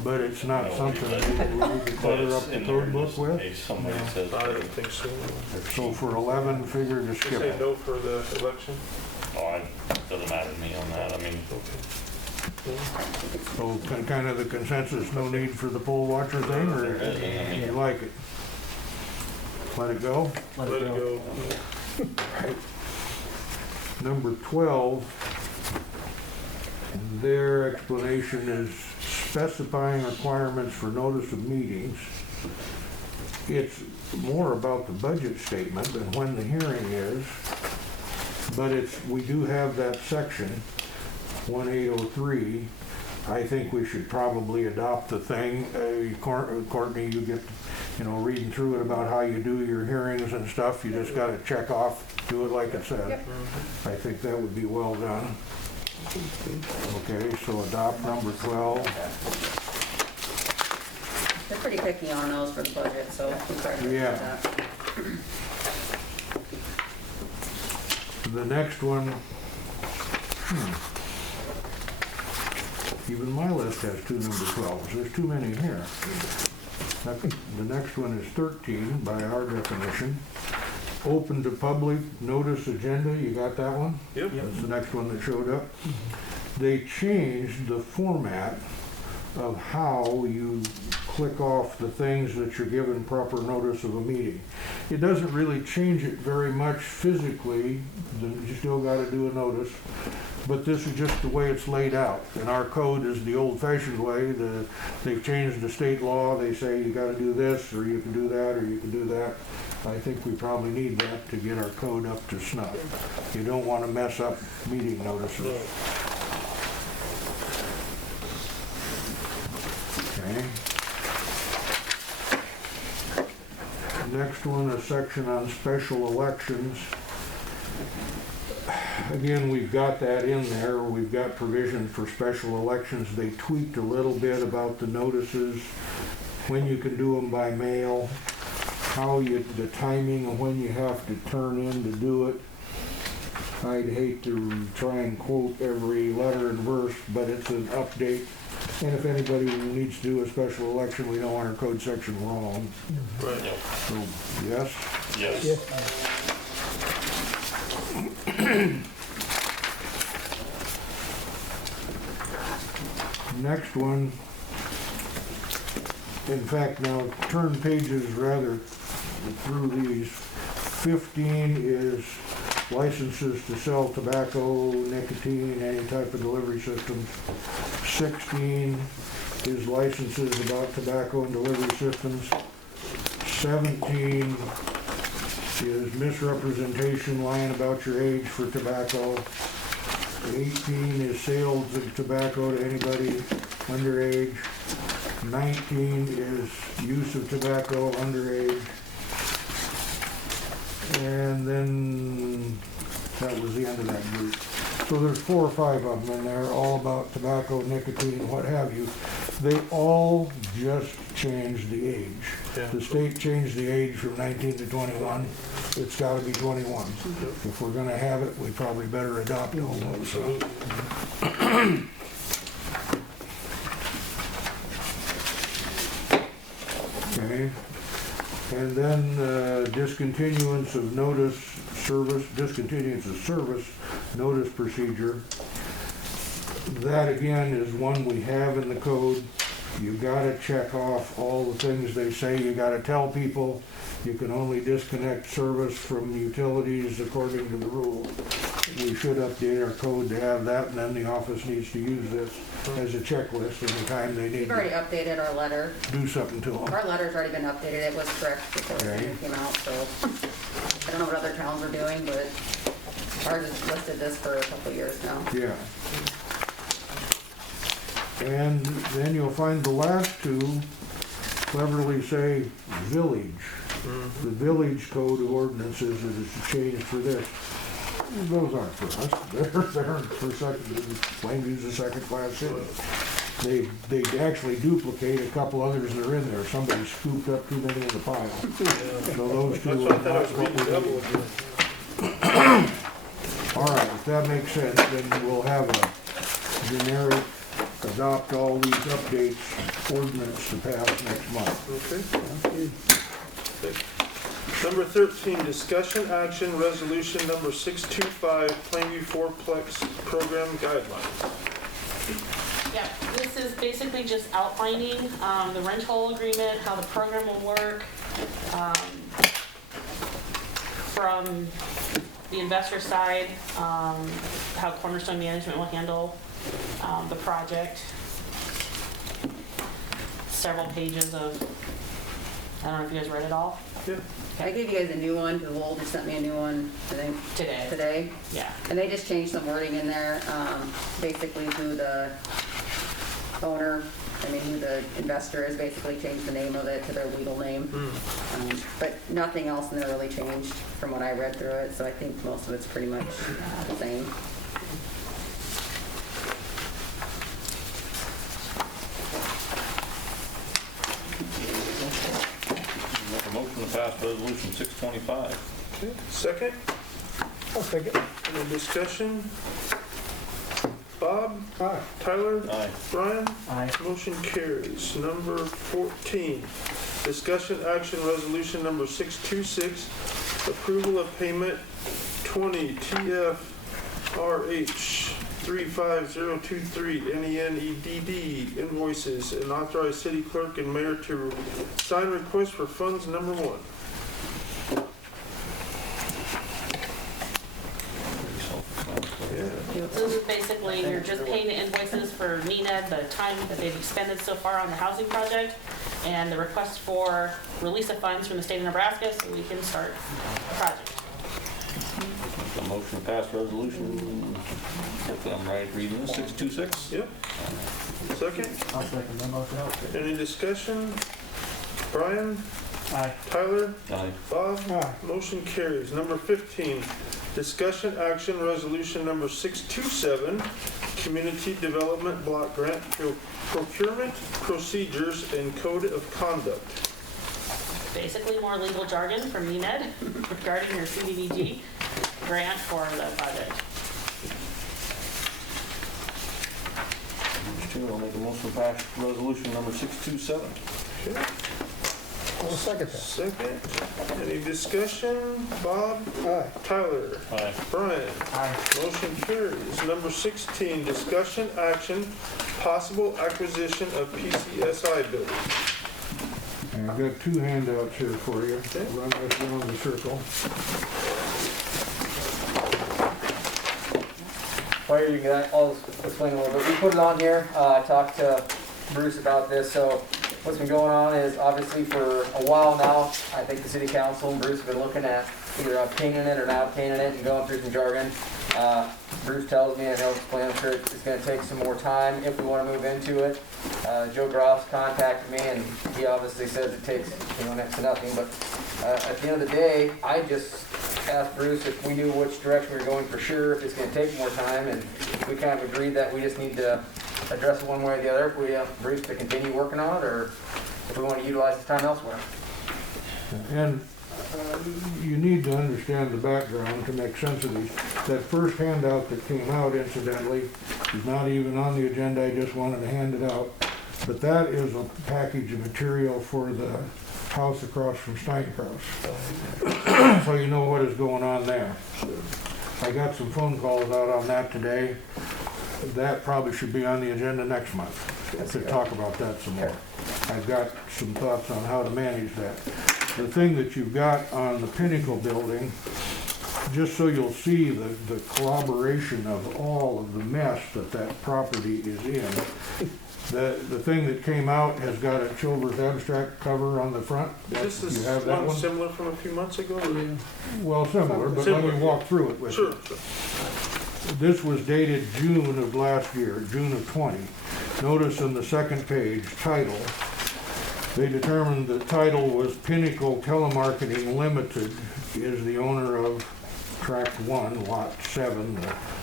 But it's not something that we could clutter up the code book with. Somebody says. I don't think so. So for 11, figure to You skip say it. no for the election? It doesn't matter to me on that. I mean, So kind of the consensus, no need for the poll watcher thing, or there is, I mean, you like it? Let it go? Let it go. Number 12, their explanation is specifying requirements for notice of meetings. It's more about the budget statement than when the hearing is, but we do have that section, 1803. I think we should probably adopt the thing. Courtney, you get, reading through it about how you do your hearings and stuff. You just got to check off, do it like it says. Yep. I think that would be well done. Okay, so adopt number 12. They're pretty picky on those for the budget, so we try to do Yeah. that. The next one, even my list has two number 12s. There's too many here. The next one is 13 by our definition. Open to public notice agenda, you got that one? Yep. That's the next one that showed up. They changed the format of how you click off the things that you're given proper notice of a meeting. It doesn't really change it very much physically, you still gotta do a notice, but this is just the way it's laid out. And our code is the old-fashioned way. They've changed the state law, they say you gotta do this, or you can do that, or you can do that. I think we probably need that to get our code up to snuff. You don't wanna mess up meeting notices. Okay. Next one, a section on special elections. Again, we've got that in there. We've got provision for special elections. They tweaked a little bit about the notices, when you can do them by mail, the timing of when you have to turn in to do it. I'd hate to try and quote every letter and verse, but it's an update. And if anybody needs to do a special election, we don't want our code section wrong. Right. So, yes? Yes. Next one, in fact, now turn pages rather through these. 15 is licenses to sell tobacco, nicotine, any type of delivery systems. 16 is licenses about tobacco and delivery systems. 17 is misrepresentation, lying about your age for tobacco. 18 is sales of tobacco to anybody underage. 19 is use of tobacco underage. And then that was the end of that group. So there's 4 or 5 of them in there, all about tobacco, nicotine, what have you. They all just changed the age. Yeah. The state changed the age from 19 to 21. It's got to be 21. If we're going to have it, we probably better adopt all those. Okay. And then discontinuance of service notice procedure. That again is one we have in the code. You gotta check off all the things they say. You gotta tell people you can only disconnect service from utilities according to the rule. We should update our code to have that, and then the office needs to use this as a checklist anytime they need We've already to updated our letter. do something to them. Our letter's already been updated. It was correct before Okay. it came out, so I don't know what other towns are doing, but ours has listed this for a couple of years now. Yeah. And then you'll find the last two cleverly say village. The village code of ordinances is changed for this. Those aren't for us. They're for Plainview's a second-class city. They actually duplicate a couple others that are in there. Somebody scooped up too many in the pile. So those two That's are what I thought I not was what reading we double need. again. All right, if that makes sense, then we'll have a generic adopt all these updates ordinance to pass next month. Okay. Number 13, discussion action resolution number 625, Plainview fourplex program guidelines. Yeah, this is basically just outlining the rental agreement, how the program will work, from the investor side, how Cornerstone Management will handle the project. Several pages of, I don't know if you guys read it all. Yeah. I gave you guys a new one, because Lowell just sent me a new one, I think, today. Yeah. And they just changed some wording in there, basically who the owner, who the investor is, basically changed the name of it to their legal name. But nothing else in there really changed from what I read through it, so I think most of it's pretty much the same. Make a motion to pass resolution 625. Okay, second? I'll second. Any discussion? Bob? Aye. Tyler? Aye. Brian? Aye. Motion carries. Number 14, discussion action resolution number 626, approval of payment 20 TFRH 35023 NENEDD invoices and authorize city clerk and mayor to sign request for funds number 1. Yeah. So this is basically, you're just paying the invoices for NENA, the time that they've expended so far on the housing project, and the request for release of funds from the state of Nebraska so we can start the project. A motion to pass resolution, if I'm right reading this, 626? Yep. Second? I'll second the motion. Any discussion? Brian? Aye. Tyler? Aye. Bob? Aye. Motion carries. Number 15, discussion action resolution number 627, community development block grant procurement procedures and code of conduct. Basically more legal jargon from UNED regarding your CDBG grant for the project. I'll make a motion to pass resolution number 627. I'll second that. Second. Any discussion? Bob? Aye. Tyler? Aye. Brian? Aye. Motion carries. Number 16, discussion action, possible acquisition of PCSI building. And I've got two handouts here for you. Run this around the circle. While you got, I'll explain a little bit. We put it on here. I talked to Bruce about this. So what's been going on is obviously for a while now, I think the city council and Bruce have been looking at either obtaining it or not obtaining it and going through some jargon. Bruce tells me, and he'll explain, I'm sure it's going to take some more time if we want to move into it. Joe Groff's contacted me, and he obviously says it takes next to nothing. But at the end of the day, I just asked Bruce if we knew which direction we were going for sure, if it's going to take more time, and we kind of agreed that we just need to address it one way or the other. If we Bruce to continue working on it, or if we want to utilize the time elsewhere. And you need to understand the background to make sense of these. That first handout that came out, incidentally, is not even on the agenda. I just wanted to hand it out. But that is a package of material for the house across from Steincross. So you know what is going on there. I got some phone calls out on that today. That probably should be on the agenda next month to talk about that some more. I've got some thoughts on how to manage that. The thing that you've got on the Pinnacle building, just so you'll see the corroboration of all of the mess that property is in. The thing that came out has got a Chilvers abstract cover on the front. Is this You have that one similar from a few months ago? Or? Well, similar, but let me walk through it with you. Sure. This was dated June of last year, June of 20. Notice on the second page, title. They determined the title was Pinnacle Telemarketing Limited is the owner of Tract 1, Lot 7,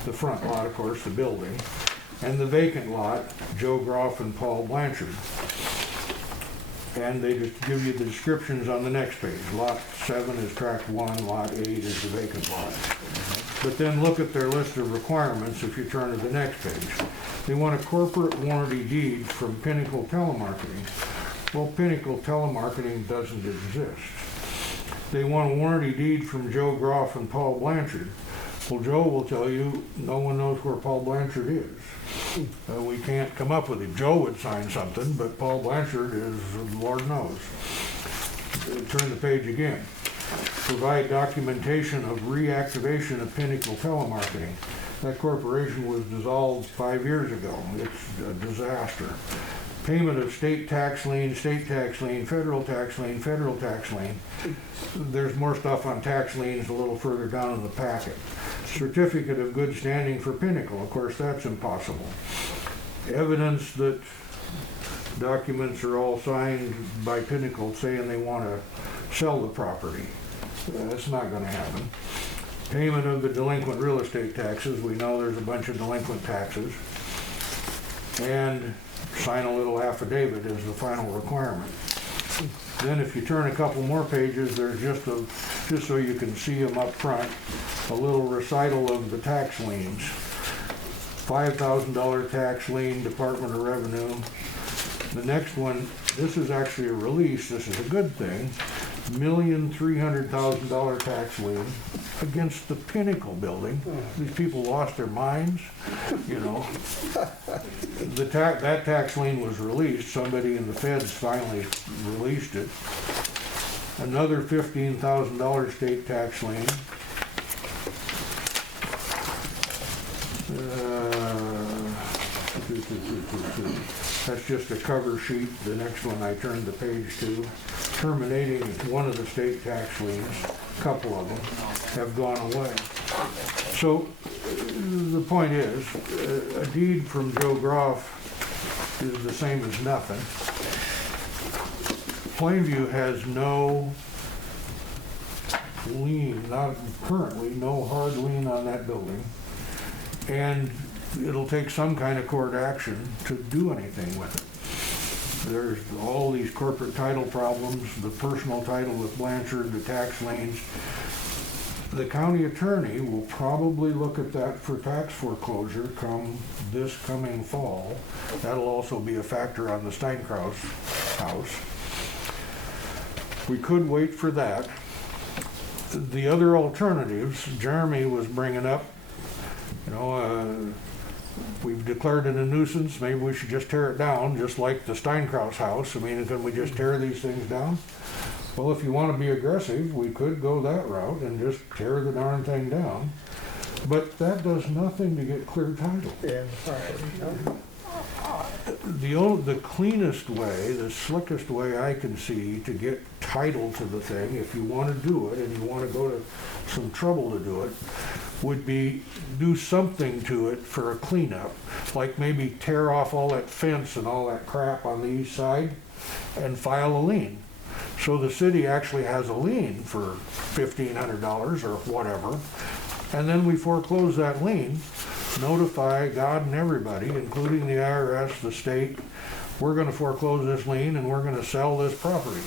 the front lot, of course, the building, and the vacant lot, Joe Groff and Paul Blanchard. And they just give you the descriptions on the next page. Lot 7 is Tract 1, Lot 8 is the vacant lot. But then look at their list of requirements if you turn to the next page. They want a corporate warranty deed from Pinnacle Telemarketing. Well, Pinnacle Telemarketing doesn't exist. They want a warranty deed from Joe Groff and Paul Blanchard. Well, Joe will tell you no one knows where Paul Blanchard is. We can't come up with him. Joe would sign something, but Paul Blanchard is, Lord knows. Turn the page again. Provide documentation of reactivation of Pinnacle Telemarketing. That corporation was dissolved 5 years ago. It's a disaster. Payment of state tax lien, federal tax lien, federal tax lien. There's more stuff on tax liens a little further down in the packet. Certificate of good standing for Pinnacle. Of course, that's impossible. Evidence that documents are all signed by Pinnacle saying they want to sell the property. That's not going to happen. Payment of the delinquent real estate taxes. We know there's a bunch of delinquent taxes. And sign a little affidavit is the final requirement. Then if you turn a couple more pages, there's just so you can see them up front, a little recital of the tax liens. $5,000 tax lien, Department of Revenue. The next one, this is actually a release, this is a good thing. $1,300,000 tax lien against the Pinnacle building. These people lost their minds, you know. That tax lien was released. Somebody in the feds finally released it. Another $15,000 state tax lien. That's just a cover sheet. The next one I turned the page to. Terminating one of the state tax liens, a couple of them, have gone away. So the point is, a deed from Joe Groff is the same as nothing. Plainview has no lien, not currently, no hard lien on that building. And it'll take some kind of court action to do anything with it. There's all these corporate title problems, the personal title with Blanchard, the tax liens. The county attorney will probably look at that for tax foreclosure come this coming fall. That'll also be a factor on the Steinkraus house. We could wait for that. The other alternatives, Jeremy was bringing up, we've declared it a nuisance, maybe we should just tear it down, just like the Steinkraus house. I mean, can we just tear these things down? Well, if you want to be aggressive, we could go that route and just tear the darn thing down. But that does nothing to get clear title. Yeah. The cleanest way, the slickest way I can see to get title to the thing, if you want to do it and you want to go to some trouble to do it, would be do something to it for a cleanup. Like maybe tear off all that fence and all that crap on the east side and file a lien. So the city actually has a lien for $1,500 or whatever, and then we foreclose that lien, notify God and everybody, including the IRS, the state, we're going to foreclose this lien and we're going to sell this property.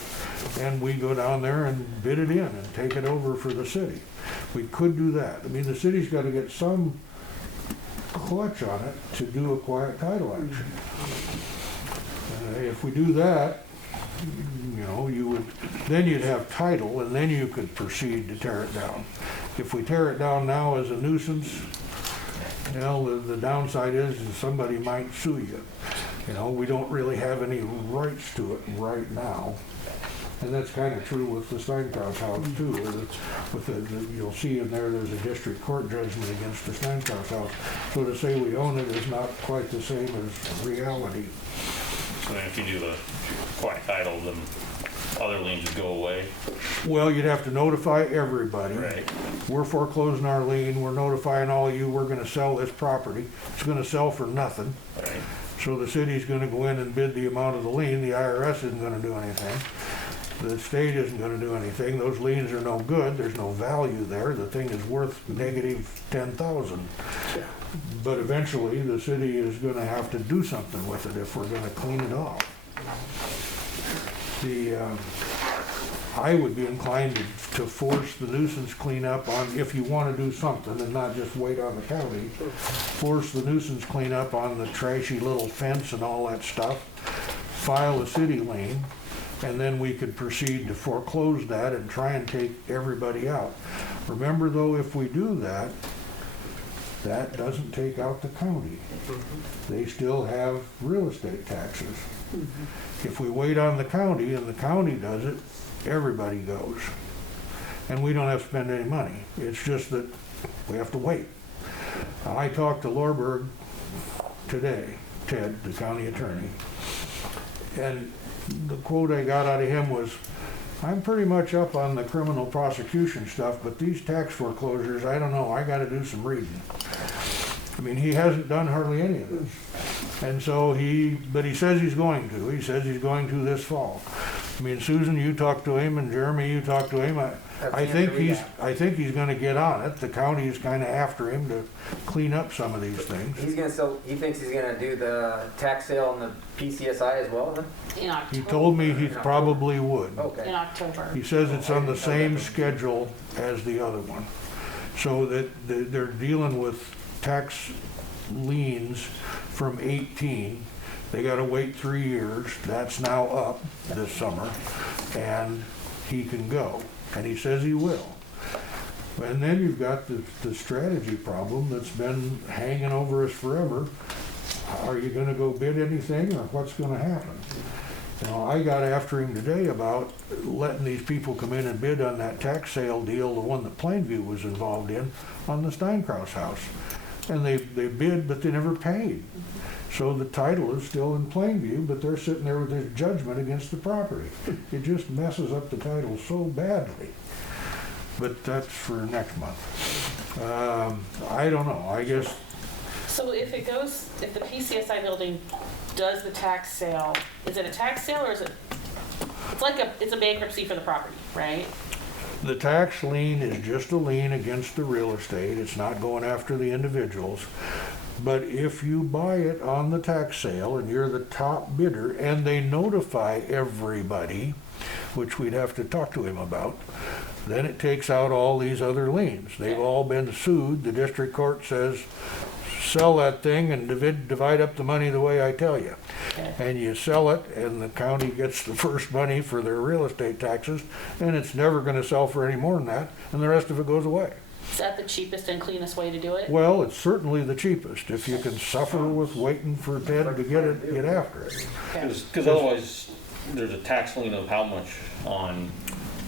And we go down there and bid it in and take it over for the city. We could do that. I mean, the city's got to get some clutch on it to do a quiet title action. If we do that, then you'd have title, and then you could proceed to tear it down. If we tear it down now as a nuisance, the downside is somebody might sue you. We don't really have any rights to it right now. And that's kind of true with the Steinkraus house too. You'll see in there's a district court judgment against the Steinkraus house. So to say we own it is not quite the same as reality. So then if you do the quiet title, then other liens go away? Well, you'd have to notify everybody. Right. We're foreclosing our lien, we're notifying all of you, we're gonna sell this property. It's gonna sell for nothing. Right. So the city's gonna go in and bid the amount of the lien, the IRS isn't gonna do anything. The state isn't gonna do anything, those liens are no good, there's no value there, the thing is worth negative 10,000. But eventually, the city is gonna have to do something with it if we're gonna clean it off. I would be inclined to force the nuisance cleanup on, if you want to do something and not just wait on the county, force the nuisance cleanup on the trashy little fence and all that stuff, file a city lien, and then we could proceed to foreclose that and try and take everybody out. Remember though, if we do that, that doesn't take out the county. They still have real estate taxes. If we wait on the county and the county does it, everybody goes. And we don't have to spend any money. It's just that we have to wait. I talked to Lorberg today, Ted, the county attorney, and the quote I got out of him was, I'm pretty much up on the criminal prosecution stuff, but these tax foreclosures, I don't know, I gotta do some reading. I mean, he hasn't done hardly any of this. And so but he says he's going to. He says he's going to this fall. I mean, Susan, you talked to him, and Jeremy, you talked to him. I think he's going to get on it. The county is kind of after him to clean up some of these things. He thinks he's gonna do the tax sale and the PCSI as well then? In October. He told me he probably would. Okay. In October. He says it's on the same schedule as the other one. So that they're dealing with tax liens from 18. They got to wait 3 years. That's now up this summer, and he can go. And he says he will. And then you've got the strategy problem that's been hanging over us forever. Are you going to go bid anything, or what's going to happen? I got after him today about letting these people come in and bid on that tax sale deal, the one that Plainview was involved in, on the Steinkraus house. And they bid, but they never paid. So the title is still in Plainview, but they're sitting there with this judgment against the property. It just messes up the title so badly. But that's for next month. I don't know, I guess. So if the PCSI building does the tax sale, is it a tax sale or is it it's a bankruptcy for the property, right? The tax lien is just a lien against the real estate. It's not going after the individuals. But if you buy it on the tax sale and you're the top bidder and they notify everybody, which we'd have to talk to him about, then it takes out all these other liens. They've all been sued. The district court says, sell that thing and divide up the money the way I tell you. Okay. And you sell it and the county gets the first money for their real estate taxes, and it's never going to sell for any more than that, and the rest of it goes away. Is that the cheapest and cleanest way to do it? Well, it's certainly the cheapest. If you can suffer with waiting for Ted to get it, get after it. Because otherwise, there's a tax lien of how much on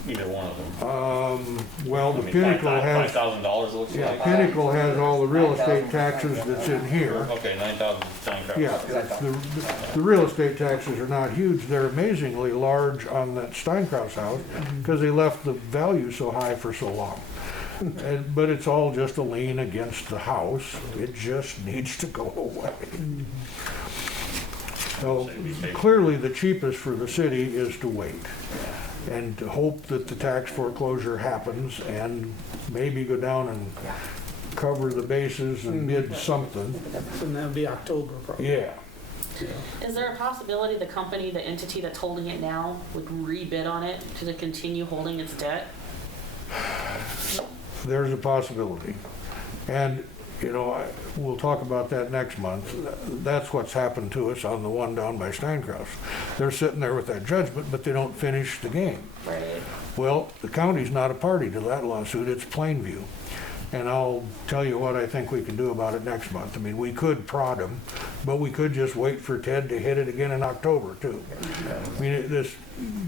either one of them? Well, the Pinnacle has, $5,000 looks yeah, like. Pinnacle has all the real estate taxes that's in here. Okay, 9,000. Yeah, the real estate taxes are not huge. They're amazingly large on that Steinkraus house because they left the value so high for so long. But it's all just a lien against the house. It just needs to go away. So clearly the cheapest for the city is to wait and to hope that the tax foreclosure happens and maybe go down and cover the bases and bid something. And that'd be October probably. Yeah. Is there a possibility the company, the entity that's holding it now, would rebid on it to continue holding its debt? There's a possibility. And, you know, we'll talk about that next month. That's what's happened to us on the one down by Steinkraus. They're sitting there with that judgment, but they don't finish the game. Right. Well, the county's not a party to that lawsuit, it's Plainview. And I'll tell you what I think we can do about it next month. I mean, we could prod them, but we could just wait for Ted to hit it again in October too. I mean, this,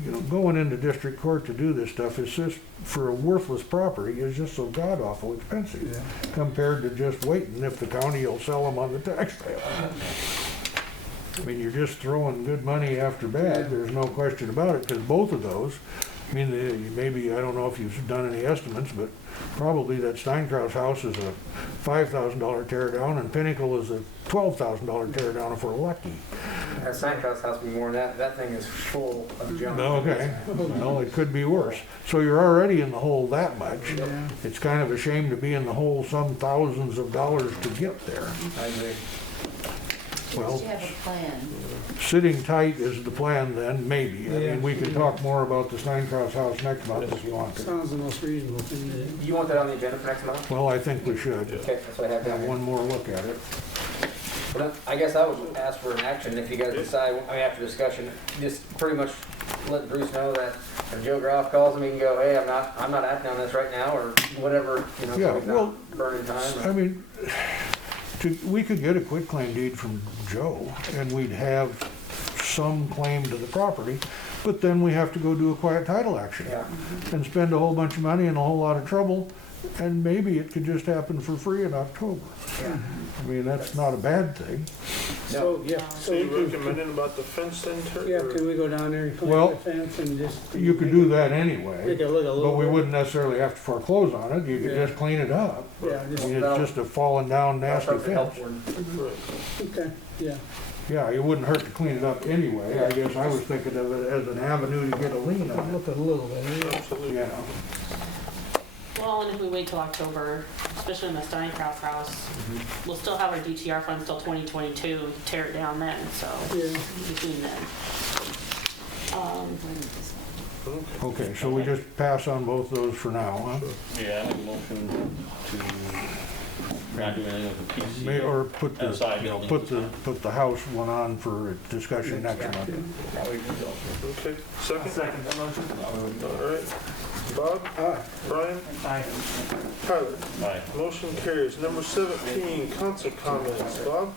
you know, going into district court to do this stuff is just, for a worthless property, is just so god-awful expensive compared to just waiting if the county will sell them on the tax sale. I mean, you're just throwing good money after bad, there's no question about it, because both of those, I mean, maybe, I don't know if you've done any estimates, but probably that Steinkraus house is a $5,000 tear down and Pinnacle is a $12,000 tear down if we're lucky. That Steinkraus house be more than that. That thing is full of junk. Okay, well, it could be worse. So you're already in the hole that much. It's kind of a shame to be in the hole some thousands of dollars to get there. I agree. Well, You have a plan. sitting tight is the plan then, maybe. I mean, we could talk more about the Steinkraus house next month if you want to. Sounds the most reasonable thing to do. You want that on the agenda for next month? Well, I think we should. Okay, that's what I have down Have here. one more look at it. Well, I guess I would ask for an action if you guys decide, I mean, after discussion, just pretty much let Bruce know that if Joe Groff calls him, he can go, hey, I'm not acting on this right now, or whatever, you know, Yeah, so he's well, not burning time. I mean, we could get a quitclaim deed from Joe and we'd have some claim to the property, but then we have to go do a quiet title action Yeah. and spend a whole bunch of money and a whole lot of trouble, and maybe it could just happen for free in October. Yeah. I mean, that's not a bad thing. So, yeah, So you recommending about the fence then, Terry? yeah, or- could we go down there and Well, clean the fence and just? You could do that Make anyway, it look a but little we bit. wouldn't necessarily have to foreclose on it. You could Yeah. just clean it up. Yeah, I just, mean, it's just a fallen down nasty That's the help fence. one. okay, yeah. Yeah, it wouldn't hurt to clean it up anyway. I guess I was thinking of it as an avenue to get a lien on it. Look a little bit, yeah. Absolutely. Yeah. Well, and if we wait till October, especially in the Steinkraus house, we'll still have our DTR funds till 2022, to tear it down then, so, Yeah. between then. Okay, so we just pass on both those for now, huh? Yeah, I make a motion to not do anything with the PC. May, or put the, Outside you know, building. put the house one on for discussion next month. Okay, second? Second that motion. All right. Bob? Aye. Brian? Aye. Tyler? Aye. Motion carries. Number 17, council comments. Bob?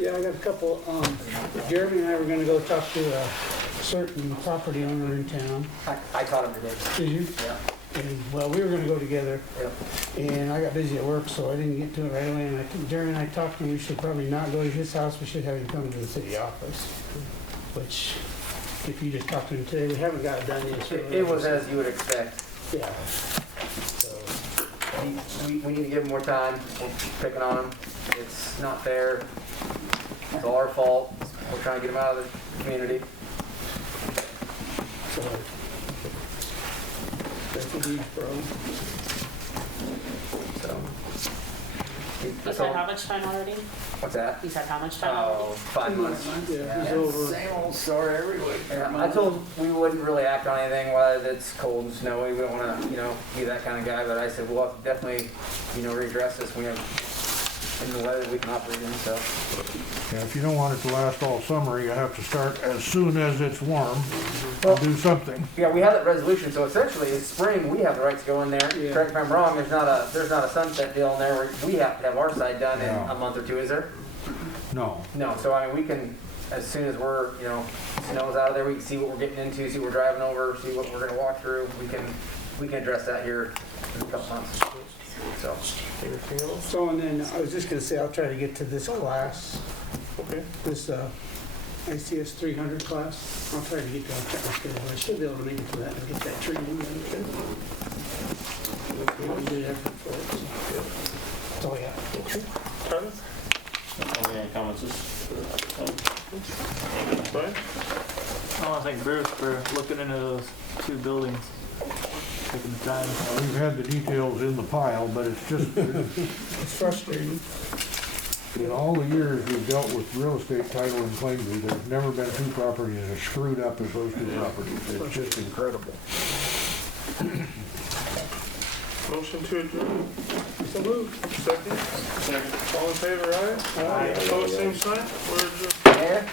Yeah, I got a couple, Jeremy and I were gonna go talk to a certain property owner in town. I caught him today. Did you? Yeah. And, well, we were gonna go together, Yep. and I got busy at work, so I didn't get to it right away, and Jeremy and I talked to him, we should probably not go to his house, we should have him come to the city office. Which, if you just talked to him today, we haven't got it done yet. so- It was as you would expect. Yeah. So, We need to give him more time. We're picking on him. It's not fair. It's all our fault. We're trying to get him out of the community. So, that's a huge problem. So. You said how much time already? What's that? You said how much time Oh, already? 5 months. Yeah, it's over. Same old story every week. Yeah, I told him we wouldn't really act on anything while it's cold and snowy. We don't want to, be that kind of guy. But I said we'll have to definitely, readdress this when we have in the weather we can operate in. So. Yeah, if you don't want it to last all summer, you have to start as soon as it's warm and do something. Yeah, we have that resolution. So essentially, it's spring. We have the right to go in there. Yeah. Correct me if I'm wrong. There's not a sunset deal in there where we have to have our side done in No. a month or two. Is there? No. No. So I mean, we can as soon as we're snow's out of there, we can see what we're getting into, see what we're driving over, see what we're going to walk through. We can address that here in a couple months. So. Anything else? So, and then I was just gonna say, I'll try to get to this class, Okay. this ICS 300 class. I'll try to get to that. I should be able to make it to that and get that training. I'll do an effort for it. So. That's all I got. Okay. Tyler? Any comments? Brian? I want to thank Bruce for looking into those 2 buildings, taking the time. We've had the details in the pile, but it's just, It's frustrating. in all the years we've dealt with real estate title in Plainview, there's never been 2 properties as screwed up as those 2 properties. It's just incredible. Motion to adjourn. So moved. Second? Second. All in favor, aye? Aye. Opposed, same sign? We're adjourned. Mayor,